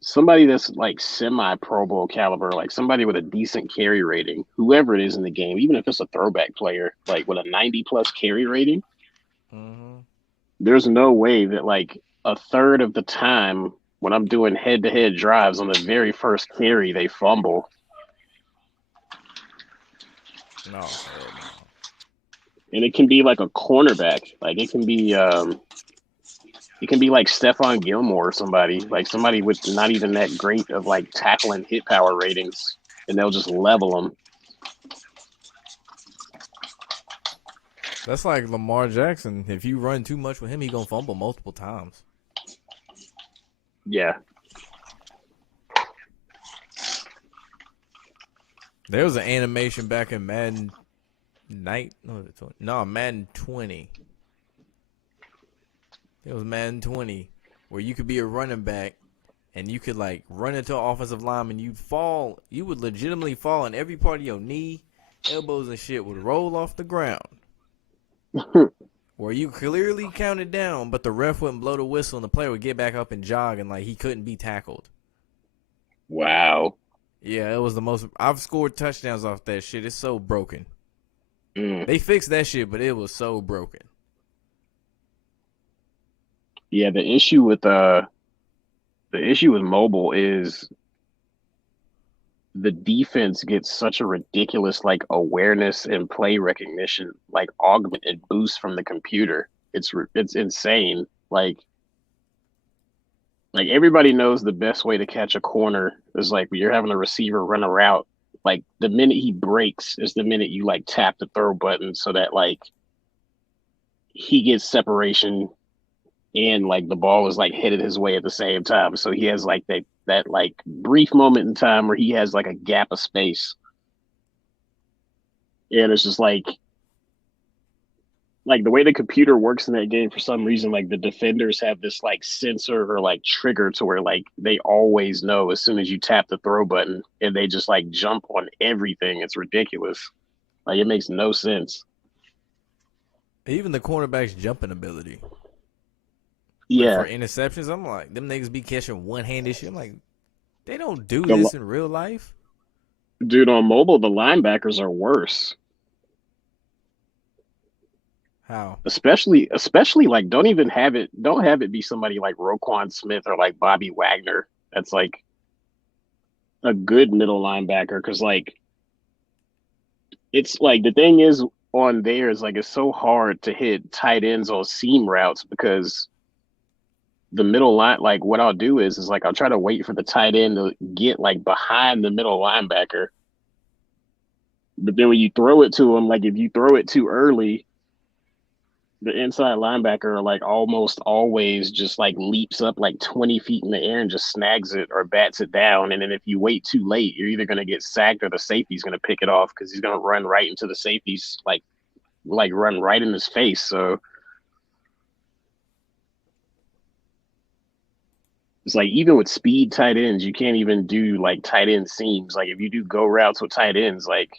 somebody that's like semi Pro Bowl caliber, like somebody with a decent carry rating, whoever it is in the game, even if it's a throwback player, like with a 90+ carry rating, there's no way that like a third of the time when I'm doing head-to-head drives on the very first carry, they fumble. No. And it can be like a cornerback. Like it can be like Stephon Gilmore or somebody with not even that great of like tackle and hit power ratings, and they'll just level them. That's like Lamar Jackson. If you run too much with him, he gonna fumble multiple times. Yeah. There was an animation back in Madden Madden 20. It was Madden 20 where you could be a running back and you could like run into an offensive lineman. You'd fall. You would legitimately fall, and every part of your knee, elbows, and shit would roll off the ground. Where you clearly counted down, but the ref wouldn't blow the whistle, and the player would get back up and jog, and like he couldn't be tackled. Wow. Yeah, it was the most. I've scored touchdowns off that shit. It's so broken. Mm. They fixed that shit, but it was so broken. Yeah, the issue with mobile is the defense gets such a ridiculous like awareness and play recognition, like augmented boost from the computer. It's insane. Like everybody knows the best way to catch a corner is like when you're having a receiver run a route. Like the minute he breaks is the minute you like tap the throw button so that like he gets separation and like the ball is like headed his way at the same time. So he has like that like brief moment in time where he has like a gap of space. And it's just like the way the computer works in that game, for some reason, like the defenders have this like sensor or like trigger to where like they always know as soon as you tap the throw button, and they just like jump on everything. It's ridiculous. Like it makes no sense. Even the cornerback's jumping ability. Yeah. For interceptions, I'm like, them niggas be catching one-handed shit. I'm like, they don't do this in real life. Dude, on mobile, the linebackers are worse. How? Especially like don't have it be somebody like Roquan Smith or like Bobby Wagner. That's like a good middle linebacker, because like it's like the thing is on there is like it's so hard to hit tight ends on seam routes, because the middle line, like what I'll do is like I'll try to wait for the tight end to get like behind the middle linebacker. But then when you throw it to him, like if you throw it too early, the inside linebacker like almost always just like leaps up like 20 feet in the air and just snags it or bats it down. And then if you wait too late, you're either going to get sacked or the safety's going to pick it off, because he's going to run right into the safety's like run right in his face. So It's like even with speed tight ends, you can't even do like tight end seams. Like if you do go routes with tight ends, like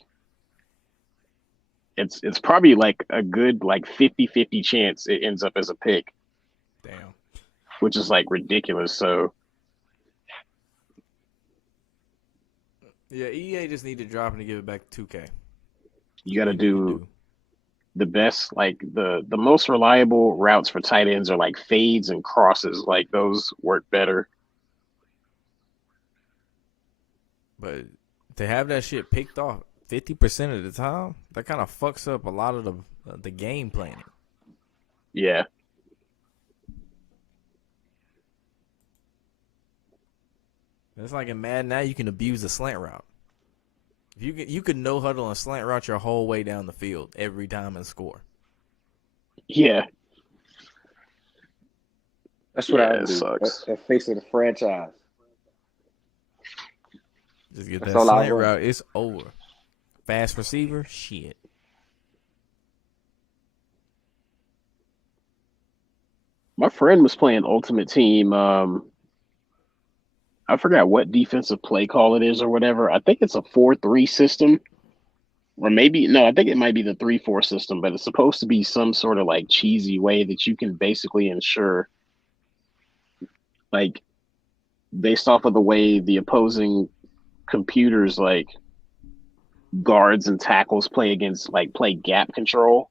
it's probably like a good like 50-50 chance it ends up as a pick. Damn. Which is like ridiculous. So yeah, EA just need to drop it and give it back to 2K. You got to do the best, like the most reliable routes for tight ends are like fades and crosses. Like those work better. But to have that shit picked off 50% of the time, that kind of fucks up a lot of the game planning. Yeah. It's like in Madden now, you can abuse the slant route. You could no huddle and slant route your whole way down the field every time and score. Yeah. That's what I do. Sucks. That's face of the franchise. Just get that slant route. It's over. Fast receiver, shit. My friend was playing Ultimate Team. I forgot what defensive play call it is or whatever. I think it's a 4-3 system. Or maybe, no, I think it might be the 3-4 system, but it's supposed to be some sort of like cheesy way that you can basically ensure, like, based off of the way the opposing computers, like, guards and tackles play gap control.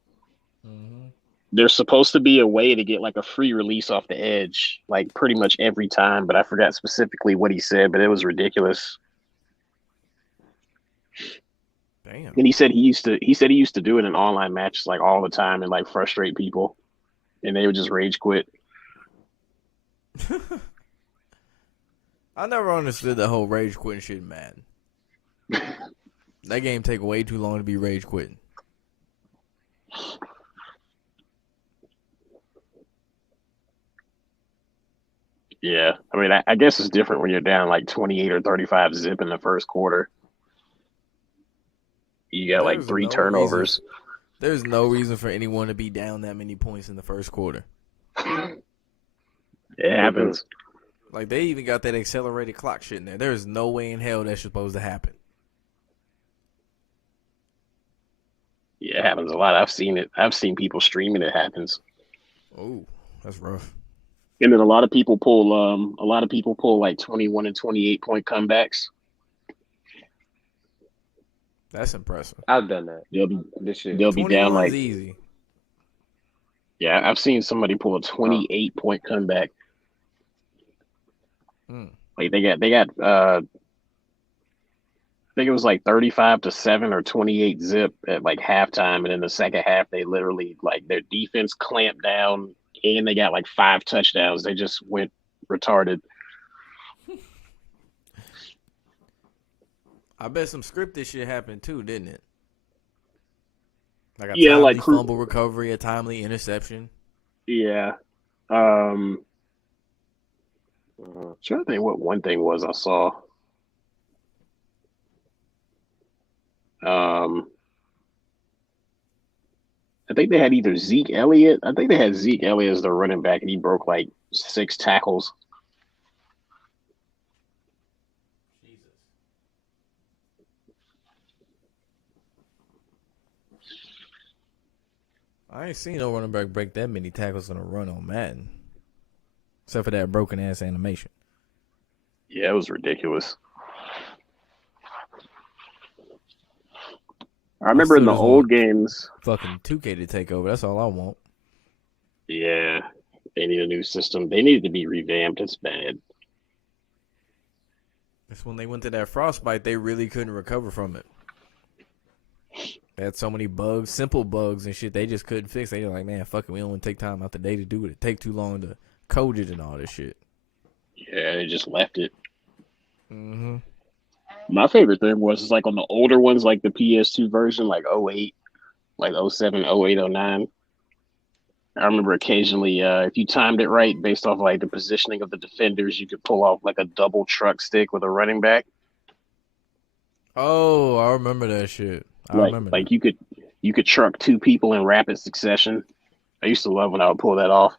Mm-hmm. There's supposed to be a way to get like a free release off the edge, like pretty much every time, but I forgot specifically what he said, but it was ridiculous. Damn. And he said he used to do it in online matches like all the time and like frustrate people, and they would just rage quit. I never understood the whole rage quitting shit in Madden. That game take way too long to be rage quitting. Yeah, I mean, I guess it's different when you're down like 28 or 35 zip in the first quarter. You got like 3 turnovers. There's no reason for anyone to be down that many points in the first quarter. It happens. Like, they even got that accelerated clock shit in there. There's no way in hell that's supposed to happen. Yeah, it happens a lot. I've seen it. I've seen people streaming it happens. Oh, that's rough. And then a lot of people pull like 21 and 28 point comebacks. That's impressive. I've done that. They'll be down like easy. Yeah, I've seen somebody pull a 28 point comeback. Like they got I think it was like 35-7 or 28 zip at like halftime, and in the second half they literally like their defense clamped down and they got like 5 touchdowns. They just went retarded. I bet some scripted shit happened too, didn't it? Like a timely fumble recovery, a timely interception. Yeah. Trying to think what one thing was I saw. I think they had either Zeke Elliott. I think they had Zeke Elliott as the running back, and he broke like 6 tackles. Jesus. I ain't seen no running back break that many tackles in a run on Madden. Except for that broken ass animation. Yeah, it was ridiculous. I remember in the old games. Fucking 2K to take over. That's all I want. Yeah. They need a new system. They needed to be revamped. It's bad. It's when they went to that frostbite, they really couldn't recover from it. They had so many bugs, simple bugs and shit they just couldn't fix. They were like, man, fuck it. We don't want to take time out the day to do it. It take too long to code it and all this shit. Yeah, they just left it. Mm-hmm. My favorite thing was like on the older ones, like the PS2 version, like 08, like 07, 08, 09. I remember occasionally, if you timed it right, based off like the positioning of the defenders, you could pull off like a double truck stick with a running back. Oh, I remember that shit. Like you could truck 2 people in rapid succession. I used to love when I would pull that off.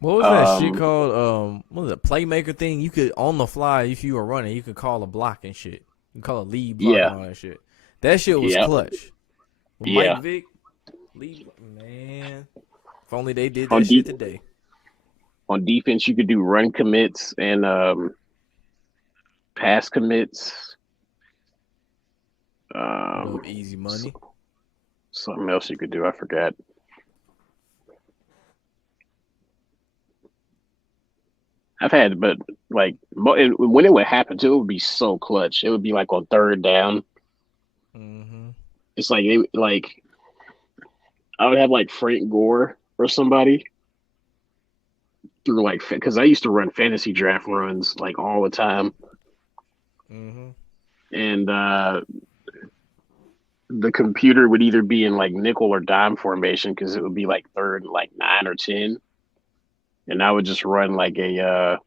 What was that shit Um, called? What was it? Playmaker thing? You could on the fly if you were running, you could call a block and shit. You could call a lead block yeah, and all that shit. That shit was yeah, clutch. With Mike yeah. Vick, lead man. If only they did On that shit deep today. on defense, you could do run commits and pass commits. Love Um, easy s- money. something else you could do. I forgot. I've had, but like when it would happen, too, it would be so clutch. It would be like on third down. Mm-hmm. It's like I would have like Frank Gore or somebody through like because I used to run fantasy draft runs like all the time, Mm-hmm. and the computer would either be in like nickel or dime formation because it would be like third, like 9 or 10, and I would just run like a.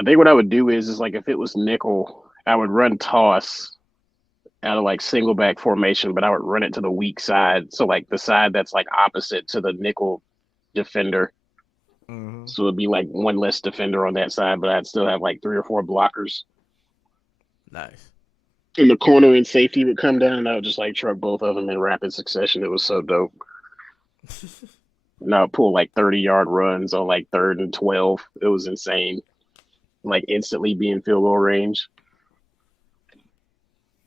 I think what I would do is like if it was nickel, I would run toss out of like single back formation, but I would run it to the weak side, so like the side that's like opposite to the nickel defender. Mm-hmm. So it'd be like one less defender on that side, but I'd still have like 3 or 4 blockers. Nice. And the corner and safety would come down, and I would just like truck both of them in rapid succession. It was so dope. And I would pull like 30-yard runs on like third and 12. It was insane. Like instantly be in field goal range.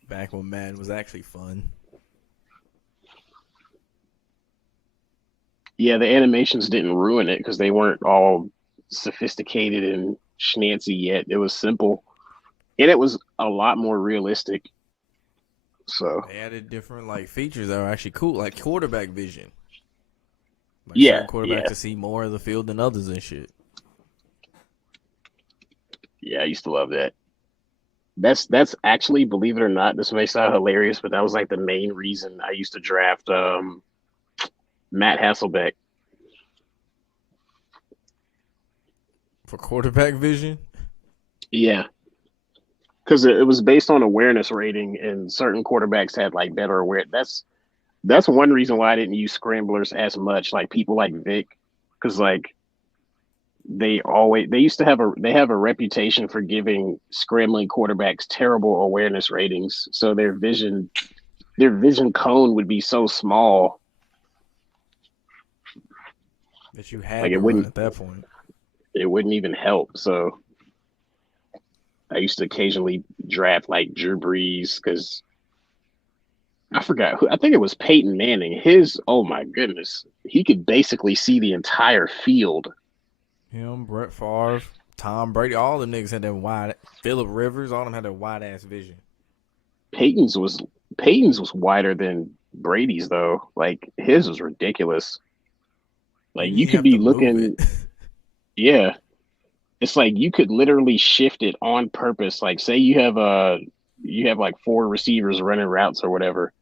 Back when Madden was actually fun. Yeah, the animations didn't ruin it because they weren't all sophisticated and schnancy yet. It was simple, and it was a lot more realistic. So They added different like features that were actually cool, like quarterback vision. Like yeah, certain quarterbacks yeah, to see more of the field than others and shit. yeah. I used to love that. That's actually, believe it or not, this may sound hilarious, but that was like the main reason I used to draft Matt Hasselbeck. For quarterback vision? Yeah, because it was based on awareness rating, and certain quarterbacks had like better awareness. That's one reason why I didn't use scramblers as much, like people like Vic, because like they have a reputation for giving scrambling quarterbacks terrible awareness ratings, so their vision cone would be so small, That you like had it to run wouldn't at that point. it wouldn't even help. So I used to occasionally draft like Drew Brees because I forgot who. I think it was Peyton Manning. His oh my goodness, he could basically see the entire field. Him, Brett Favre, Tom Brady, all them niggas had that wide. Phillip Rivers, all them had that wide ass vision. Peyton's was Peyton's was wider than Brady's though. Like his was ridiculous. You Like didn't you even could have to be move it. looking, yeah. It's like you could literally shift it on purpose. Like say you have like 4 receivers running routes or whatever,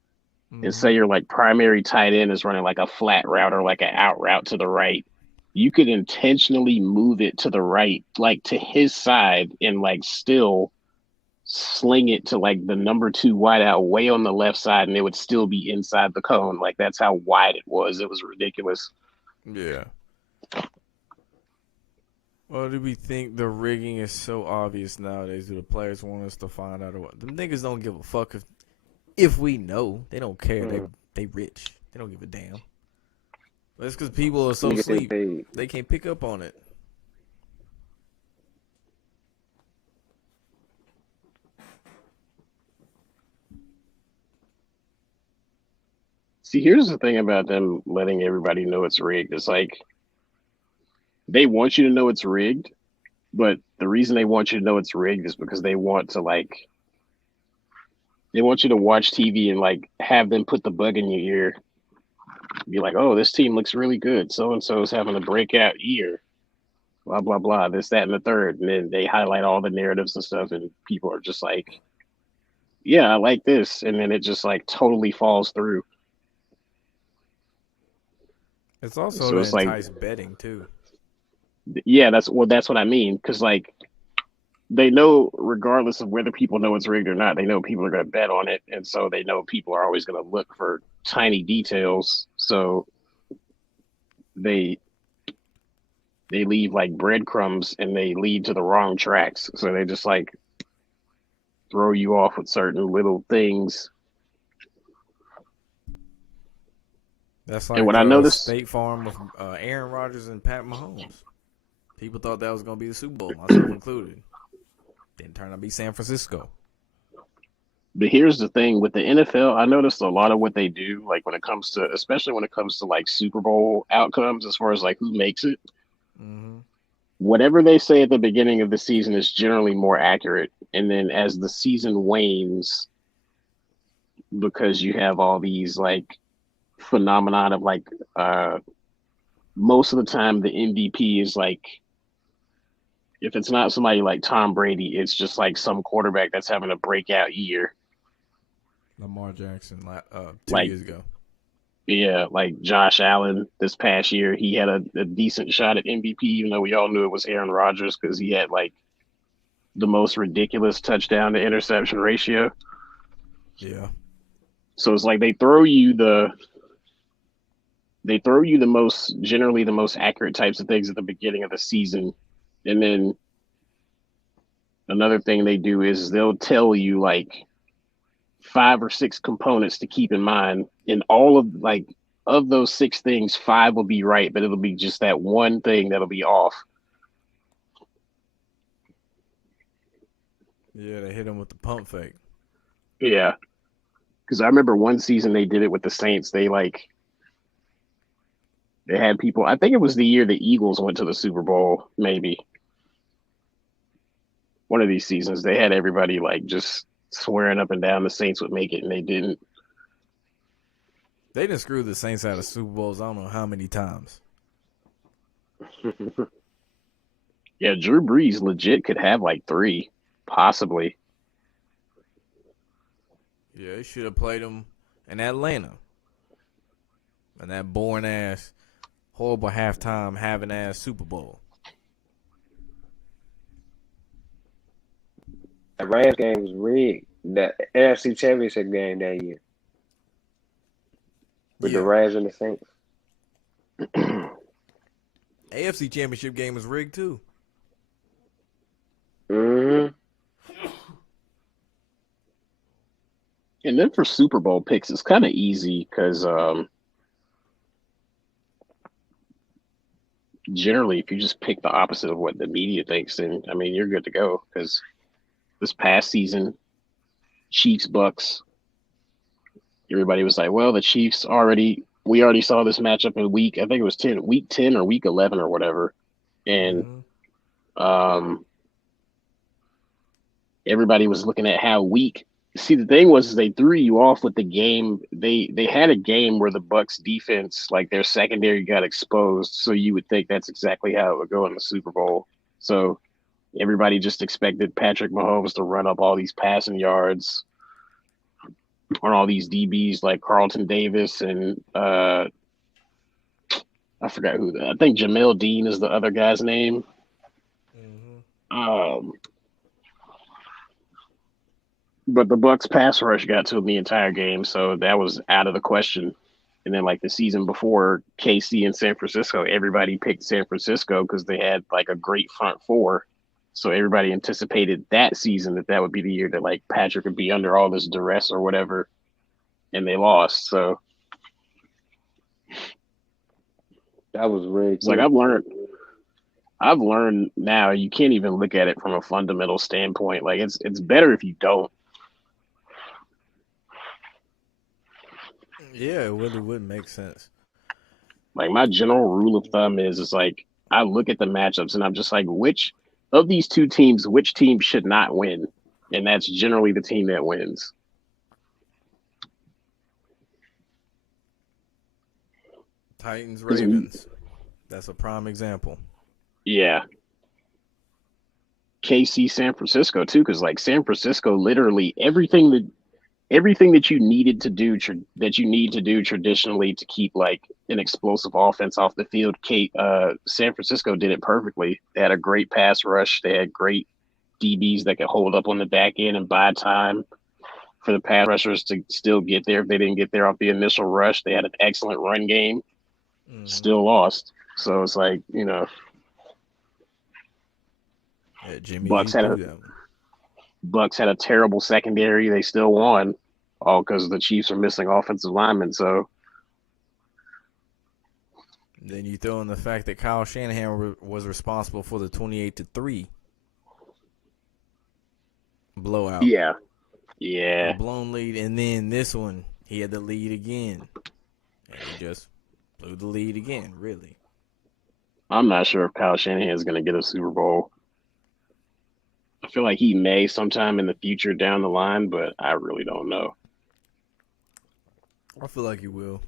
and say Mm-hmm. your like primary tight end is running like a flat route or like an out route to the right. You could intentionally move it to the right, like to his side, and like still sling it to like the number 2 wideout way on the left side, and it would still be inside the cone. Like that's how wide it was. It was ridiculous. Yeah. Well, do we think the rigging is so obvious nowadays? Do the players want us to find out or what? Them niggas don't give a fuck if we know. They don't care. They rich. They don't give a damn. That's because people are so Niggas getting asleep. paid. They can't pick up on it. See, here's the thing about them letting everybody know it's rigged. It's like they want you to know it's rigged, but the reason they want you to know it's rigged is because they want you to watch TV and like have them put the bug in your ear, be like, "Oh, this team looks really good. So and so is having a breakout year." Blah blah blah. This, that, and the third, and then they highlight all the narratives and stuff, and people are just like, "Yeah, I like this," and then it just like totally falls through. It's also So to it's like, entice betting too. yeah, that's what I mean, because like they know regardless of whether people know it's rigged or not, they know people are going to bet on it, and so they know people are always going to look for tiny details. So they they leave like breadcrumbs and they lead to the wrong tracks. So they just like throw you off with certain little things. That's And like what I noticed, State Farm with Aaron Rodgers and Pat Mahomes. People thought that was going to be the Super Bowl, myself included. Didn't turn out to be San Francisco. but here's the thing with the NFL, I noticed a lot of what they do, like when it comes to, especially when it comes to like Super Bowl outcomes, as far as like who makes it, Mm-hmm. whatever they say at the beginning of the season is generally more accurate. And then as the season wanes, because you have all these like phenomenon of like, most of the time the MVP is like, if it's not somebody like Tom Brady, it's just like some quarterback that's having a breakout year. Lamar Jackson 2 Like, years ago. yeah, like Josh Allen this past year, he had a decent shot at MVP, even though we all knew it was Aaron Rodgers because he had like the most ridiculous touchdown to interception ratio. Yeah. So it's like they throw you the most generally the most accurate types of things at the beginning of the season, and then another thing they do is they'll tell you like 5 or 6 components to keep in mind, and all of like of those 6 things, 5 will be right, but it'll be just that one thing that'll be off. Yeah, they hit him with the pump fake. Yeah, because I remember one season they did it with the Saints. They had people. I think it was the year the Eagles went to the Super Bowl. Maybe one of these seasons they had everybody like just swearing up and down the Saints would make it, and they didn't. They done screwed the Saints out of Super Bowls I don't know how many times. Yeah, Drew Brees legit could have like 3, possibly. Yeah, they should have played him in Atlanta. And that boring ass, horrible halftime, having ass Super Bowl. The Rams game was rigged. The NFC Championship game that year with the Yeah. Rams and the Saints. AFC Championship game was rigged too. Mm-hmm. And then for Super Bowl picks, it's kind of easy because generally, if you just pick the opposite of what the media thinks, then I mean you're good to go. Because this past season, Chiefs Bucks, everybody was like, "Well, the Chiefs we already saw this matchup in I think it was week 10 or week 11 or whatever," and everybody was looking at how weak. See, the thing was, they threw you off with the game. They had a game where the Bucks defense, like their secondary, got exposed. So you would think that's exactly how it would go in the Super Bowl. So everybody just expected Patrick Mahomes to run up all these passing yards on all these DBs like Carlton Davis and I forgot I think Jamel Dean is the other guy's name. But the Bucks pass rush got to him the entire game, so that was out of the question. And then like the season before, KC and San Francisco, everybody picked San Francisco because they had like a great front four. So everybody anticipated that season that would be the year that like Patrick would be under all this duress or whatever, and they lost. So that was rigged. It's like I've learned now you can't even look at it from a fundamental standpoint. Like it's better if you don't. Yeah, it really would make sense. Like my general rule of thumb is like I look at the matchups and I'm just like, which of these 2 teams, which team should not win? And that's generally the team that wins. Titans, Ravens. That's a prime example. Yeah. KC, San Francisco too, because like San Francisco, literally everything that you needed to do traditionally to keep like an explosive offense off the field, San Francisco did it perfectly. They had a great pass rush. They had great DBs that could hold up on the back end and buy time for the pass rushers to still get there if they didn't get there off the initial rush. They had an excellent run game, still lost. So it's like, Yeah, Jimmy Bucks G had threw a that one. Bucks had a terrible secondary. They still won, all because the Chiefs are missing offensive linemen. So Then you throw in the fact that Kyle Shanahan was responsible for the 28-3 blowout, yeah, a yeah. blown lead, and then this one he had the lead again, and he just blew the lead again. Really, I'm not sure if Kyle Shanahan is going to get a Super Bowl. I feel like he may sometime in the future down the line, but I really don't know. I feel like he will.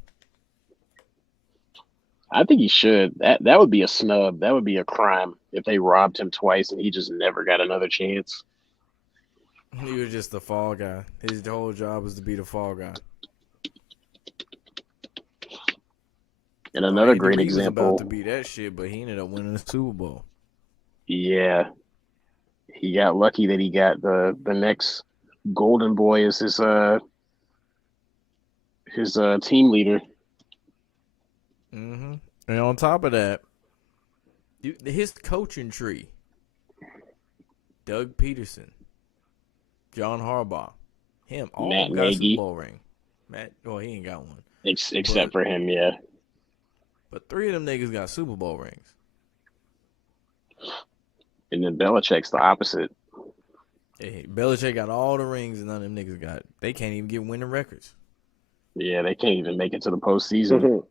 I think he should. That would be a snub. That would be a crime if they robbed him twice and he just never got another chance. He was just the fall guy. His whole job was to be the fall guy. And another Andy great Reid was about to example. be that shit, but he ended up winning the Super Bowl. Yeah, he got lucky that he got the next golden boy as his team leader. Mm-hmm. And on top of that, his coaching tree: Doug Peterson, John Harbaugh, him, all Matt got a Super Nagy, Bowl ring. Matt, well, he ain't got one, except for him, yeah. but 3 of them niggas got Super Bowl rings. And then Belichick's the opposite. Hey, Belichick got all the rings, and none of them niggas got. They can't even get winning records. Yeah, they can't even make it to the postseason.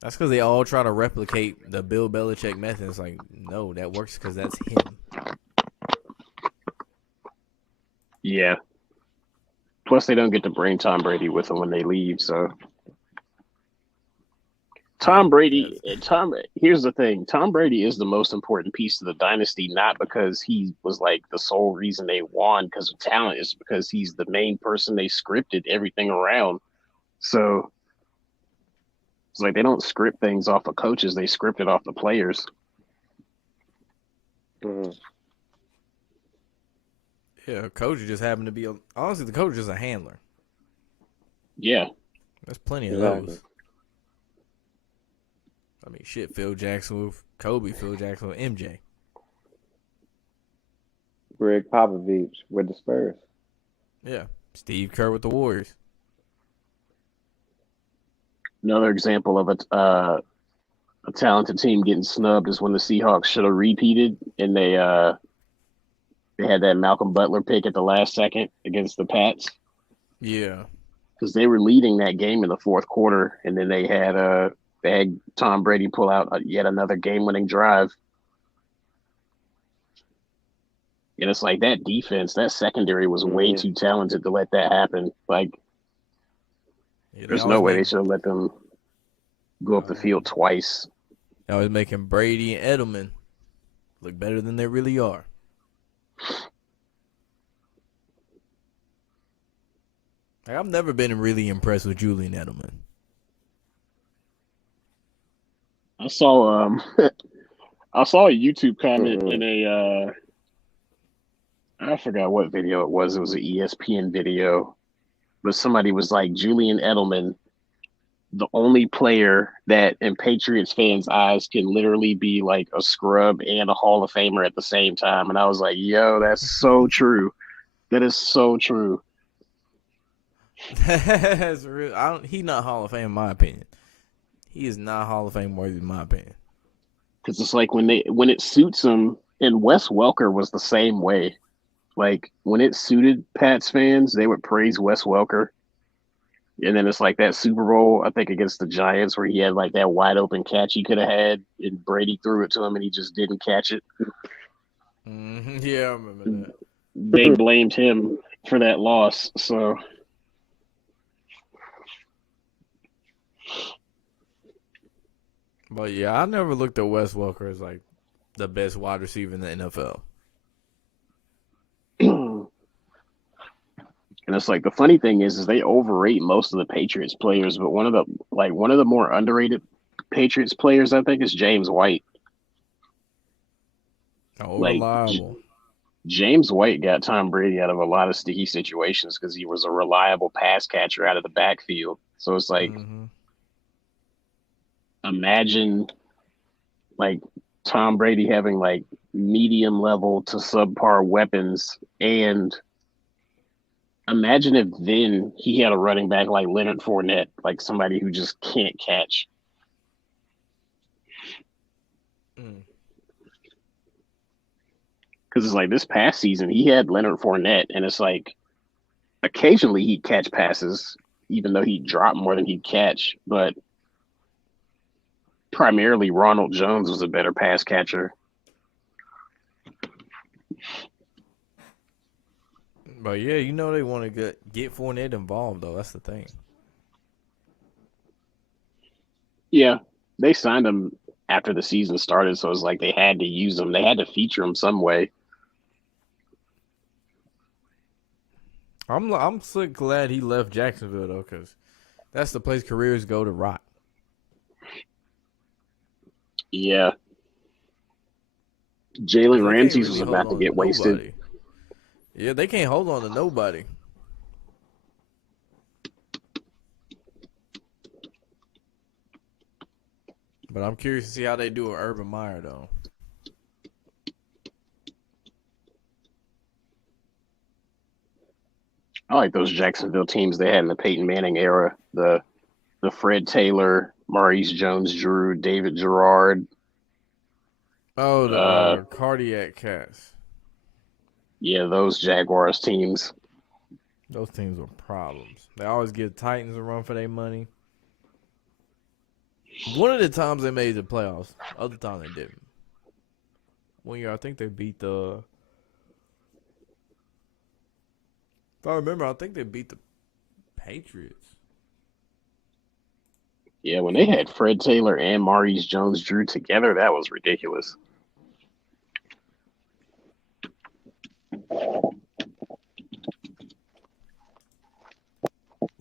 That's because they all try to replicate the Bill Belichick method. It's like, no, that works because that's him. Yeah. Plus, they don't get to bring Tom Brady with them when they leave. So, Here's the thing: Tom Brady is the most important piece to the dynasty, not because he was like the sole reason they won because of talent. It's because he's the main person they scripted everything around. So it's like they don't script things off of coaches; they script it off the players. Mm-hmm. Yeah, coach just happened to be honestly, the coach is a handler. Yeah, There's plenty of Exactly. those. I mean, shit, Phil Jackson with Kobe, Phil Jackson with MJ. Greg Popovich with the Spurs. Yeah, Steve Kerr with the Warriors. another example of a talented team getting snubbed is when the Seahawks should have repeated and they had that Malcolm Butler pick at the last second against the Pats. Yeah, because they were leading that game in the fourth quarter, and then they had Tom Brady pull out yet another game-winning drive. And it's like that defense, that secondary was way too talented to let that happen. Like, there's no way they should have let them go up the field twice. That was making Brady and Edelman look better than they really are. Like, I've never been really impressed with Julian Edelman. I saw I saw a YouTube comment in a I forgot what video it was. It was an ESPN video, but somebody was like, Julian Edelman, the only player that in Patriots fans' eyes can literally be like a scrub and a Hall of Famer at the same time. And I was like, yo, that's so true. That is so true. That's real. He's not Hall of Fame in my opinion. He is not Hall of Fame worthy in my opinion. Because it's like when it suits him, and Wes Welker was the same way. Like when it suited Pats fans, they would praise Wes Welker. And then it's like that Super Bowl, I think against the Giants, where he had like that wide open catch he could have had, and Brady threw it to him and he just didn't catch it. Mm-hmm. Yeah, I remember that. They blamed him for that loss. So but yeah, I never looked at Wes Welker as like the best wide receiver in the NFL. and it's like the funny thing is they overrate most of the Patriots players, but one of the more underrated Patriots players I think is James White. Oh, reliable. James White got Tom Brady out of a lot of sticky situations because he was a reliable pass catcher out of the backfield. So it's like, imagine like Tom Brady having like medium level to subpar weapons, and imagine if then he had a running back like Leonard Fournette, like somebody who just can't catch. Mm. Because it's like this past season, he had Leonard Fournette, and it's like occasionally he'd catch passes, even though he'd drop more than he'd catch. But primarily, Ronald Jones was a better pass catcher. But yeah, you know they want to get Fournette involved though. That's the thing. Yeah, they signed him after the season started, so it's like they had to use him. They had to feature him some way. I'm so glad he left Jacksonville though, because that's the place careers go to rot. Yeah. Jalen They Ramsey can't was really about hold to on get wasted. nobody. Yeah, they can't hold on to nobody. But I'm curious to see how they do with Urban Meyer though. I like those Jacksonville teams they had in the Peyton Manning era. The Fred Taylor, Maurice Jones-Drew, David Gerard. Oh, the cardiac cats. Yeah, those Jaguars teams. Those teams were problems. They always give Titans a run for their money. One of the times they made the playoffs, other time they didn't. One year I think they beat the. If I remember, I think they beat the Patriots. Yeah, when they had Fred Taylor and Maurice Jones-Drew together, that was ridiculous.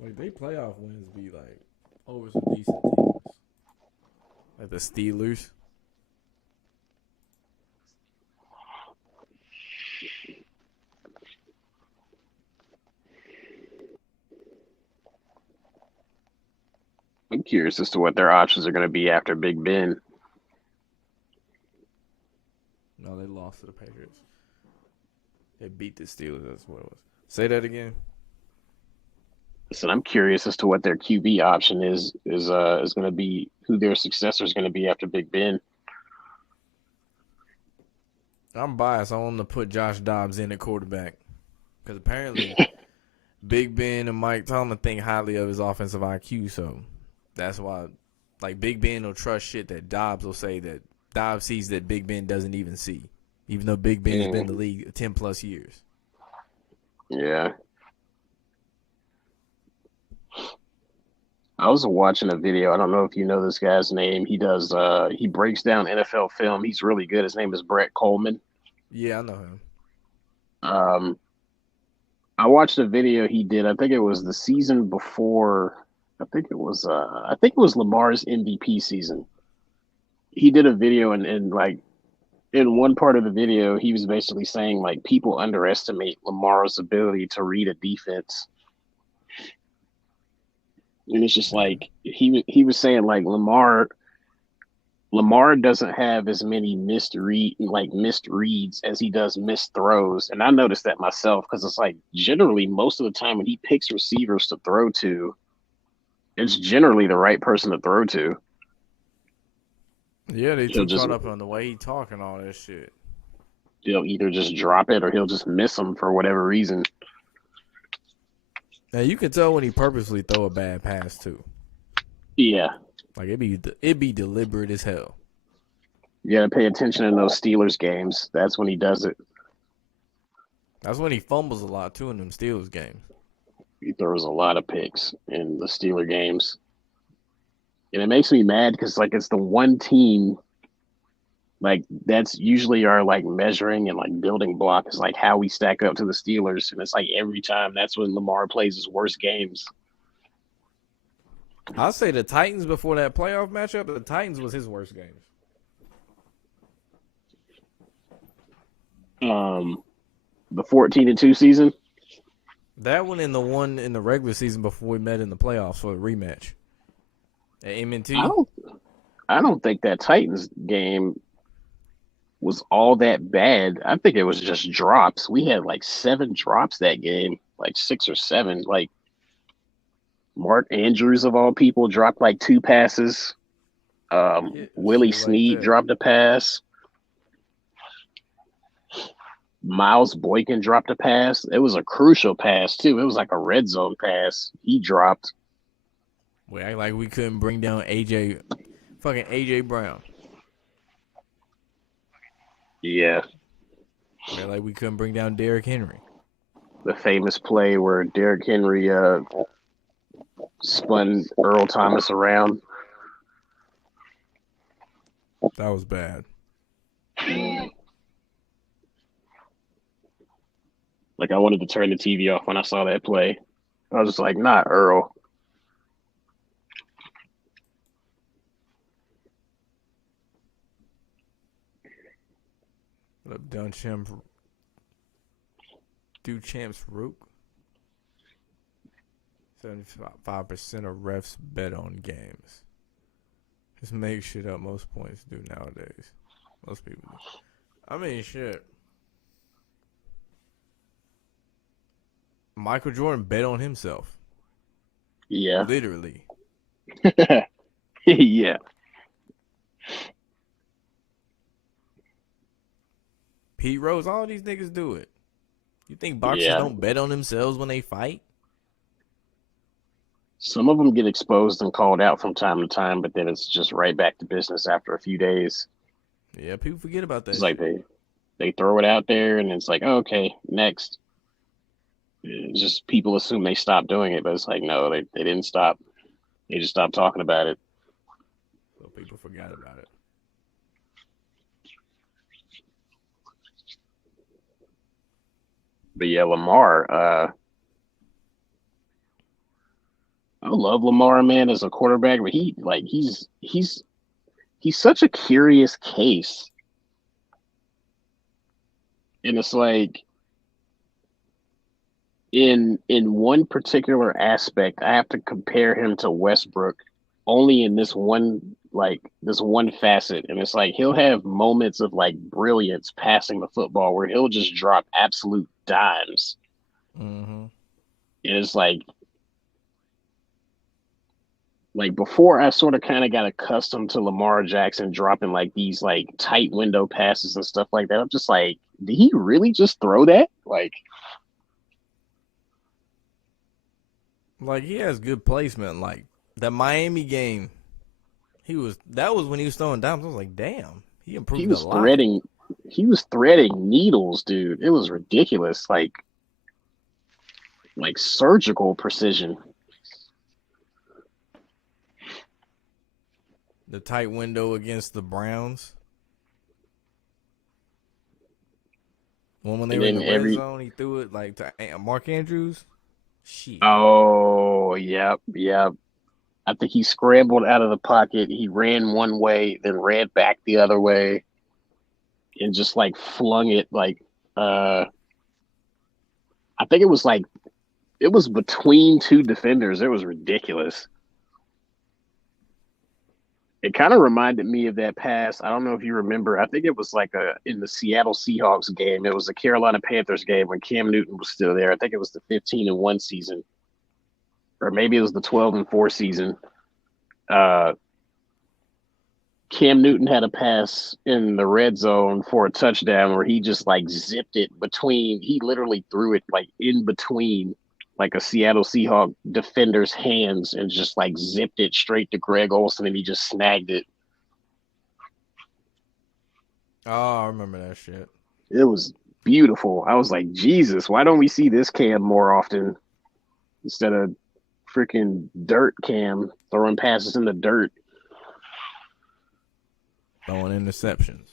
Like, they playoff wins be like over some decent teams. Like the Steelers. I'm curious as to what their options are going to be after Big Ben. No, they lost to the Patriots. They beat the Steelers. That's what it was. Say that again. Listen, I'm curious as to what their QB option is going to be, who their successor is going to be after Big Ben. I'm biased. I want them to put Josh Dobbs in at quarterback. Because apparently Big Ben and Mike Tomlin think highly of his offensive IQ. So that's why, like, Big Ben will trust shit that Dobbs will say that Dobbs sees that Big Ben doesn't even see. Even though Big Ben has been in the league 10 plus years. Yeah. I was watching a video. I don't know if you know this guy's name. He breaks down NFL film. He's really good. His name is Brett Coleman. Yeah, I know him. I watched a video he did. I think it was the season before. I think it was Lamar's MVP season. He did a video and like in one part of the video, he was basically saying like people underestimate Lamar's ability to read a defense. And it's just like he was saying like Lamar doesn't have as many missed reads as he does missed throws. And I noticed that myself because it's like generally most of the time when he picks receivers to throw to, it's generally the right person to throw to. Yeah, they too caught up on the way he talk and all that shit. He'll either just drop it or he'll just miss them for whatever reason. Now you can tell when he purposely throw a bad pass too. Yeah, like it'd be deliberate as hell. You got to pay attention in those Steelers games. That's when he does it. That's when he fumbles a lot too in them Steelers games. He throws a lot of picks in the Steeler games, and it makes me mad because like it's the one team. Like that's usually our like measuring and like building block is like how we stack up to the Steelers, and it's like every time that's when Lamar plays his worst games. I'll say the Titans before that playoff matchup, the Titans was his worst games. The 14-2 season. That one and the one in the regular season before we met in the playoffs for the rematch at M&T. I don't think that Titans game was all that bad. I think it was just drops. We had like 7 drops that game, like 6 or 7. Like Mark Andrews of all people dropped like 2 passes. Yeah, Willie shit like Snead that. dropped a pass. Miles Boykin dropped a pass. It was a crucial pass too. It was like a red zone pass. He dropped. We act like we couldn't bring down fucking AJ Brown. Yeah, We act like we couldn't bring down Derrick Henry. the famous play where Derrick Henry spun Earl Thomas around. That was bad. Like I wanted to turn the TV off when I saw that play. I was just like, not Earl. What up, Duchamps Rook? 75% of refs bet on games. Just make shit up. Most points do nowadays. Most people do. I mean, shit. Michael Jordan bet on himself. Yeah. Literally. Yeah. Pete Rose, all these niggas do it. You think boxers Yeah. don't bet on themselves when they fight? Some of them get exposed and called out from time to time, but then it's just right back to business after a few days. Yeah, people forget about that It's shit. like they throw it out there and it's like, oh, okay, next. It's just people assume they stopped doing it, but it's like, no, they didn't stop. They just stopped talking about it. So people forgot about it. But yeah, Lamar, I love Lamar, man, as a quarterback, but he's such a curious case. And it's like in one particular aspect, I have to compare him to Westbrook only in this one facet. And it's like he'll have moments of like brilliance passing the football where he'll just drop absolute dimes. Mm-hmm. And it's like before I sort of kind of got accustomed to Lamar Jackson dropping like these like tight window passes and stuff like that. I'm just like, did he really just throw that? Like he has good placement. Like that Miami game, that was when he was throwing dimes. I was like, damn, he improved a lot. He was threading needles, dude. It was ridiculous. Like surgical precision. The tight window against the Browns. When they were in the red zone, he threw it like to Mark Andrews. Shit. Oh, yep. I think he scrambled out of the pocket. He ran one way, then ran back the other way, and just like flung it I think it was between 2 defenders. It was ridiculous. It kind of reminded me of that pass. I don't know if you remember. I think it was in the Seattle Seahawks game. It was a Carolina Panthers game when Cam Newton was still there. I think it was the 15-1 season, or maybe it was the 12-4 season. Cam Newton had a pass in the red zone for a touchdown where he just zipped it between. He literally threw it in between a Seattle Seahawk defender's hands and just zipped it straight to Greg Olsen, and he just snagged it. Oh, I remember that shit. It was beautiful. I was like, Jesus, why don't we see this Cam more often instead of freaking dirt Cam throwing passes in the dirt? Throwing interceptions.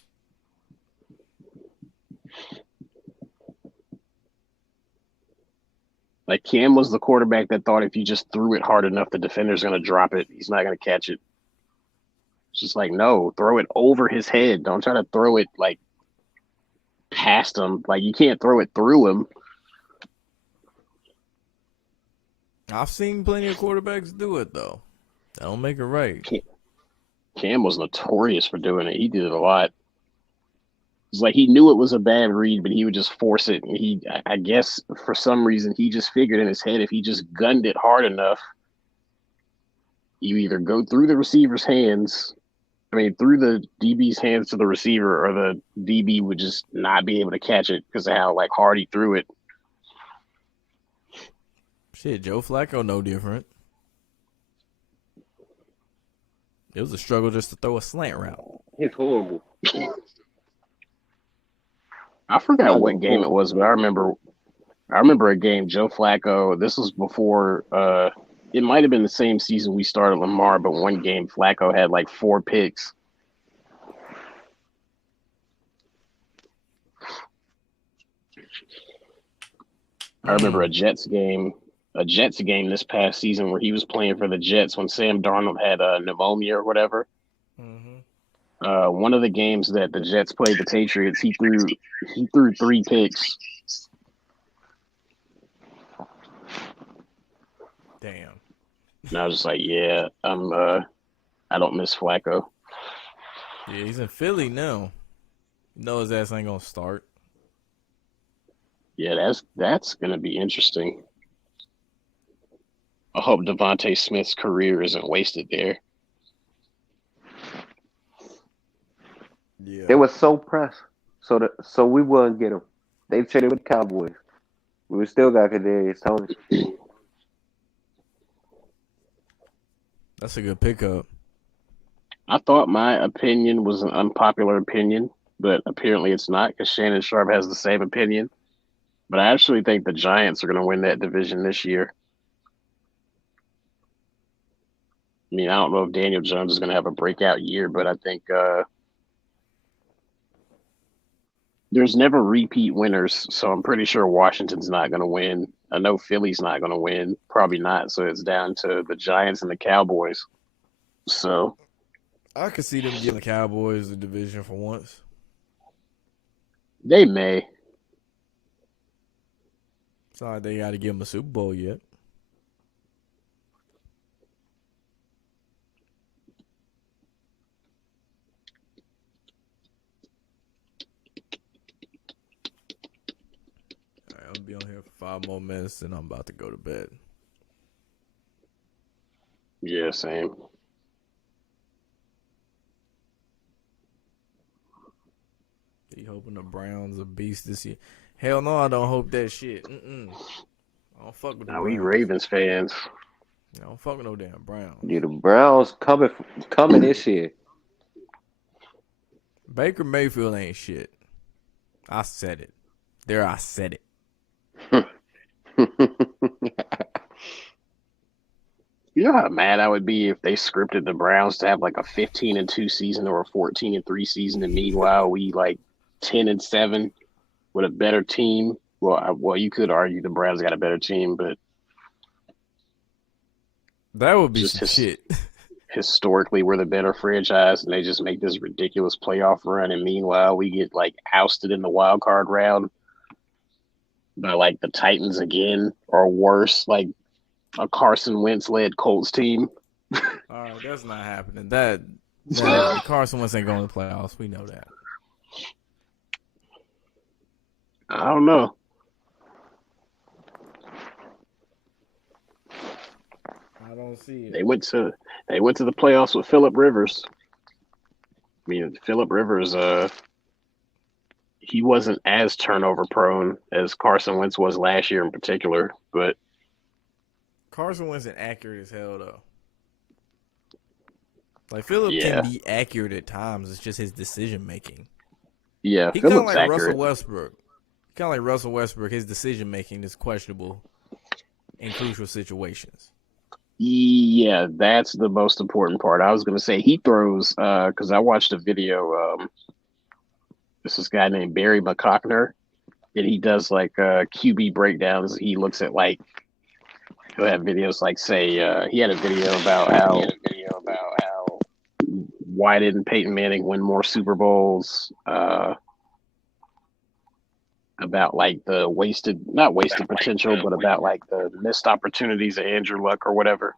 Cam was the quarterback that thought if you just threw it hard enough, the defender's going to drop it. He's not going to catch it. It's just no, throw it over his head. Don't try to throw it past him. You can't throw it through him. I've seen plenty of quarterbacks do it, though. That don't make it right. Cam was notorious for doing it. He did it a lot. It's like he knew it was a bad read, but he would just force it. And I guess for some reason, he just figured in his head if he just gunned it hard enough, you either go through the receiver's hands, through the DB's hands to the receiver, or the DB would just not be able to catch it because of how like hard he threw it. Shit, Joe Flacco no different. It was a struggle just to throw a slant route. It's horrible. I forgot what game it was, but I remember a game Joe Flacco. This was before. It might have been the same season we started Lamar, but one game Flacco had like 4 picks. I remember a Jets game this past season where he was playing for the Jets when Sam Darnold had pneumonia or whatever. Mm-hmm. One of the games that the Jets played the Patriots, he threw 3 picks. Damn. And I was just like, yeah, I don't miss Flacco. Yeah, he's in Philly now. No, his ass ain't gonna start. Yeah, that's gonna be interesting. I hope Devontae Smith's career isn't wasted there. Yeah. They were so pressed, so we wouldn't get him. They traded with the Cowboys. We still got Kadarius Toney. That's a good pickup. I thought my opinion was an unpopular opinion, but apparently it's not because Shannon Sharp has the same opinion. But I actually think the Giants are going to win that division this year. I mean, I don't know if Daniel Jones is going to have a breakout year, but I think there's never repeat winners, so I'm pretty sure Washington's not going to win. I know Philly's not going to win. Probably not, so it's down to the Giants and the Cowboys. So I could see them giving the Cowboys the division for once. They may. It's not like they got to give them a Super Bowl yet. All right, I'll be on here for 5 more minutes, and I'm about to go to bed. Yeah, same. You hoping the Browns a beast this year? Hell no, I don't hope that shit. I don't fuck with the Browns. We Ravens fans. I don't fuck with no damn Browns. Dude, the Browns coming this year. Baker Mayfield ain't shit. I said it. I said it. You know how mad I would be if they scripted the Browns to have like a 15-2 season or a 14-3 season, and meanwhile we like 10-7 with a better team. Well, you could argue the Browns got a better team, but that would be some shit. Historically, we're the better franchise, and they just make this ridiculous playoff run, and meanwhile we get like ousted in the wild card round by like the Titans again, or worse, like a Carson Wentz led Colts team. All right, that's not happening. That Carson Wentz ain't going to the playoffs. We know that. I don't know. I don't see it. They went to the playoffs with Phillip Rivers. I mean, Phillip Rivers, he wasn't as turnover prone as Carson Wentz was last year in particular, but Carson Wentz is accurate as hell though. Like Phillip can be accurate at times. It's just his decision making. Yeah, he kind of like Russell Westbrook. His decision making is questionable in crucial situations. Yeah, that's the most important part. I was going to say he throws because I watched a video. This guy named Barry McCockner, and he does like QB breakdowns. He looks at like he'll have videos like say he had a video about how why didn't Peyton Manning win more Super Bowls? About like the not wasted potential, but about like the missed opportunities of Andrew Luck or whatever.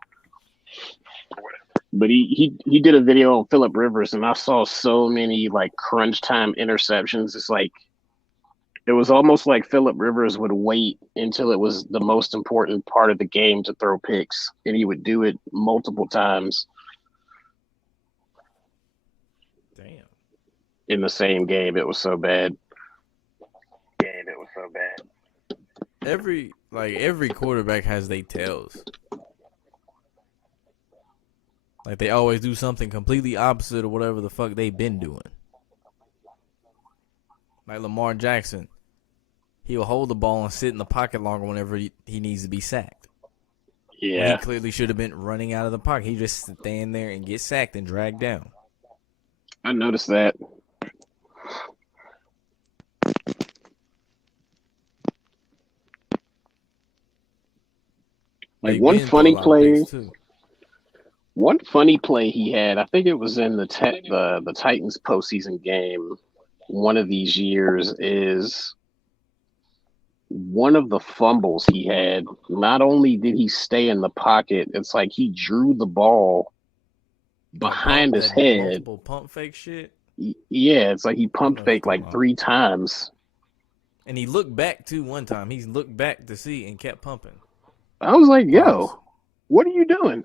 But he did a video on Phillip Rivers, and I saw so many like crunch time interceptions. It's like it was almost like Phillip Rivers would wait until it was the most important part of the game to throw picks, and he would do it multiple times Damn. in the same game. It was so bad. Every quarterback has their tells. Like they always do something completely opposite of whatever the fuck they've been doing. Like Lamar Jackson, he'll hold the ball and sit in the pocket longer whenever he needs to be sacked. Yeah, When he clearly should have been running out of the pocket. He just stand there and get sacked and dragged down. I noticed that. Like one funny play he had, I think it was in the Titans postseason game one of these years, is one of the fumbles he had. Not only did he stay in the pocket, it's like he drew the ball behind his head. Multiple pump fake shit. Yeah, it's like he pump faked like 3 times. And he looked back too one time. He looked back to see and kept pumping. I was like, yo, what are you doing?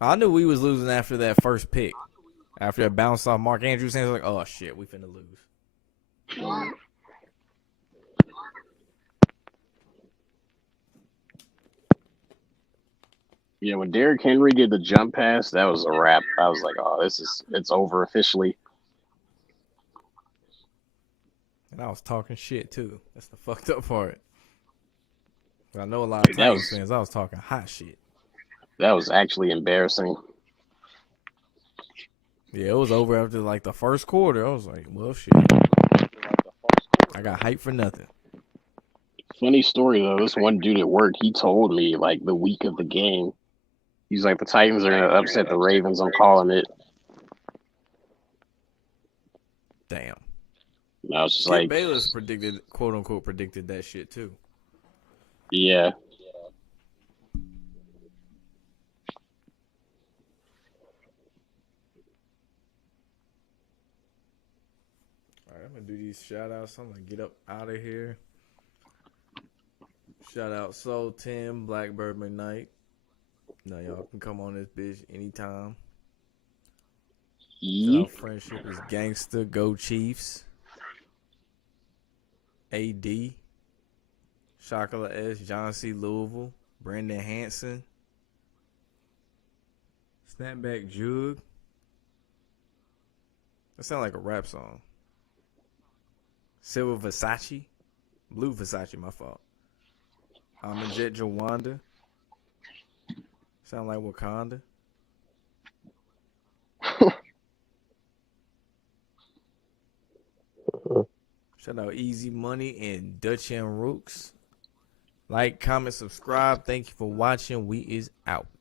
I knew we was losing after that first pick. After that bounce off Mark Andrews' hands, like, oh shit, we finna lose. Yeah, when Derrick Henry did the jump pass, that was a wrap. I was like, oh, it's over officially. And I was talking shit too. That's the fucked up part. I know a lot of Titans fans. I was talking hot shit. That was actually embarrassing. Yeah, it was over after like the first quarter. I was like, well, shit. I got hyped for nothing. Funny story though. This one dude at work, he told me like the week of the game, he's like, the Titans are gonna upset the Ravens. I'm calling it. Damn. And I was just Skip like, Bayless quote unquote predicted that shit too. Yeah. All right, I'm gonna do these shout outs. I'm gonna get up out of here. Shout out Soul Tim, Blackbird McKnight. Now y'all can come on this bitch anytime. Shout out Friendship is Gangster, Go Chiefs. AD, Chocolate S, John C. Louisville, Brendan Hanson, Snapback Jug. That sounds like a rap song. Silver Versace, Blue Versace, my fault. Amajet Jawanda. Sound like Wakanda. Shout out Easy Money and Dutch and Rooks. Like, comment, subscribe. Thank you for watching. We is out.